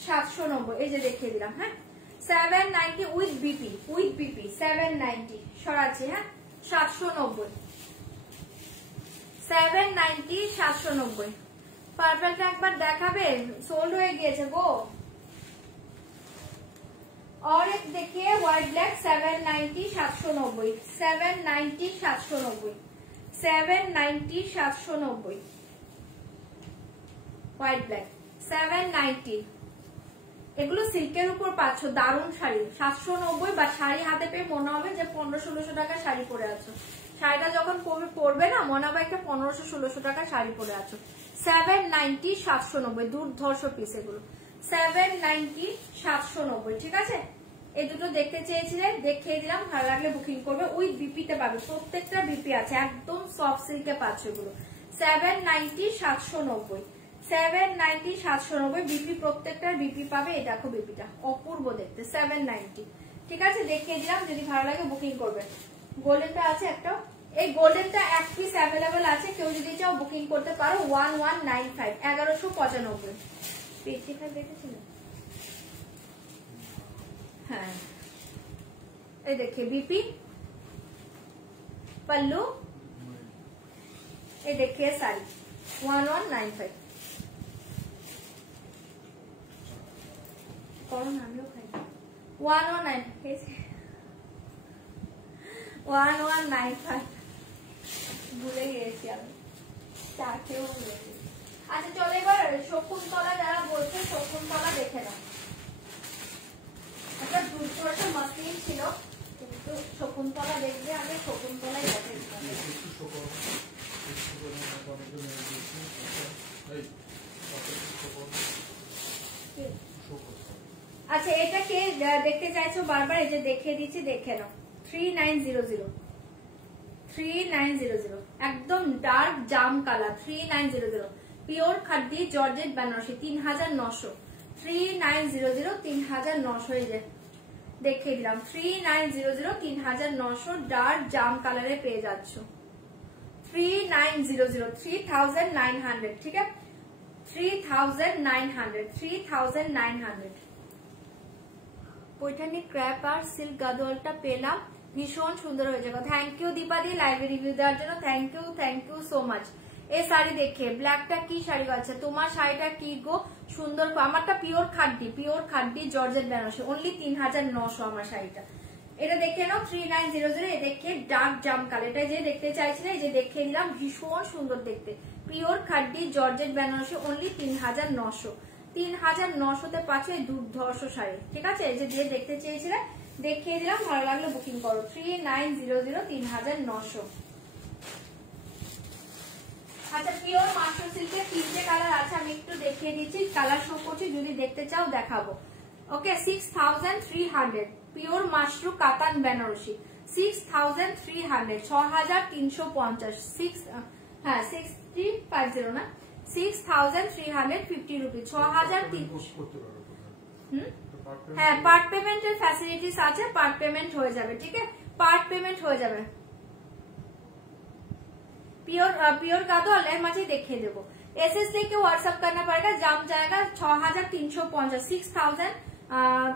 790। এই যে দেখিয়ে দিলাম, হ্যাঁ 790 উইথ বিপি 790 সরাচ্ছি, হ্যাঁ 790 790 790। পার্পলটা একবার দেখাবে, সোল্ড হয়ে গিয়েছে গো। और एक देखिए व्हाइट ब्लैक 790 790 790 790 790 790 হোয়াইট ব্ল্যাক 790। এগুলো সিল্কের উপর পাচ্ছ, দারুণ শাড়ি 790। বা শাড়ি হাতে পেয়ে মনে হবে যে 1500-1600 টাকা শাড়ি পরে আছো, শাড়িটা যখন পরবে না মনে হবে একটা 1500-1600 টাকা শাড়ি পরে আছো। 790 790 দুর্ধর্ষ পিস এগুলো 790 790, ঠিক আছে এই দুটো দেখতে চেয়েছিলেন দেখিয়ে দিলাম, ভালো লাগলে বুকিং করবে। উইথ বিপিতে পাবে, প্রত্যেকটা বিপি আছে, একদম সফট সিল্কে পাচ্ছে এগুলো 790 790 790 790 বিপি, প্রত্যেকটার বিপি পাবে। এই দেখো বিপিটা অপূর্ব দেখতে 790, ঠিক আছে দেখিয়ে দিলাম, যদি ভালো লাগে বুকিং করবে। গোল্ডেনটা আছে একটা, এই গোল্ডেনটা এক পিস অ্যাভেলেবেল আছে, কেউ যদি চাও বুকিং করতে পারো 1195 1195 পেটিটা দেখেছিলেন, হ্যাঁ এই देखिए बीपी पल्लू, ये देखिए साड़ी 1195। করো না আমিও খাই, 1195 ভুলে গিয়েছি আমি, চাকেও ভুলেছি। আচ্ছা চলো এবার শকুন্তলা যারা বলছে শকুন্তলা দেখে নাও। একটা দুটো মাসলিন ছিল কিন্তু শকুন্তলা দেখবে, আগে শকুন্তলাই দেখে। আচ্ছা এটা কে দেখতে চাইছো বারবার, এই যে দেখিয়ে দিচ্ছি, দেখে নাও। 3900 3900 একদম ডার্ক জাম কালার 3900 পিওর খাদ্দি জর্জেট বেনারসি 3900 3900 3900 এই যে দেখিয়ে দিলাম 3900 3900 ডার্ক জাম কালারে পেয়ে যাচ্ছ 3900 3900 ঠিক আছে 3900 পৈঠানি ক্র্যাপ আর সিল্ক গাদোয়ালটা পেলাম, ভীষণ সুন্দর হয়ে যাবে। থ্যাংক ইউ দীপাদি লাইভে রিভিউ দেওয়ার জন্য, থ্যাংক ইউ সো মাচ। এই শাড়ি দেখে ব্ল্যাকটা কি শাড়ি আছে, তোমার শাড়িটা কি গো সুন্দর, আমারটা পিওর খাদ্দি জর্জেট বেনারসি অনলি 3900 আমার শাড়িটা। এটা দেখে নাও 3900 এ দেখে ডার্ক জাম কালার, এটা যে দেখতে চাইছিলে এই যে দেখিয়ে দিলাম, ভীষণ সুন্দর দেখতে, পিওর খাদ্দি জর্জেট বেনারসি অনলি 3900 3900 তে পাচ্ছ এই দুর্ধর্ষ শাড়ি। ঠিক আছে, এই যে দিয়ে দেখতে চেয়েছিলে দেখিয়ে দিলাম, ভালো লাগলে বুকিং করো 3900 3900। আচ্ছা পিওর মাশরুম সিল্কের 3টে কালার আছে, আমি একটু দেখিয়ে দিচ্ছি, কালার শো করছি, যদি দেখতে চাও দেখাবো। ওকে 6300 পিওর মাশরুম কাতান বেনারসি 6300 6350 হ্যাঁ 6350 না 6350 রুপি 6300। হ্যাঁ পার্ট পেমেন্টের ফ্যাসিলিটিস আছে, পার্ট পেমেন্ট হয়ে যাবে। ঠিক আছে পার্ট पेमेंट हो जाए। प्योर का तो ऑनलाइन मजे देखे देवो, एसएसडी के व्हाट्सएप करना पड़ेगा, जाम जाएगा 6350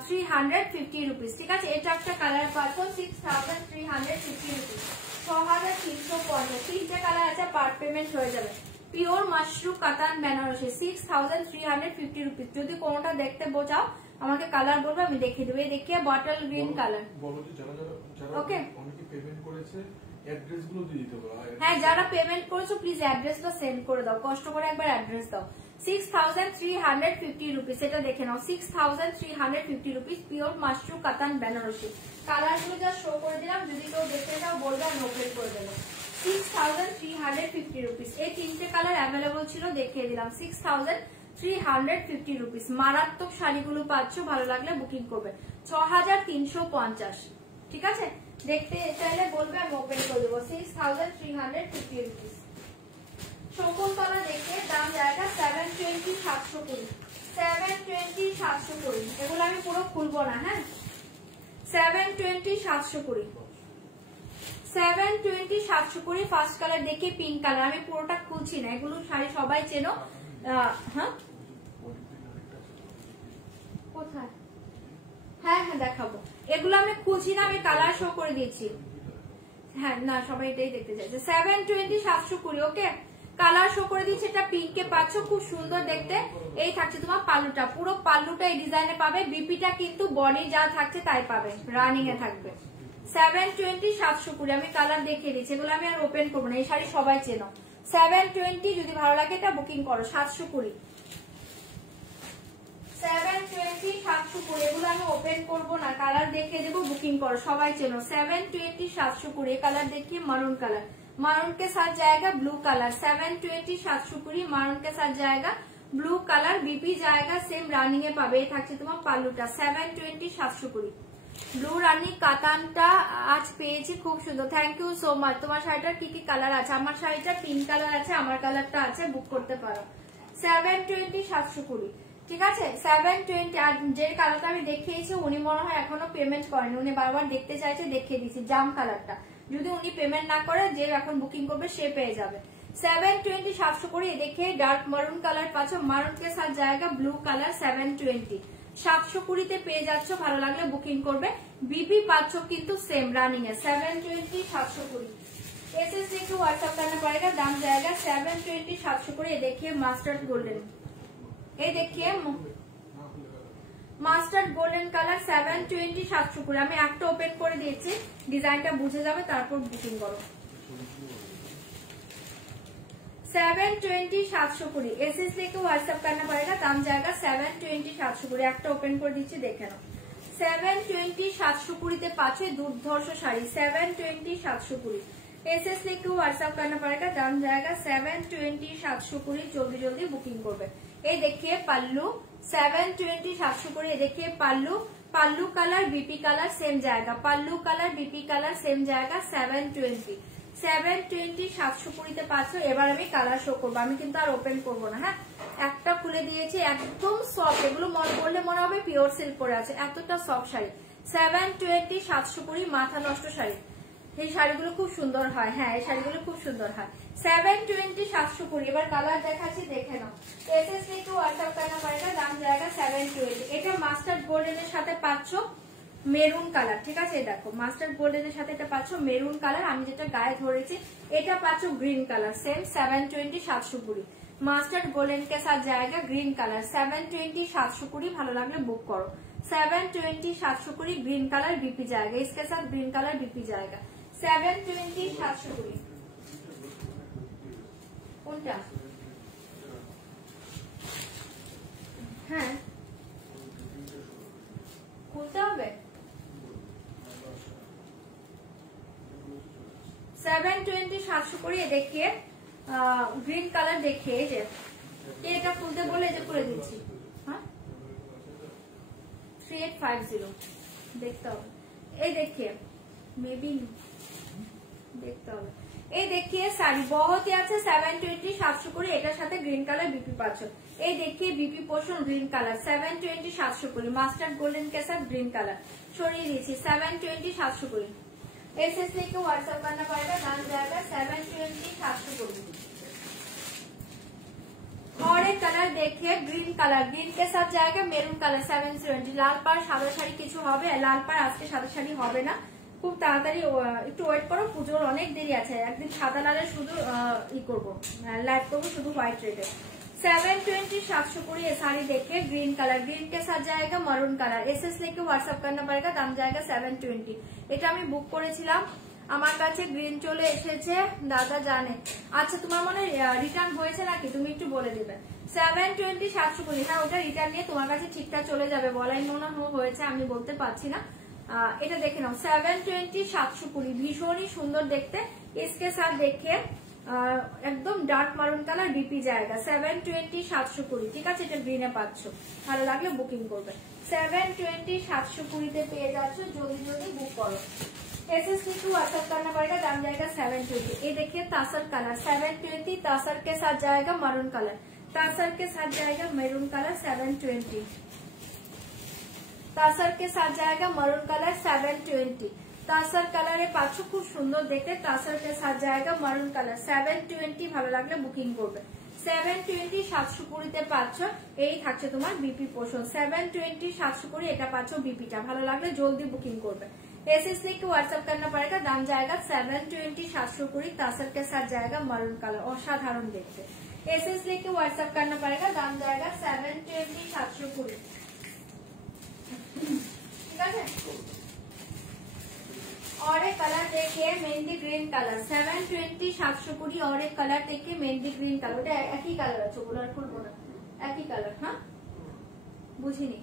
6350 रुपीज। ठीक है এটা একটা কালার পাচ্ছ 6350 রুপি 6350 তিনটে কালার আছে, পার্ট পেমেন্ট হয়ে যাবে। পিওর মাশরুম কাতান বেনারসি 6350 রুপিস। যদি কোনটা দেখতে বোঝাও আমাকে কালার বলবে, আমি দেখিয়ে দেবো। এই দেখিয়ে বটল গ্রিন কালার। বলো যে যারা ওকে অনেকে পেমেন্ট করেছে অ্যাড্রেস গুলো দিয়ে দিতে বলো। হ্যাঁ যারা পেমেন্ট করেছো প্লিজ অ্যাড্রেসটা সেন্ড করে দাও, কষ্ট করে একবার অ্যাড্রেস দাও। 6350 রুপিস এটা দেখে নাও 6350 রুপিস পিওর মাশরুম কাতান বেনারসি। কালার গুলো যা শো করে দিলাম, যদি কেউ দেখতে যাও বলবে আমি ওপেন করে দেবো। 6350 রুপিস এই তিনটে কালার অ্যাভেলেবল ছিল, দেখিয়ে দিলাম 6350 রুপিস। মারাত্মক শাড়িগুলো পাচ্ছ, ভালো লাগলে বুকিং করবে 6350। ঠিক আছে দেখতে চাইলে বলবে আমি ওপেন করে দেবো 6350 রুপিস। শকুন্তলা দেখে দাম জায়গা 720 720 720 720। এগুলো আমি পুরো খুলবো না। হ্যাঁ 720 720 720 720। ফার্স্ট কালার দেখে পিঙ্ক কালার, আমি পুরোটা খুলছি না, এগুলো শাড়ি সবাই চেনো। হ্যাঁ কোথায়? হ্যাঁ হ্যাঁ দেখাবো, এগুলো আমি খুলছি না, আমি কালার শো করে দিয়েছি। হ্যাঁ না সবাই এটাই দেখতে চাইছে 720 720। ওকে কালার শো করে দিচ্ছি, এটা পিঙ্কে পাচ্ছ, খুব সুন্দর দেখতে। এই থাকছে তোমার পাল্লুটা, পুরো পাল্লুটা এই ডিজাইনে পাবে, বিপিটা কিন্তু বডি যা থাকছে তাই পাবে, রানিং এ থাকবে। 720 720 আমি কালার দেখিয়ে দিচ্ছি, এগুলো আমি আর ওপেন করবো না, এই শাড়ি সবাই চেনো। 720 যদি ভালো লাগে এটা বুকিং করো 720 720 720। এগুলো আমি ওপেন করবো না, কালার দেখিয়ে দেবো, বুকিং করো, সবাই চেনো 720 720। কালার देखिए মারুন কালার, मारून के साथ जाएगा ब्लू कलर 720 720। मारून के साथ जाएगा ब्लू कलर, बीपी जाएगा सेम रानिंग ए पाবে। এই থাকছে তোমার পাল্লুটা 720 720। ব্লু রানী কাতানটা আজ পেয়েছি, খুব সুন্দর, থ্যাংক ইউ সো মাচ। তোমার শাড়িটার কি কি কালার আছে? আমার শাড়িটা পিঙ্ক কালার আছে, আমার কালারটা আছে, বুক করতে পারো 720 720। ঠিক আছে 720। আর যে কালারটা আমি দেখিয়েছি উনি মনে হয় এখনো পেমেন্ট করেনি, উনি বারবার দেখতে চাইছে, দেখিয়ে দিচ্ছি জাম কালারটা। যদি উনি পেমেন্ট না করে যে এখন বুকিং করবে সে পেয়ে যাবে 720 720। देखिए डार्क मरून कलर पाচ্ছ, মারুন के साथ जाएगा ब्लू कलर 720 720 তে পেয়ে যাচ্ছ, ভালো লাগলে বুকিং করবে। বিপি পাচ্ছ কিন্তু সেম রানিং है 720 720। एसएसडी को व्हाट्सएप करना पड़ेगा, दाम जाएगा 720 720। ये देखिए मास्टर्ड गोल्डन, ये देखिए মাস্টার্ড গোল্ডেন কালার 720 720। আমি একটা ওপেন করে দিয়েছি, ডিজাইনটা বুঝে যাবে, তারপর বুকিং করো। 720 720 एसएस लेके व्हाट्सएप करना पड़ेगा, दाम जाएगा 720 720। একটা ওপেন করে দিচ্ছি, দেখে নাও। 720 720 তে পাচ্ছে দুর্ধর্ষ শাড়ি 720 720। एसएस लेके व्हाट्सएप करना पड़ेगा, दाम जाएगा 720 720। जल्दी जल्दी बुकिंग করবে। এই देखिए पल्लू 720 720। ये देखिए पल्लू, पल्लू कलर बीपी कलर सेम जाएगा, पल्लू कलर बीपी कलर सेम जाएगा 720 720 720 পাচ্ছো। এবার আমি কালার শো করবো, আমি কিন্তু আর ওপেন করবো না। হ্যাঁ, একটা খুলে দিয়েছি, একদম সফট, এগুলো মনে করলে মনে হবে পিওর সিল্ক পরে আছে, এতটা সফট শাড়ি। 720 720 মাথা নষ্ট শাড়ি। এই শাড়িগুলো খুব সুন্দর হয়। হ্যাঁ, এই শাড়িগুলো খুব সুন্দর হয়। 720 720। এবার কালার দেখাচ্ছি, দেখে নাও। এসএস লিখে হোয়াটসঅ্যাপ करना पड़ेगा, দাম जाएगा 720। এটা মাস্টার্ড গোল্ডেনের সাথে পাচ্ছো মেরুন কালার, ঠিক আছে? দেখো মাস্টার্ড গোল্ডেনের সাথে এটা পাচ্ছ মেরুন কালার, আমি যেটা গায়ে ধরেছি এটা পাচ্ছ green colour, same 720 720। Mustard golden के साथ जाएगा ग्रीन कलर 720 720। ভালো লাগলে বুক করো। 720 720 ग्रीन कलर बीपी जाएगा, इसके साथ ग्रीन कलर बीपी जाएगा 720 720। কোনটা? হ্যাঁ, খুলতে হবে। 720 720। देखिए ग्रीन कलर, देखिए এটা খুলতে বলে যে খুলে দিচ্ছি। হ্যাঁ, 3850 দেখতে হবে। এই देखिए मे बी দেখতে হবে। এই देखिए শাড়ি बहुत ही আছে 720 720। এটার সাথে গ্রিন কালার বিপি পাচ্ছ। এই देखिए BP portion green colour 720 720। Mustard golden के साथ ग्रीन कलर সরিয়ে দিয়েছি 720 720। एसएस लेके व्हाट्सएप करना पड़ेगा, दाम जाएगा 720 720। और एक कलर देखिए ग्रीन कलर, ग्रीन के साथ जाएगा मेरून कलर 720। লাল পাড় সাদা শাড়ি কিছু হবে, লাল পাড় আজকে সাদা শাড়ি হবে না, খুব তাড়াতাড়ি একটু ওয়েট করো, পুজোর অনেক দেরি আছে। একদিন সাদা লালের শুধু ই করবো, লাইভ করবো শুধু হোয়াইট রেডে। 720 720। ये साड़ी देखिए ग्रीन कलर, ग्रीन के साथ जाएगा मरून कलर। एसएस लेके व्हाट्सएप करना पड़ेगा, दाम जाएगा 720। এটা আমি বুক করেছিলাম, আমার কাছে গ্রিন চলে এসেছে, দাদা জানে। আচ্ছা, তোমার মনে রিটার্ন হয়েছে নাকি, তুমি একটু বলে দিবে। 720 720। হ্যাঁ, ওটা রিটার্ন নিয়ে তোমার কাছে ঠিকঠাক চলে যাবে, বলাই মনে হয়েছে, আমি বলতে পারছি না। এটা দেখে নাও 720 720, ভীষণই সুন্দর দেখতে। इसके साथ देखिए একদম ডার্ক মারুন কালার বিপি জায়গা 720 720। ঠিক আছে, এটা গ্রিনে পাচ্ছ, ভালো লাগলে বুকিং করবে। 720 720 তে পেয়ে যাচ্ছ, জলদি জলদি বুক করো। एसएस लिखो व्हाट्सएप करना पड़ेगा, दाम जाएगा 720। ये देखिए तासर कलर 720, तासर के साथ जाएगा मरून कलर, तासर के साथ जाएगा मैरून कलर 720, तासर के साथ जाएगा मरून कलर 720। तासर कलर পাচ্ছ, খুব সুন্দর দেখতে। तासर के साथ जाएगा मरून कलर 720। ভালো লাগলে বুকিং করবে। 720 720 তে পাচ্ছ, এই থাকছে তোমার বিপি পোর্শন 720 720। এটা পাচ্ছ বিপিটা, ভালো লাগলে জলদি বুকিং করবে। एसएस लेके व्हाट्सएप करना पड़ेगा, दाम जाएगा 720 720। तासर के साथ जाएगा मरून कलर, असाधारण देखते। एसएस लेके व्हाट्सएप करना पड़ेगा, दाम जाएगा 720 720। ঠিক আছে। और एक कलर देखिए मेहंदी ग्रीन कलर 720 720। और एक कलर देखिए मेहंदी ग्रीन कलर, ওটা একই কালার আছে, ওগুলো আর খুলবো না, একই কালার। হ্যাঁ, বুঝিনি।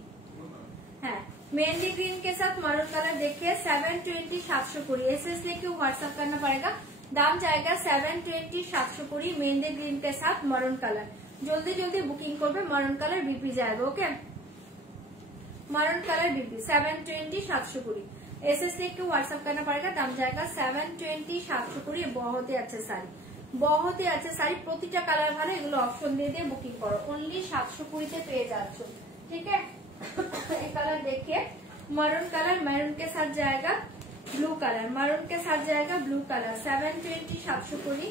হ্যাঁ, मेहंदी ग्रीन के साथ मरून कलर देखिए 720 720। एसएस लेके व्हाट्सएप करना पड़ेगा, दाम जाएगा 720 720। मेहंदी ग्रीन के साथ मरून कलर, जल्दी जल्दी बुकिंग करबे। मरून कलर बीपी जाएगा, okay, maroon colour BP 720 720। SS लेके व्हाट्सएप करना पड़ेगा, दाम जाएगा 720 720। बहुत ही अच्छे शाड़ी, बहुत ही अच्छे শাড়ি, প্রতিটা কালার ভালো, এগুলো অপশন দিয়ে দিয়ে বুকিং করো। অনলি 720 তে পেয়ে যাচ্ছ, ঠিক আছে। एक कलर देखिए मरून कलर, मैरून के साथ जाएगा ब्लू कलर, मरून के साथ जाएगा ब्लू कलर 720 720।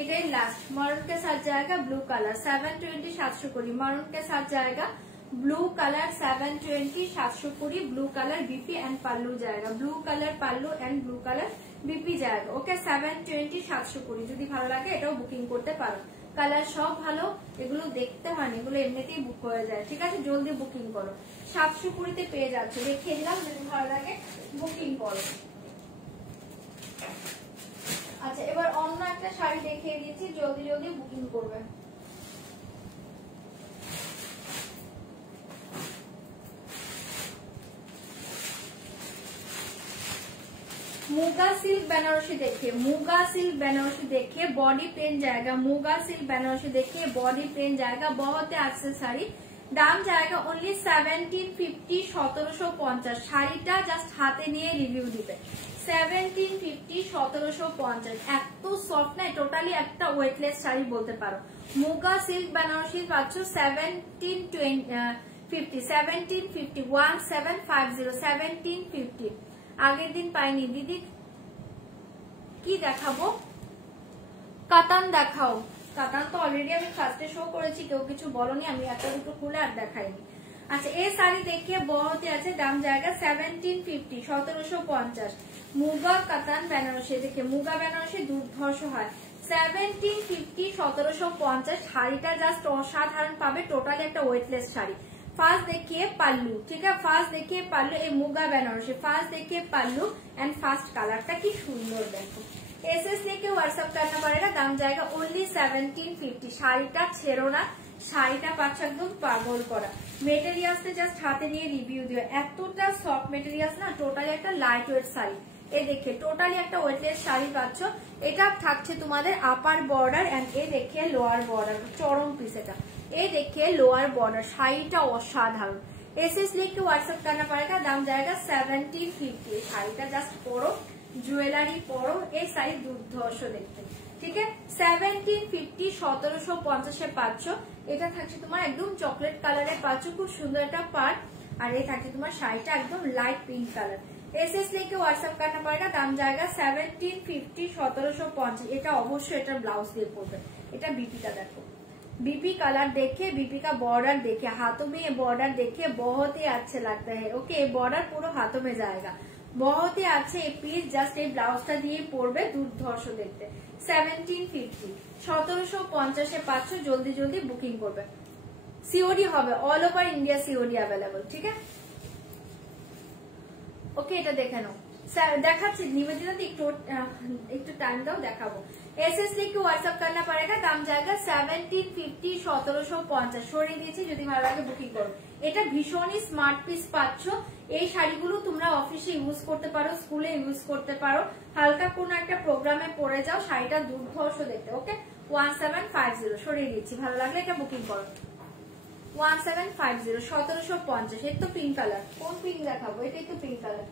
इधर लास्ट मरून के साथ जाएगा ब्लू कलर 720 720। मरून के साथ जाएगा blue colour 720 720 blue colour BP and pallu जाएगा, blue colour pallu and blue colour BP जाएगा। ओके 720 720 যদি ভালো লাগে এটাও বুকিং করতে পারো। কালার সব ভালো, এগুলো দেখতে হয় না, এগুলো এমনিতেই বুক হয়ে যায়। ঠিক আছে, জলদি বুকিং করো। 720 পেয়ে যাচ্ছে, দেখিয়ে দিলাম, যদি ভালো লাগে বুকিং করো। আচ্ছা এবার অন্য একটা শাড়ি দেখিয়ে দিচ্ছি, জলদি জলদি বুকিং করবে। मुगा सिल्क बनारसी देखिए, मुगा सिल्क बनारसी देखिए, बॉडी प्लेन जाएगा। मुगा सिल्क बनारसी देखिए, बॉडी प्लेन जाएगा, बहुत ही अच्छे শাড়ি। দাম जाएगा ओनली 1750 1750। শাড়িটা জাস্ট হাতে নিয়ে রিভিউ দিবে। 1750 1750 এত সফট না, টোটালি একটা ওয়েটলেস শাড়ি বলতে পারো। মুগা সিল্ক বেনারসি পাচ্ছ 1750 1750 আগের দিন পাইনি দিদি, কি দেখাবো? কাতান দেখাও। কাতান তো অলরেডি আমি ফার্স্টে শো করেছি, কেউ কিছু বলনি, আমি একটা দুটো খুলে আর দেখাইনি। আচ্ছা এই শাড়ি দেখিয়ে বহুত আছে, দাম জায়গা 1750 1750। মুগা কাতান বেনারসি দেখে, মুগা বেনারসি দুর্ধর্ষ হয়। 1750 1750 শাড়িটা জাস্ট অসাধারণ পাবে, টোটালি একটা ওয়েটলেস শাড়ি। फास्ट देखिए पल्लू, ठीक है, फास्ट देखिए पल्लू, ये मुगा बनारसी। फास्ट देखिए पल्लू एंड फास्ट कलरটা কি সুন্দর দেখো। एसएस लेके व्हाट्सएप करना पड़ेगा, दाम जाएगा ओनली 1750। শাড়িটা ছেড়ো না, শাড়িটা পাচ্ছ একদম পাগল করা। মেটেরিয়ালসটা জাস্ট হাতে নিয়ে রিভিউ দিও, এতটা সফট মেটেরিয়ালস না, টোটালি একটা লাইট ওয়েট শাড়ি। এই দেখে টোটালি একটা ওয়েটলেস শাড়ি পাচ্ছ। এটা থাকছে তোমাদের আপার বর্ডার এন্ড এই দেখে লোয়ার বর্ডার, চরম পিস। এটা ये देखिए लोअर बॉर्डर, শাড়িটা অসাধারণ। एसएस लेके व्हाट्सएप करना पड़ेगा, दाम जाएगा 1750। শাড়িটা জাস্ট পরো, জুয়েলারি পরো, এই শাড়ি দুর্ধর্ষ দেখতে। ঠিক আছে 1750 1750 পাচ্ছ। এটা থাকছে তোমার একদম চকলেট কালারে পাচ্ছ, খুব সুন্দর একটা পার্ট। আর এই থাকছে তোমার শাড়িটা একদম লাইট পিঙ্ক কালার। एसएस लेके व्हाट्सएप करना पड़ेगा, दाम जाएगा 1750 1750। এটা অবশ্যই এটার ব্লাউজ দিয়ে পরবে। এটা বিপিটা দেখো, बीपी कलर देखे, बीपी का बॉर्डर देखे, हाथों में ये बॉर्डर देखे, बहुत ही अच्छे लगता है। ओके बॉर्डर पूरा हाथों में जाएगा, बहुत ही अच्छे। ये पीस जस्ट ये ब्लाउजটা দিয়ে পরবে, দুর্ধর্ষ দেখতে। 1750 1750 পাচ্ছ, জলদি জলদি বুকিং করবে। সিওডি হবে, all over India COD available. ঠিক আছে ওকে এটা দেখে নাও, দেখাচ্ছি নিবেদিতা, একটু টাইম দাও, দেখাবো। एसएस लेके व्हाट्सएप करना पड़ेगा, दाम जाएगा 1750 1750। সরিয়ে দিয়েছি, যদি ভালো লাগে বুকিং করো। এটা ভীষণই স্মার্ট পিস পাচ্ছ। এই শাড়িগুলো তোমরা অফিসে ইউজ করতে পারো, স্কুলে ইউজ করতে পারো, হালকা কোনো একটা প্রোগ্রামে পরে যাও, শাড়িটা দুর্ধর্ষ দেখতে। ওকে 1750 সরিয়ে দিচ্ছি, ভালো লাগলে এটা বুকিং করো। 1750 1750। एक तो पिंक कलर, कौन पिंक देखाबो, এটাই তো পিঙ্ক কালার।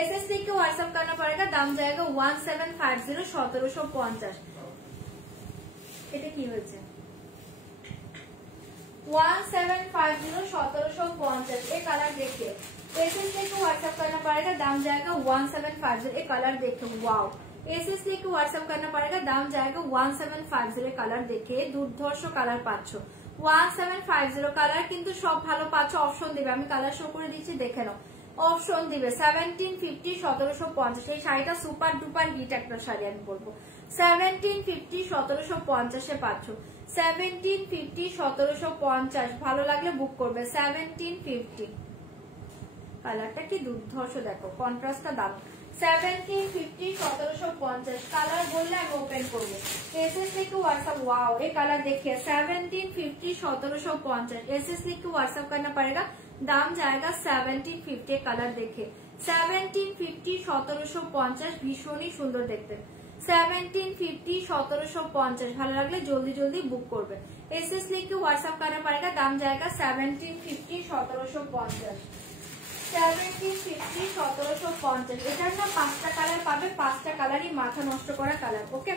एसएस लेके व्हाट्सएप करना पड़ेगा, दाम जाएगा 1750 1750। এটা কি হয়েছে 1750 1750। ये कलर देखिए, एसएस लेके व्हाट्सएप करना पड़ेगा, दाम जाएगा 1750। ये कलर देखो, वाओ। एसएस लेके व्हाट्सएप करना पड़ेगा, दाम जाएगा 1750। कलर देखिए দুর্ধর্ষ কালার পাচ্ছ। 1750 কালার কিন্তু সব ভালো পাচ্ছ। অপশন দিবে, আমি কালার শো করে দিচ্ছি, দেখে নাও। অপশন দিবে 1750 1750। এই শাড়িটা সুপার ডুপার হিট একটা শাড়ি, আমি বলবো 1750 1750 পাচ্ছ। 1750 1750 ভালো লাগলে বুক করবে। 1750 কালারটা কি দুর্ধর্ষ দেখো, কন্ট্রাস্টটা দাম। 1750 1750 কালার বললে আমি ওপেন করবো। एसएस लेके व्हाट्सएप, वाओ ये कलर देखिए 1750 1750। एसएस लेके व्हाट्सएप करना पड़ेगा, दाम जाएगा 1750। कलर देखिए 1750 1750 ভীষণই সুন্দর দেখতে। 1750 1750 ভালো লাগলে জলদি জলদি বুক করবে। एसएस लेके व्हाट्सएप करना पड़ेगा, दाम जाएगा 1750 1750। 1750 1750। এটার না 5টা কালার পাবে, 5টা কালারই মাথা নষ্ট করা কালার। ওকে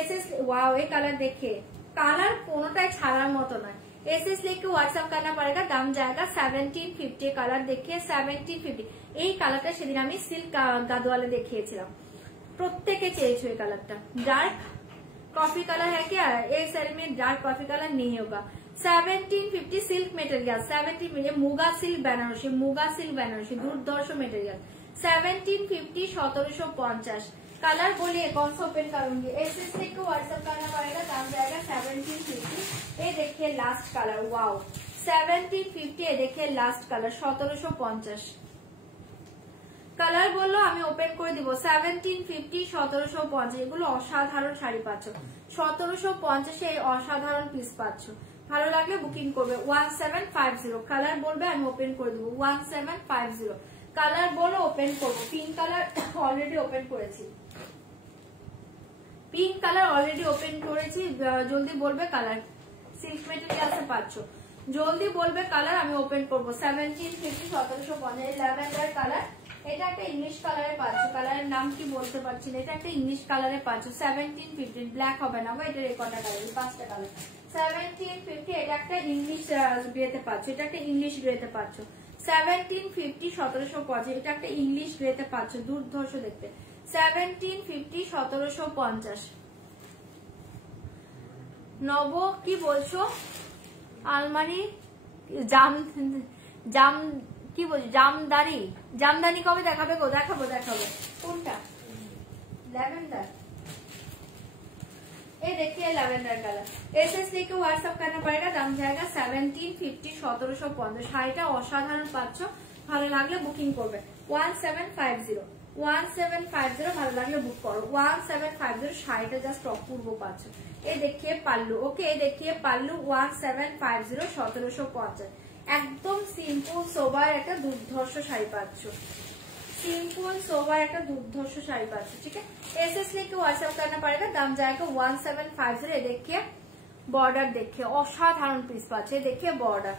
एसएस, वाओ ये कलर देखिए, কালার কোনোটাই ছাড়ার মতো নয়। एसएस लेके व्हाट्सएप करना पड़ेगा, दाम जाएगा 1750। कलर देखिए 1750। এই কালারটা সেদিন আমি সিল্ক গাদওয়ালে দেখিয়েছিলাম, প্রত্যেকে চেয়েছো এই কালারটা। डार्क कॉफी कलर है क्या, एक साड़ी में डार्क कॉफी कलर नहीं होगा। 1750 silk material, 17 muga silk Benarasi, muga silk Benarasi, দুর্ধর্ষ মেটেরিয়াল। 1750 1750 कलर बोलिए कौन सा ओपन करूंगी। एसएससी को व्हाट्सएप करना पड़ेगा, दाम जाएगा 1750। ये देखिए लास्ट कलर, वाओ 1750। ये देखिए लास्ट कलर 1750 কালার বললো আমি ওপেন করে দিব। 1750 1750 এগুলো অসাধারণ শাড়ি পাচ্ছ। 1750 এই অসাধারণ পিস পাচ্ছ। ভালো লাগলে বুকিং করবে। 1750 কালার বলবে আমি ওপেন করে দিব। 1750 কালার বলো ওপেন করবো। পিঙ্ক কালার অলরেডি ওপেন করেছি, পিঙ্ক কালার অলরেডি ওপেন করেছি। জলদি বলবে কালার, সিল্ক মেটেরিয়ালসে পাচ্ছ, জলদি বলবে কালার আমি ওপেন করবো। 1750 1750 ল্যাভেন্ডার কালার, এটা একটা ইংলিশ কালারে পাচ্ছ। কালারের নাম কি বলতে পারছি না, এটা একটা ইংলিশ কালারে পাচ্ছ। 1750 ব্ল্যাক হবে না, এটা রেকর্ডটা কালার, পাঁচটা কালার। 1750 এটা একটা ইংলিশ গ্রেতে পাচ্ছ, এটা একটা ইংলিশ গ্রেতে পাচ্ছ। 1750 1750 এটা একটা ইংলিশ গ্রেতে পাচ্ছ, দুর্ধর্ষ দেখতে। 1750 1750 নব কি বলছো? আলমারি জাম জাম কি বলছি, জামদানি, জামদানি কবে দেখাবে গো? দেখাবো দেখাবো। কোনটা? ল্যাভেন্ডার, ये देखिए लैवेंडर कलर। एसएससी को व्हाट्सएप करना पड़ेगा, दाम जाएगा 1750 1750 শাড়িটা অসাধারণ পাচ্ছ। ভালো লাগলে বুকিং করবে। 1750 1750 ভালো লাগলে বুক করো। 1750 শাড়িটা জাস্ট অপূর্ব পাচ্ছ। ये देखिए পাল্লু, ওকে ये देखिए পাল্লু 1750 1750 একদম সিম্পল সোবার একটা দুর্ধর্ষ শাড়ি পাচ্ছ। सिंपल सोवर एक दुर्धर्ष शाड़ी पाচ্ছ, ठीक है। एसएससी को व्हाट्सएप करना पड़ेगा, दाम जाएगा 1750। देखिए बॉर्डर, देखिए असाधारण पिस पाচ্ছে। देखिए बॉर्डर,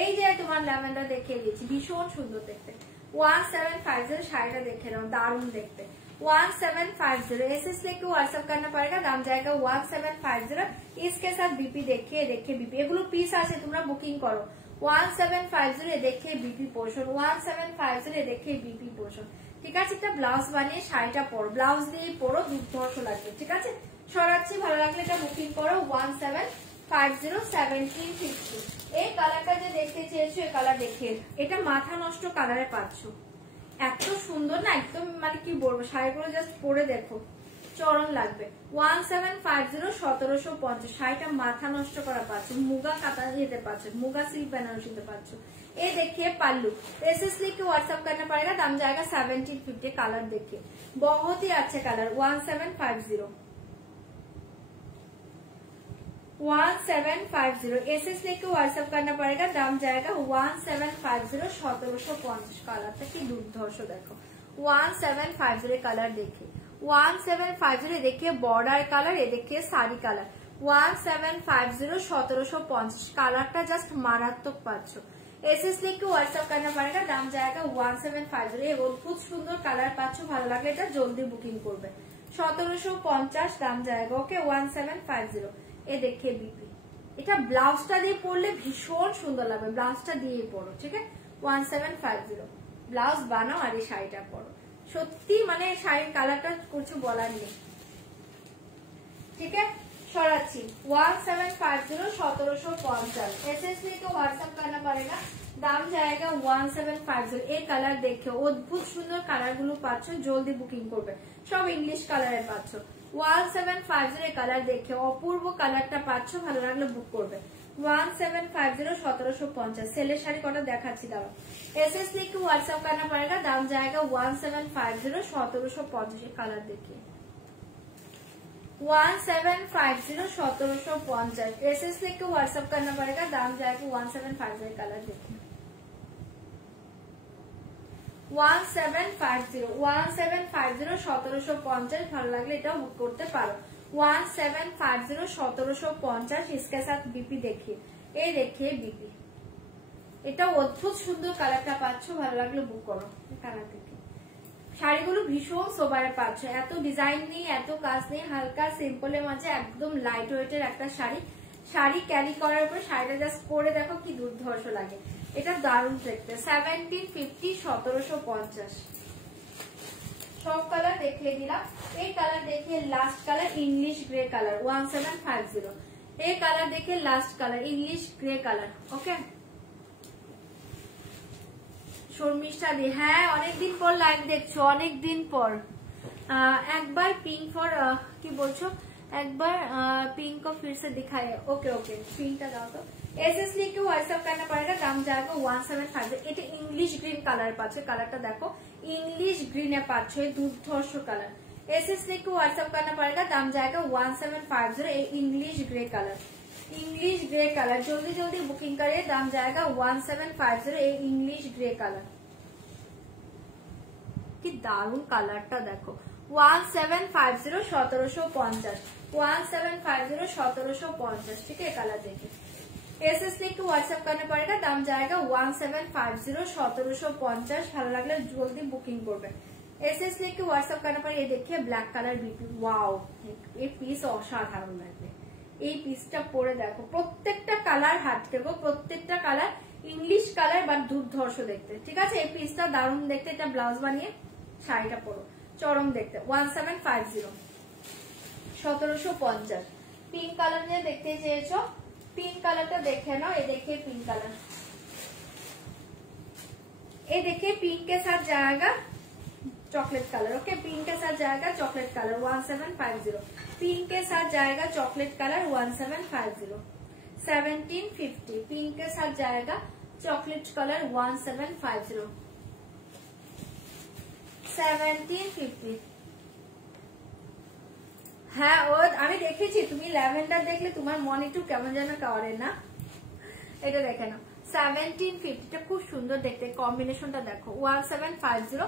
এই যে তোমার ল্যাভেন্ডার দেখিয়ে দিয়েছি, ভীষণ সুন্দর দেখতে। 1750 শাড়িটা দেখে নাও, দারুণ দেখতে। 1750 एसएससी को व्हाट्सएप करना पड़ेगा, दाम जाएगा 1750। इसके साथ बीपी देखिए, देखिए बीपी এগুলো পিস আছে, তোমরা বুকিং করো। 1750 देखिए बीपी पोर्शन, 1750 देखिए बीपी पोर्शन, ঠিক আছে। এটা ব্লাউজ বানিয়ে শাড়িটা পরো, ব্লাউজ দিয়ে পরো, দুর্ধর্ষ লাগবে, ঠিক আছে। সরাচ্ছি, ভালো লাগলে এটা বুকিং করো। 1750 1750 এই কালারটা যে দেখতে চেয়েছো, এই কালার দেখিয়ে, এটা মাথা নষ্ট কালারে পাচ্ছ। এত সুন্দর না, একদম মানে কি বলবো, শাড়িগুলো জাস্ট পরে দেখো, চরণ লাগবে। 1750 1750 শাড়িটা মাথা নষ্ট করা পাচ্ছ। মুগা কাতা যেতে পাচ্ছ, মুগা সিল্ক বেনারসিতে পাচ্ছ। ये देखिए पल्लू। एसएससी को व्हाट्सएप करना पड़ेगा, दाम जाएगा 1750। कलर देखिए बहुत ही अच्छे कलर। 1750 1750 एसएससी को व्हाट्सएप करना पड़ेगा, दाम जाएगा 1750 1750 कलरটা কি দুর্ধর্ষ দেখো। 1750 कलर देखिए। 1750 देखिए बॉर्डर कलर, ये देखिए साड़ी कलर। 1750 1750 कलरটা জাস্ট মারাত্মক পাচ্ছ। एसएससी को व्हाट्सएप करना पड़ेगा, दाम जाएगा 1750। ये অদ্ভুত সুন্দর কালার পাচ্ছ, ভালো লাগলে এটা জলদি বুকিং করবে। 1750 দাম जाएगा, ওকে। 1750 ये देखिए बीपी, এটা ব্লাউজটা দিয়ে পরলে ভীষণ সুন্দর লাগবে, ব্লাউজটা দিয়ে পরো, ঠিক আছে। 1750 ব্লাউজ বানাও আর এই শাড়িটা পরো, সত্যি মানে শাড়ির কালারটা কিছু বলার নেই, ঠিক আছে। সরাচ্ছি। 1750 1750 एसएससी को व्हाट्सएप करना पड़ेगा, दाम जाएगा 1750। এই কালার দেখো, অদ্ভুত সুন্দর কালার গুলো পাচ্ছ, জলদি বুকিং করবে। সব ইংলিশ কালারে পাচ্ছ। 1750 এই কালার দেখে অপূর্ব কালারটা পাচ্ছ, ভালো লাগলে বুক করবে। 1750 1750 সেলের শাড়ি কটা দেখাচ্ছি দাঁড়াও। एसएससी को व्हाट्सएप करना पड़ेगा, दाम जाएगा 1750 1750 কালার দেখে। 1750 1750 एसएससी को व्हाट्सएप करना पड़ेगा, दाम जाएगा 1750 कलर देखिए। 1750 1750 ভালো লাগলে এটাও বুক করতে পারো। 1750 1750 इसके साथ बीपी देखिए, ये देखिए बीपी, এটা অদ্ভুত সুন্দর কালারটা পাচ্ছ, ভালো লাগলে বুক করো। কালার দেখে শাড়িগুলো ভীষণ সোবারে পাচ্ছ, এত ডিজাইন নেই, এত কাজ নেই, হালকা সিম্পলের মাঝে একদম লাইট ওয়েটের একটা শাড়ি। শাড়ি ক্যারি করার পরে শাড়িটা জাস্ট পরে দেখো কি দুর্ধর্ষ লাগে, এটা দারুণ দেখতে। 1750 1750 সব কালার দেখলে দিলাম। এই কালার দেখিয়ে last colour English grey colour. 1750 ये कलर देखिए, last colour English grey colour. Okay Sharmistha di, হ্যাঁ অনেকদিন পর লাইভ দেখছো, অনেকদিন পর। একবার पिंक फॉर কি বলছো, একবার पिंक को फिर से दिखाए। ओके ओके पिंकটা দাও তো। एसएस लिख के व्हाट्सएप करना पड़ेगा, दाम जाएगा 1750। এটা ইংলিশ গ্রিন কালার পাচ্ছে, কালারটা দেখো इंग्लिश ग्रीन है पाচ্ছে, দুর্ধর্ষ কালার। एसएस लिख के व्हाट्सएप करना पड़ेगा, दाम जाएगा 1750। ये English grey colour, English grey colour जल्दी जल्दी बुकिंग करिए, दाम जाएगा 1750। ये इंग्लिश ग्रे कलर কি দারুন কালারটা দেখো, 1750 1750, 1750 1750। ठीक है कलर देखिए, एसएस लिख के व्हाट्सएप करना पड़ेगा, दाम जाएगा 1750 1750। ভালো লাগলে জলদি বুকিং করবেন। एसएस लिख के व्हाट्सएप करना पड़ेगा। ये देखिए ब्लैक कलर बीपी, वाओ ये পিস অসাধারণ লাগবে। এই পিসটা পরে দেখো, প্রত্যেকটা কালার হাত দেখো, প্রত্যেকটা কালার ইংলিশ কালার বা দুর্ধর্ষ দেখতে। ঠিক আছে, এই পিসটা দারুণ দেখতে। এটা ব্লাউজ বানিয়ে শাড়িটা পরো, চরম দেখতে। 1750 1750। পিঙ্ক কালার নিয়ে দেখতে চেয়েছো, पिंक कलर का देखे ना, ये देखिए पिंक कलर, ये देखिए पिंक के साथ जाएगा चॉकलेट कलर। ओके पिंक के साथ जाएगा चॉकलेट कलर 1750। पिंक के साथ जाएगा चॉकलेट कलर 1750। 1750 पिंक के साथ जाएगा चॉकलेट कलर 1750। 1750। হ্যাঁ ও আমি দেখেছি, তুমি ল্যাভেন্ডার দেখলে তোমার মন একটু কেমন যেন করে না, এটা দেখে নাও। 1750 টা খুব সুন্দর দেখতে, কম্বিনেশনটা দেখো। 1750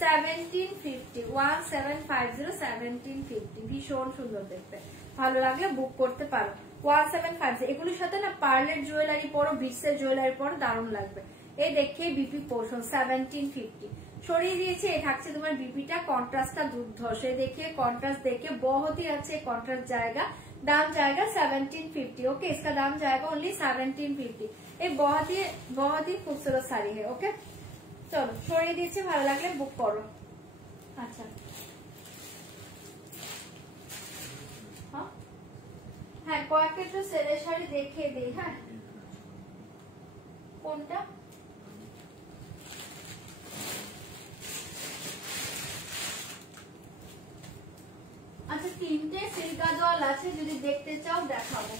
1750 1750 1750 ভীষণ সুন্দর দেখতে, ভালো লাগলে বুক করতে পারো। 1750 এগুলোর সাথে না পার্লের জুয়েলারি পরো, বিটসের জুয়েলারি পরো, দারুণ লাগবে। এই দেখিয়ে বিপি পোর্শন 1750 সরিয়ে দিয়েছে। এই থাকছে তোমার বিপিটা, কন্ট্রাস্টটা দুর্ধর্ষ। देखिए कॉन्ट्रास्ट देखिए बहुत ही अच्छे कॉन्ट्रास्ट जाएगा, दाम जाएगा 1750। ओके इसका दाम जाएगा ओनली 1750। ये बहुत ही खूबसूरत साड़ी है। ओके चलो সরিয়ে দিয়েছে, ভালো লাগলে বুক করো। আচ্ছা হ্যাঁ কয়েকটা একটু সেলের শাড়ি দেখিয়ে দিই। হ্যাঁ কোনটা, আচ্ছা তিনটে সিল্কা দল আছে, যদি দেখতে চাও দেখাবো।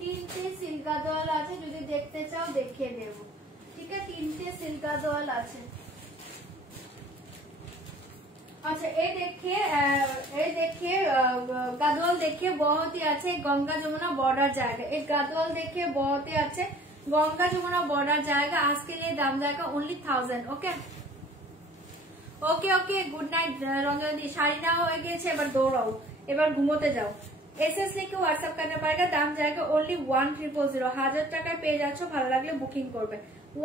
তিনটে সিল্কা দল আছে, যদি দেখতে চাও দেখিয়ে দেবো। ঠিক আছে তিনটে সিল্কা দল আছে। अच्छा ये देखिए गदवाल देखिए बहुत ही अच्छे, गंगा जमुना बॉर्डर जाएगा। एक गदवाल देखिए बहुत ही अच्छे, गंगा जमुना बॉर्डर जाएगा। आज के लिए दाम जाएगा only 1000। Okay okay okay good night Ranjani, sari না হয়ে গেছে, এবার দৌড়াও, এবার ঘুমোতে যাও। এসএস লিখে হোয়াটসঅ্যাপ करना पड़ेगा, दाम जाएगा ओनली 1000। 1000 টাকায় পেয়ে যাচ্ছ, ভালো লাগলে বুকিং করবে।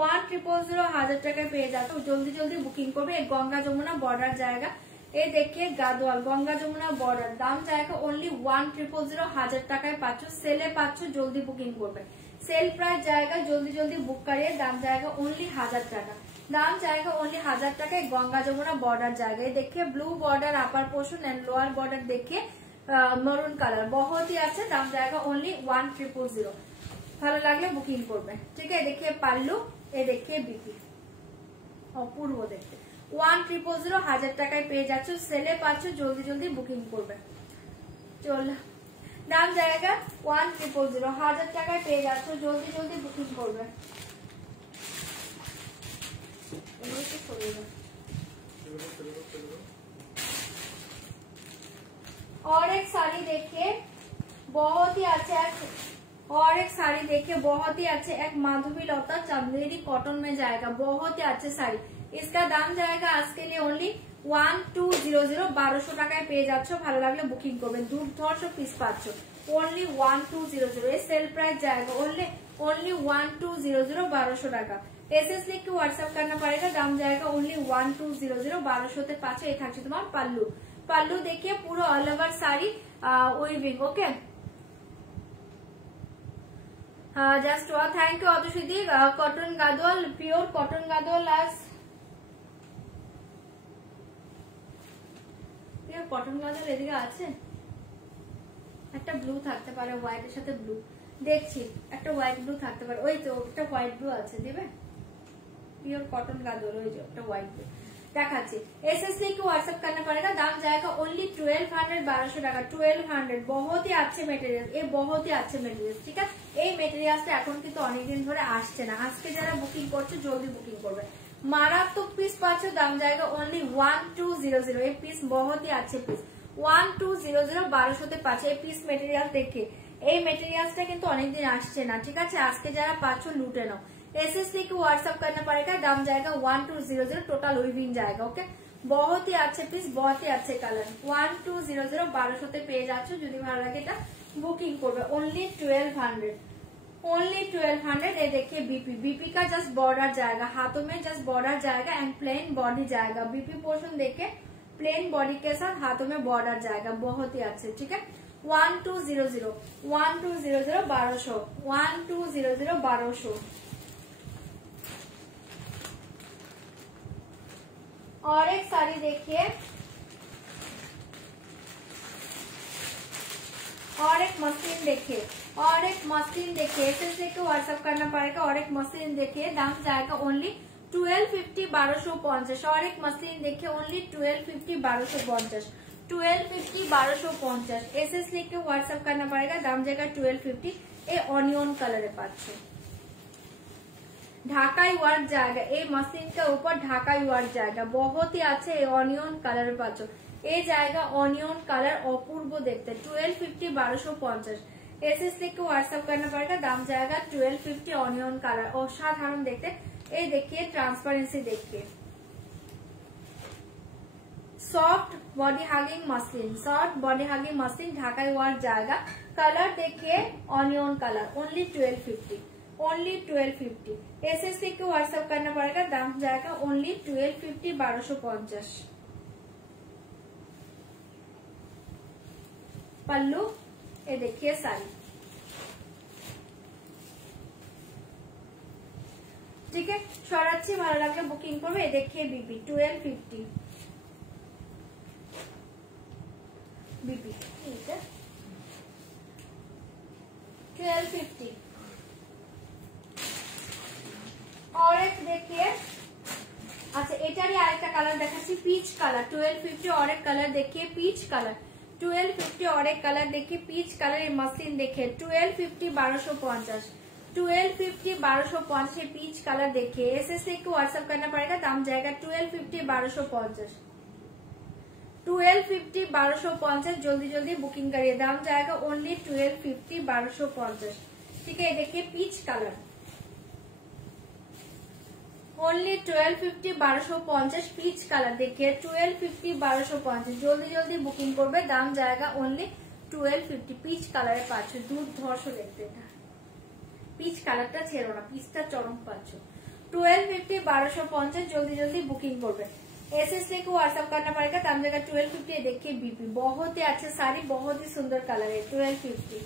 1000 1000 টাকায় পেয়ে যাচ্ছ, জলদি জলদি বুকিং করবে। एक गंगा जमुना बॉर्डर जाएगा। ये देखिए गादवाल गंगा जमुना बॉर्डर, दाम जाएगा ओनली 1000। 1000 টাকায় পাচ্ছ, সেলে পাচ্ছ, জলদি বুকিং করবে। सेल प्राइस जाएगा, जल्दी जल्दी बुक करिए, दाम जाएगा ओनली 1000 টাকা। दाम जाएगा ओनली 1000 টাকা। गंगा जमुना बॉर्डर जाएगा। ये देखिए blue border upper portion and lower border देखिए मरून कलर, बहुत ही अच्छा। दाम जाएगा ओनली 1000। ভালো লাগলে বুকিং করবে। ঠিক আছে देखिए পাল্লু, ये देखिए বিপি, অপূর্ব দেখতে। 1000 1000 টাকায় পেয়ে যাচ্ছ, সেলে পাচ্ছ, জলদি জলদি বুকিং করবে। চল দাম जाएगा 1000। 1000 টাকায় পেয়ে যাচ্ছ, জলদি জলদি বুকিং করবে। और एक साड़ी देखिए बहुत ही अच्छा, और एक साड़ी देखिए बहुत ही अच्छे, एक माधवी लता चंदेरी कॉटन में जाएगा, बहुत ही अच्छे साड़ी। इसका दाम जाएगा आज के लिए ओनली 1200। 1200 টাকায় পেয়ে যাচ্ছ, ভালো লাগলে বুকিং করবেন। দুর্ধর্ষ পিস পাচ্ছ ओनली 1200। ये सेल प्राइस जाएगा ओनली 1200। 1200 টাকা। एसएस लिख के व्हाट्सएप करना पड़ेगा, दाम जाएगा ओनली 1200। 1200 তে পাচ্ছ। এই থাকছে তোমার পাল্লু। পাল্লু देखिए পুরো all over sari weaving. Okay just thank you অতসিদি। Cotton Gadwal, pure cotton Gadwal, cotton গাজল এদিকে আছে? একটা ব্লু থাকতে পারে, হোয়াইটের সাথে ব্লু দেখছি, একটা হোয়াইট ব্লু থাকতে পারে। ওই তো একটা হোয়াইট ব্লু আছে, দিবে? प्योर कॉटन गाजर हो जो व्हाइट দেখাচ্ছি। एसएससी को व्हाट्सएप करना पड़ेगा, दाम जाएगा ओनली 1200 1200 টাকা 1200। बहुत ही अच्छे মেটেরিয়াল, এই बहुत ही अच्छे মেটেরিয়াল, ঠিক আছে? এই মেটেরিয়ালটা এখন কিন্তু অনেকদিন ধরে আসছে না, আজকে যারা বুকিং করছে জলদি বুকিং করবে। মারাত্মক পিস পাচ্ছ, দাম জায়গা ओनली 1200। এই পিস बहुत ही अच्छे পিস 1200 1200 তে পাচ্ছে। এই পিস মেটেরিয়াল দেখে এই মেটেরিয়ালসটা কিন্তু অনেকদিন আসছে না, ঠিক আছে? আজকে যারা পাচ্ছ লুটে নাও। एसएससी को व्हाट्सएप करना पड़ेगा, दाम जाएगा 1200, टोटल विविंग जाएगा। ओके, बहुत ही अच्छे पीस, बहुत ही अच्छे कलर 1200 1200 পেয়ে যাচ্ছ। যদি ভালো লাগে এটা বুকিং করবে। Only 1200 only 1200। ये देखिए बीपी, बीपी का जस्ट बॉर्डर जाएगा, हाथों में जस्ट बॉर्डर जाएगा एंड प्लेन बॉडी जाएगा। बीपी पोर्शन देखे प्लेन बॉडी के साथ हाथों में बॉर्डर जाएगा, बहुत ही अच्छे, ठीक है? 1200 1200 1200 1200 1200। और एक साड़ी देखिए, और एक मशीन देखिए, और एक मशीन देखिए। एसएससी को व्हाट्सएप करना पड़ेगा। और एक मशीन देखिए, दाम जाएगा ओनली 1250 1250। और एक मशीन देखिए ओनली 1250 1250 1250 1250। एसएससी को व्हाट्सएप करना पड़ेगा, दाम जाएगा 1250। ये ऑनियन कलर पाচ্ছে, ढाकाई वर्क जाएगा। ये मशीन के ऊपर ढाकाई वर्क जाएगा, बहुत ही अच्छे ऑनियन कलर पाचो। ये जाएगा ऑनियन कलर, अपूर्व देखते 1250 1250। एसएससी को व्हाट्सएप करना पड़ेगा, दाम जाएगा 1250। ऑनियन कलर असाधारण देखते। ये देखिए ट्रांसपेरेंसी देखिए, soft body hugging machine, soft body hugging machine, Dhakai work जाएगा। कलर देखिए onion colour, only 1250 only 1250। SSC को व्हाट्सएप करना पड़ेगा, दाम जाएगा ओनली 1250 1250। पल्लू ये देखिए साड़ी, ठीक है? সরাচ্ছি, ভালো লাগলে বুকিং করবে। ये देखिए बीपी 1250 बीपी, ठीक है? 1250। और एक देखिए, अच्छा এটারই আরেকটা কালার দেখাচ্ছি, পিচ কালার 1250। और एक कलर देखिए पीच कलर 1250। और एक कलर देखिए पीच कलर। ये मशीन देखिए 1250 1250 1250 1250। पीच कलर देखिए। एसएससी को व्हाट्सएप करना पड़ेगा, दाम जाएगा 1250 1250 1250 1250। जल्दी जल्दी बुकिंग करिए, दाम जाएगा ओनली 1250 1250, ठीक है? देखिए peach colour only 1250 1250। Peach colour देखिए 1250 1250। जल्दी जल्दी बुकिंग করবে, দাম जाएगा ओनली 1250। পিচ কালারে পাচ্ছ, দুর্ধর্ষ দেখতে। এটা পিচ কালারটা ছেড়ো না, পিচটা চরম পাচ্ছ। 1250 1250। जल्दी जल्दी बुकिंग করবে। एसएससी को व्हाट्सएप करना पड़ेगा, दाम जाएगा 1250। देखिए बीपी, बहुत ही अच्छे साड़ी, बहुत ही सुंदर कलर है 1250।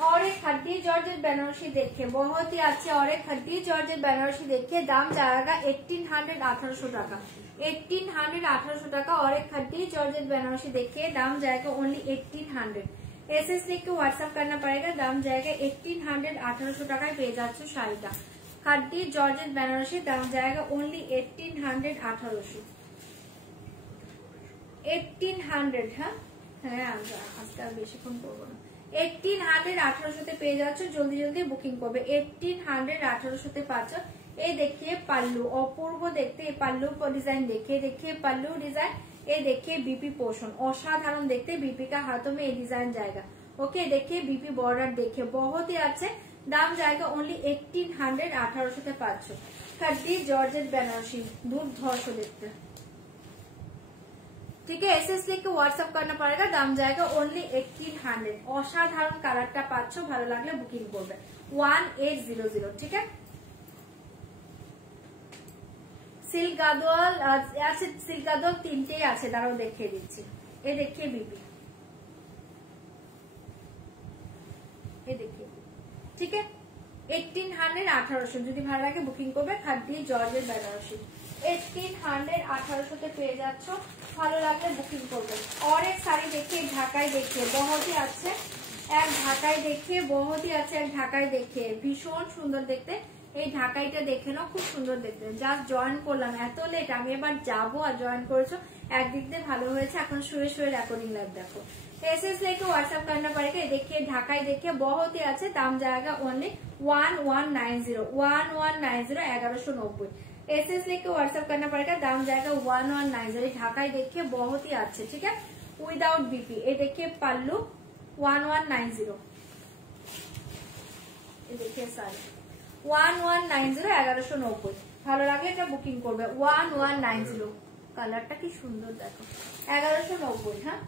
और एक खड्डी जॉर्जेट बनारसी देखिए, बहुत ही अच्छे। और एक खड्डी जॉर्जेट बनारसी देखिए, दाम जाएगा 1800 1800 টাকা 1800 1800 টাকা। और एक खड्डी जॉर्जेट बनारसी देखिए, दाम जाएगा ओनली 1800। एसएससी को व्हाट्सएप करना पड़ेगा, दाम जाएगा 1800 1800 টাকায় পেয়ে যাচ্ছ শাড়িটা। खड्डी जॉर्जेट बनारसी, दाम जाएगा ओनली 1800 1800 1800। হ্যাঁ হ্যাঁ, আজকে আর বেশিক্ষণ করবো না। 1800 1800 তে পেয়ে যাচ্ছ, জলদি জলদি বুকিং করবে। 1800 1800 তে পাচ্ছ। এই देखिए पल्लू, अपूर्व देखते। पल्लू को डिजाइन देखिए, देखिए पल्लू डिजाइन। ये देखिए बीपी पोर्शन, असाधारण देखते। बीपी का हाथों में ये डिजाइन जाएगा। ओके, देखिए बीपी बॉर्डर देखिए, बहुत ही अच्छे। दाम जाएगा ओनली 1800 1800 তে পাচ্ছ। खड्डी जॉर्जेट बनारसी, দুর্ধর্ষ দেখতে, ठीक है? एसएससी को व्हाट्सएप करना पड़ेगा, दाम जाएगा ओनली 1800। असाधारण কালারটা পাচ্ছ, ভালো লাগলে বুকিং করবে 1800, ঠিক है? সিল্ক গাদোয়াল আছে, সিল্ক গাদোয়াল তিনটেই আছে, দাঁড়াও দেখিয়ে দিচ্ছি। এই देखिए बीबी, ये देखिए, ठीक है? 1800 1800 যদি ভালো লাগে বুকিং করবে। খাদ্দি জর্জের বেনারসি 1800 1800 পেয়ে যাচ্ছ, ভালো লাগলে বুকিং করবে। और एक শাড়ি দেখিয়ে ঢাকায় দেখিয়ে বহুতই আছে, এক ঢাকায় দেখিয়ে বহুতই আছে, এক ঢাকায় দেখিয়ে ভীষণ সুন্দর দেখতে। এই ঢাকাইটা দেখে নাও, খুব সুন্দর দেখতে। জাস্ট জয়েন করলাম, এত লেট, আমি এবার যাবো আর জয়েন করেছো, একদিক দিয়ে ভালো হয়েছে। এখন শুয়ে শুয়ে রেকর্ডিং লাইভ দেখো। एसएस लेके व्हाट्सएप करना पड़ेगा। देखिए ढाकाई देखिए बहुत ही अच्छे, दाम जाएगा ओनली 1190 1190 1190। एसएस लेके व्हाट्सएप करना पड़ेगा, दाम जाएगा 1190। ढाकाई देखिए बहुत ही अच्छे, ठीक है, विदाउट बीपी। ये देखिए पल्लू 1190, ये देखिए सारी 1190 1190। ভালো লাগলে এটা বুকিং করবে 1190। কালারটা কি সুন্দর দেখো, 1190। হ্যাঁ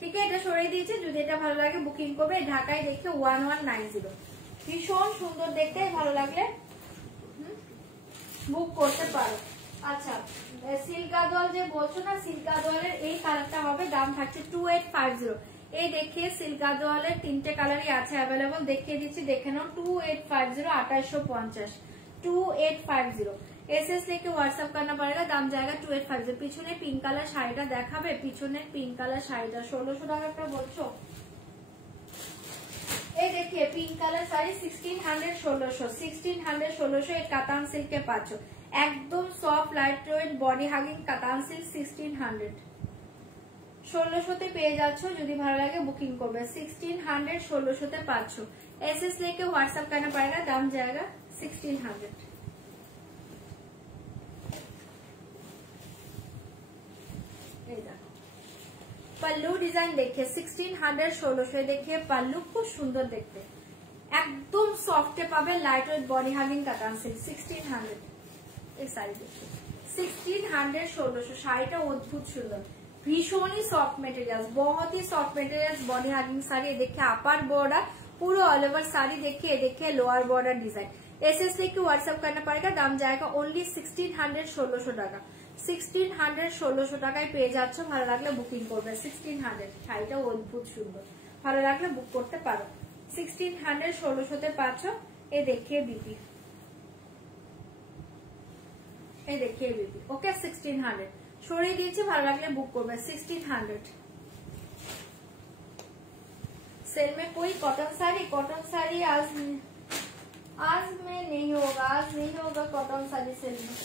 ঠিক আছে, এটা সরিয়ে দিয়েছে। যদি এটা ভালো লাগে বুকিং করবে। ঢাকায় দেখে 1190, ভীষণ সুন্দর দেখতে, ভালো লাগলে বুক করতে পারো। আচ্ছা সিল্ক গাদোয়াল যে বলছো না, সিল্ক গাদোয়ালের এই কালারটা হবে, দাম থাকছে 2850। এই দেখিয়ে সিল্ক গাদোয়ালের তিনটে কালারই আছে অ্যাভেলেবল, দেখিয়ে দিচ্ছি, দেখে নাও। 2850 2850 2850। एसएस लेके व्हाट्सएप करना पड़ेगा, दाम जाएगा 2850। পিছনে পিঙ্ক কালার শাড়িটা দেখাবে, পিছনে পিঙ্ক কালার শাড়িটা 1600 টাকা বলছো। এই দেখিয়ে পিঙ্ক কালার শাড়ি 1600 1600 1600। এই কাতান সিল্কে পাচ্ছ, একদম soft light weight body hugging কাতান সিল্ক 1600 1600 পেয়ে যাচ্ছ। যদি ভালো লাগে বুকিং করবে। 1600 1600 পাচ্ছ। एसएस लेके व्हाट्सएप करना पड़ेगा, दाम जाएगा 1600। पल्लू डिजाइन देखिए 1600 1600। देखिए पल्लू खूब सुंदर देखते, एकदम सॉफ्टे पावे, light weight body hugging katan silk 1600। এই শাড়ি দেখিए 1600 1600। শাড়িটা অদ্ভুত সুন্দর, ভীষণ ही सॉफ्ट मटेरियल्स, बहुत ही soft materials body hugging sari. देखिए अपर बॉर्डर पूरा ऑल ओवर साड़ी, देखिए देखिए लोअर बॉर्डर डिजाइन। एसएस लेके व्हाट्सएप करना पड़ेगा, दाम जाएगा ओनली 1600 1600 টাকা। 1600 1600 টাকায় পেয়ে যাচ্ছ, ভালো লাগলে বুকিং করবে। 1600 শাড়িটা অদ্ভুত সুন্দর, ভালো লাগলে বুক করতে পারো। 1600 1600 পাচ্ছ। এই দেখিয়ে বিপি, এই দেখিয়ে বিপি, ওকে 1600 সরিয়ে দিয়েছি, ভালো লাগলে বুক করবে। 1600। सेल में कोई कॉटन साड़ी आज में नहीं होगा, आज नहीं होगा कॉटन साड़ी सेल में,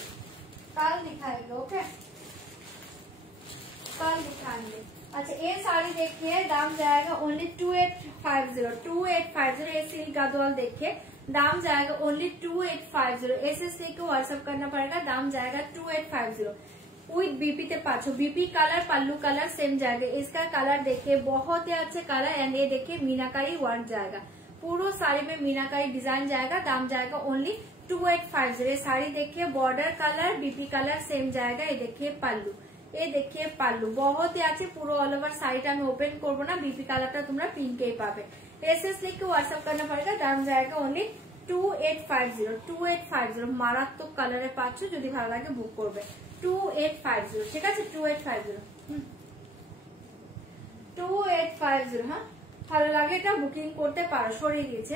कल दिखाएंगे। ओके कल दिखाएंगे। अच्छा ये साड़ी देखिए, दाम जाएगा ओनली 2850 2850। ये सिल्क गादोवाल देखिए, दाम जाएगा ओनली 2850। एसएस लेके व्हाट्सएप करना पड़ेगा, दाम जाएगा 2850। विथ बीपी ते पाछो, बीपी कलर पल्लू कलर सेम जाएगा। इसका कलर देखिए बहुत ही अच्छे कलर, एंड ये देखिए मीनाकारी वर्क जाएगा, पूरा साड़ी में मीनाकारी डिजाइन जाएगा। दाम जाएगा ओनली 2850। ये साड़ी देखिए border colour BP colour same जाएगा। ये देखिए पल्लू, ये देखिए पल्लू बहुत ही अच्छे, पूरा ऑल ओवर साड़ीটা আমি ওপেন করবো না, बीपी कलरটা তোমরা পিঙ্কেই পাবে। एसएस लिख के व्हाट्सएप करना पड़ेगा, दाम जाएगा ओनली 2850 2850। মারাত্মক কালারে পাচ্ছ, যদি ভালো লাগে বুক করবে। 2850 ঠিক আছে, 2850 2850। হ্যাঁ ভালো লাগে এটা বুকিং করতে পারো। সরিয়ে গেছে,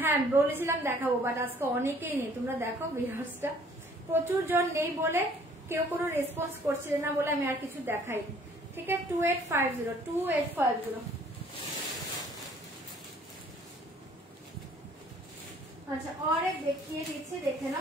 হ্যাঁ বলেছিলাম দেখাবো, বাট আজকে অনেকেই নেই, তোমরা দেখো ভিউয়ার্সটা প্রচুর জন নেই বলে কেউ কোনো রেসপন্স করছিল না বলে আমি আর কিছু দেখাইনি। ঠিক আছে 2850 2850। अच्छा और एक देखिए पीछे देखे ना,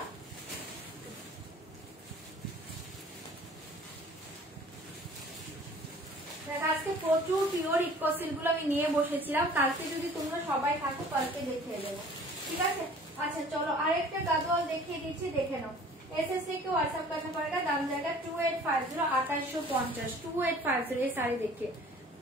আজকে প্রচুর পিওর ইকো সিল্ক গুলো আমি নিয়ে বসেছিলাম, কালকে যদি তোমরা সবাই থাকো কালকে দেখিয়ে দেবো, ঠিক আছে। আচ্ছা চলো আরেকটা গাদোয়াল দেখিয়ে দিচ্ছি, দেখে নাও। एसएस के व्हाट्सएप करना पड़ेगा, दाम जाएगा 2850 2850 2850। ये साड़ी देखिए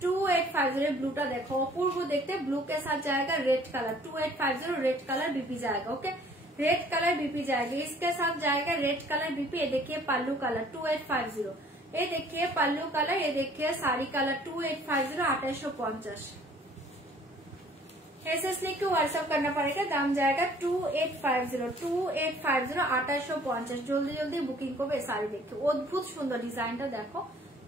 2850। ब्लूटा देखो अपूर्व देखते, ब्लू के साथ जाएगा red colour 2850 red colour BP जाएगा। ओके रेड कलर बीपी जाएगा, इसके साथ जाएगा रेड कलर बीपी। ये देखिए पल्लू कलर 2850। ये देखिए पल्लू कलर, ये देखिए साड़ी कलर 2850 2850। एसएस लिख के व्हाट्सएप करना पड़ेगा, दाम जाएगा 2850 2850 2850। जल्दी जल्दी बुकिंग করবে। साड़ी देखिए অদ্ভুত সুন্দর ডিজাইনটা দেখো,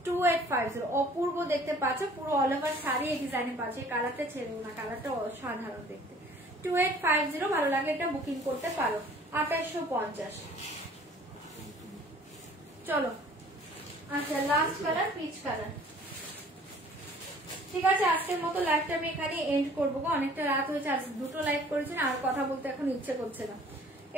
2850 অপূর্ব দেখতে পাচ্ছ, পুরো অল ওভার শাড়ি এই ডিজাইনে পাচ্ছে। কালারটা ছেড়ে না, কালারটা অসাধারণ দেখতে। 2850 ভালো লাগলে এটা বুকিং করতে পারো। 2850। চলো আচ্ছা, লাস্ট কালার পিচ কালার। ঠিক আছে, আজকের মতো লাইভটা আমি এখানে এন্ড করবো গো, অনেকটা রাত হয়েছে। আজ দুটো লাইভ করেছি না, আর কথা বলতে এখন ইচ্ছে করছে না।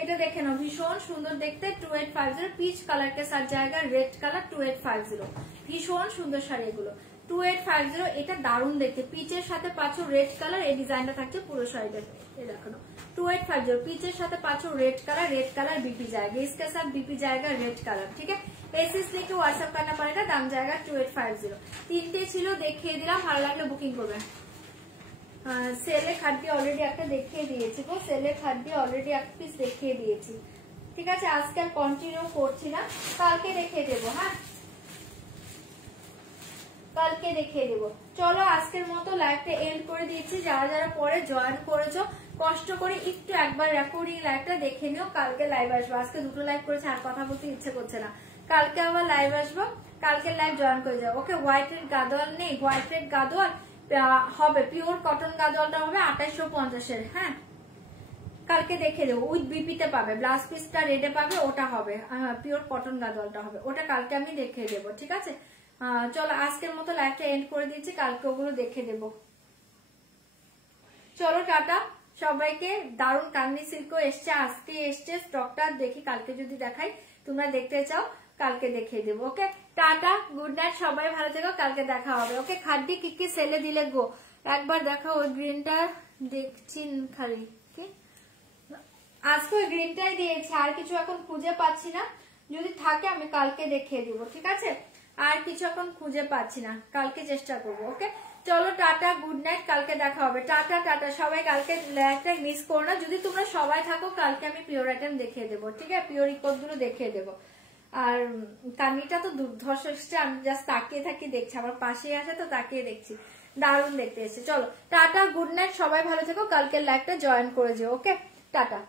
এটা দেখে নাও, ভীষণ সুন্দর দেখতে। 2850 পিচ কালার কে সাথ জায়গা রেড কালার। 2850 ভীষণ সুন্দর শাড়ি এগুলো। 2850 এটা দারুণ দেখতে, পিচের সাথে পাচ্ছ রেড কালার। এই ডিজাইনটা থাকছে পুরো শাড়িটা, এই দেখো। 2850 পিচের সাথে পাচ্ছ রেड कलर बीपी जाएगा, इसके साथ बीपी जाएगा रेड कलर। ठीक है, एसिस लिखे व्हाट्सएप करना पड़ेगा, दाम जाएगा 2850। তিনটে ছিল দেখিয়ে দিলাম, ভালো লাগলে বুকিং করবেন। সেলে খাদ্য অলরেডি একটা দেখিয়ে দিয়েছি গো, সেলে খাদ্য অলরেডি এক পিস দেখিয়ে দিয়েছি। ঠিক আছে, আজকে আর কন্টিনিউ করছি না, কালকে দেখিয়ে দেবো। হ্যাঁ, কালকে দেখিয়ে দেবো। চলো আজকের মতো লাইভটা এন্ড করে দিয়েছি। যারা যারা পরে জয়েন করেছো কষ্ট করে একটু একবার রেকর্ডিং লাইভটা দেখে নিও। কালকে লাইভ আসবো, আজকে দুটো লাইভ করেছে, আর কথা বলতে ইচ্ছে করছে না। কালকে আবার লাইভ আসবো, কালকে লাইভ জয়েন করে যাবো। ওকে, হোয়াইট রেড গাদোয়াল নেই, হোয়াইট রেড গাদোয়াল হবে, পিওর কটন গাদোয়ালটা হবে 2850-এর। হ্যাঁ, কালকে দেখে দেবো, উইথ বিপিতে পাবে, ব্লাউজ পিসটা রেডে পাবে, ওটা হবে পিওর কটন গাদোয়ালটা হবে, ওটা কালকে আমি দেখিয়ে দেবো। ঠিক আছে, চলো আজকের মতো লাইভটা এন্ড করে দিচ্ছি, কালকে ওগুলো দেখে দেবো। চলো টাটা সবাইকে। দারুণ কান্নি সিল্কও এসছে, আজকে এসছে স্টকটা, দেখি কালকে যদি দেখাই, তোমরা দেখতে চাও কালকে দেখিয়ে দেবো। ওকে, টাটা, গুড নাইট, সবাই ভালো থেকো, কালকে দেখা হবে। ওকে, খাদ্যি কি কি সেলে দিলে গো, একবার দেখো। ওই গ্রিনটা দেখছি খালি, কি আজকে ওই গ্রিনটাই দিয়েছি, আর কিছু এখন খুঁজে পাচ্ছি না, যদি থাকে আমি কালকে দেখিয়ে দিব। ঠিক আছে, আর কিছু এখন খুঁজে পাচ্ছি না, কালকে চেষ্টা করবো। ওকে, চলো টাটা, গুড নাইট, কালকে দেখা হবে। টাটা টাটা সবাই, কালকে লাইভটা মিস করো না। যদি তোমরা সবাই থাকো কালকে আমি পিওর আইটেম দেখিয়ে দেবো। ঠিক আছে, পিওর রিপোর্ট গুলো দেখিয়ে দেবো। আর কামিটা তো দুর্ধর্ষ এসছে, আমি জাস্ট তাকিয়ে থাকি দেখছি, আমার পাশেই আছে তো তাকিয়ে দেখছি, দারুণ দেখতে এসছে। চলো টাটা, গুড নাইট, সবাই ভালো থেকো, কালকে লাইভটা জয়েন করে যেও। ওকে, টাটা।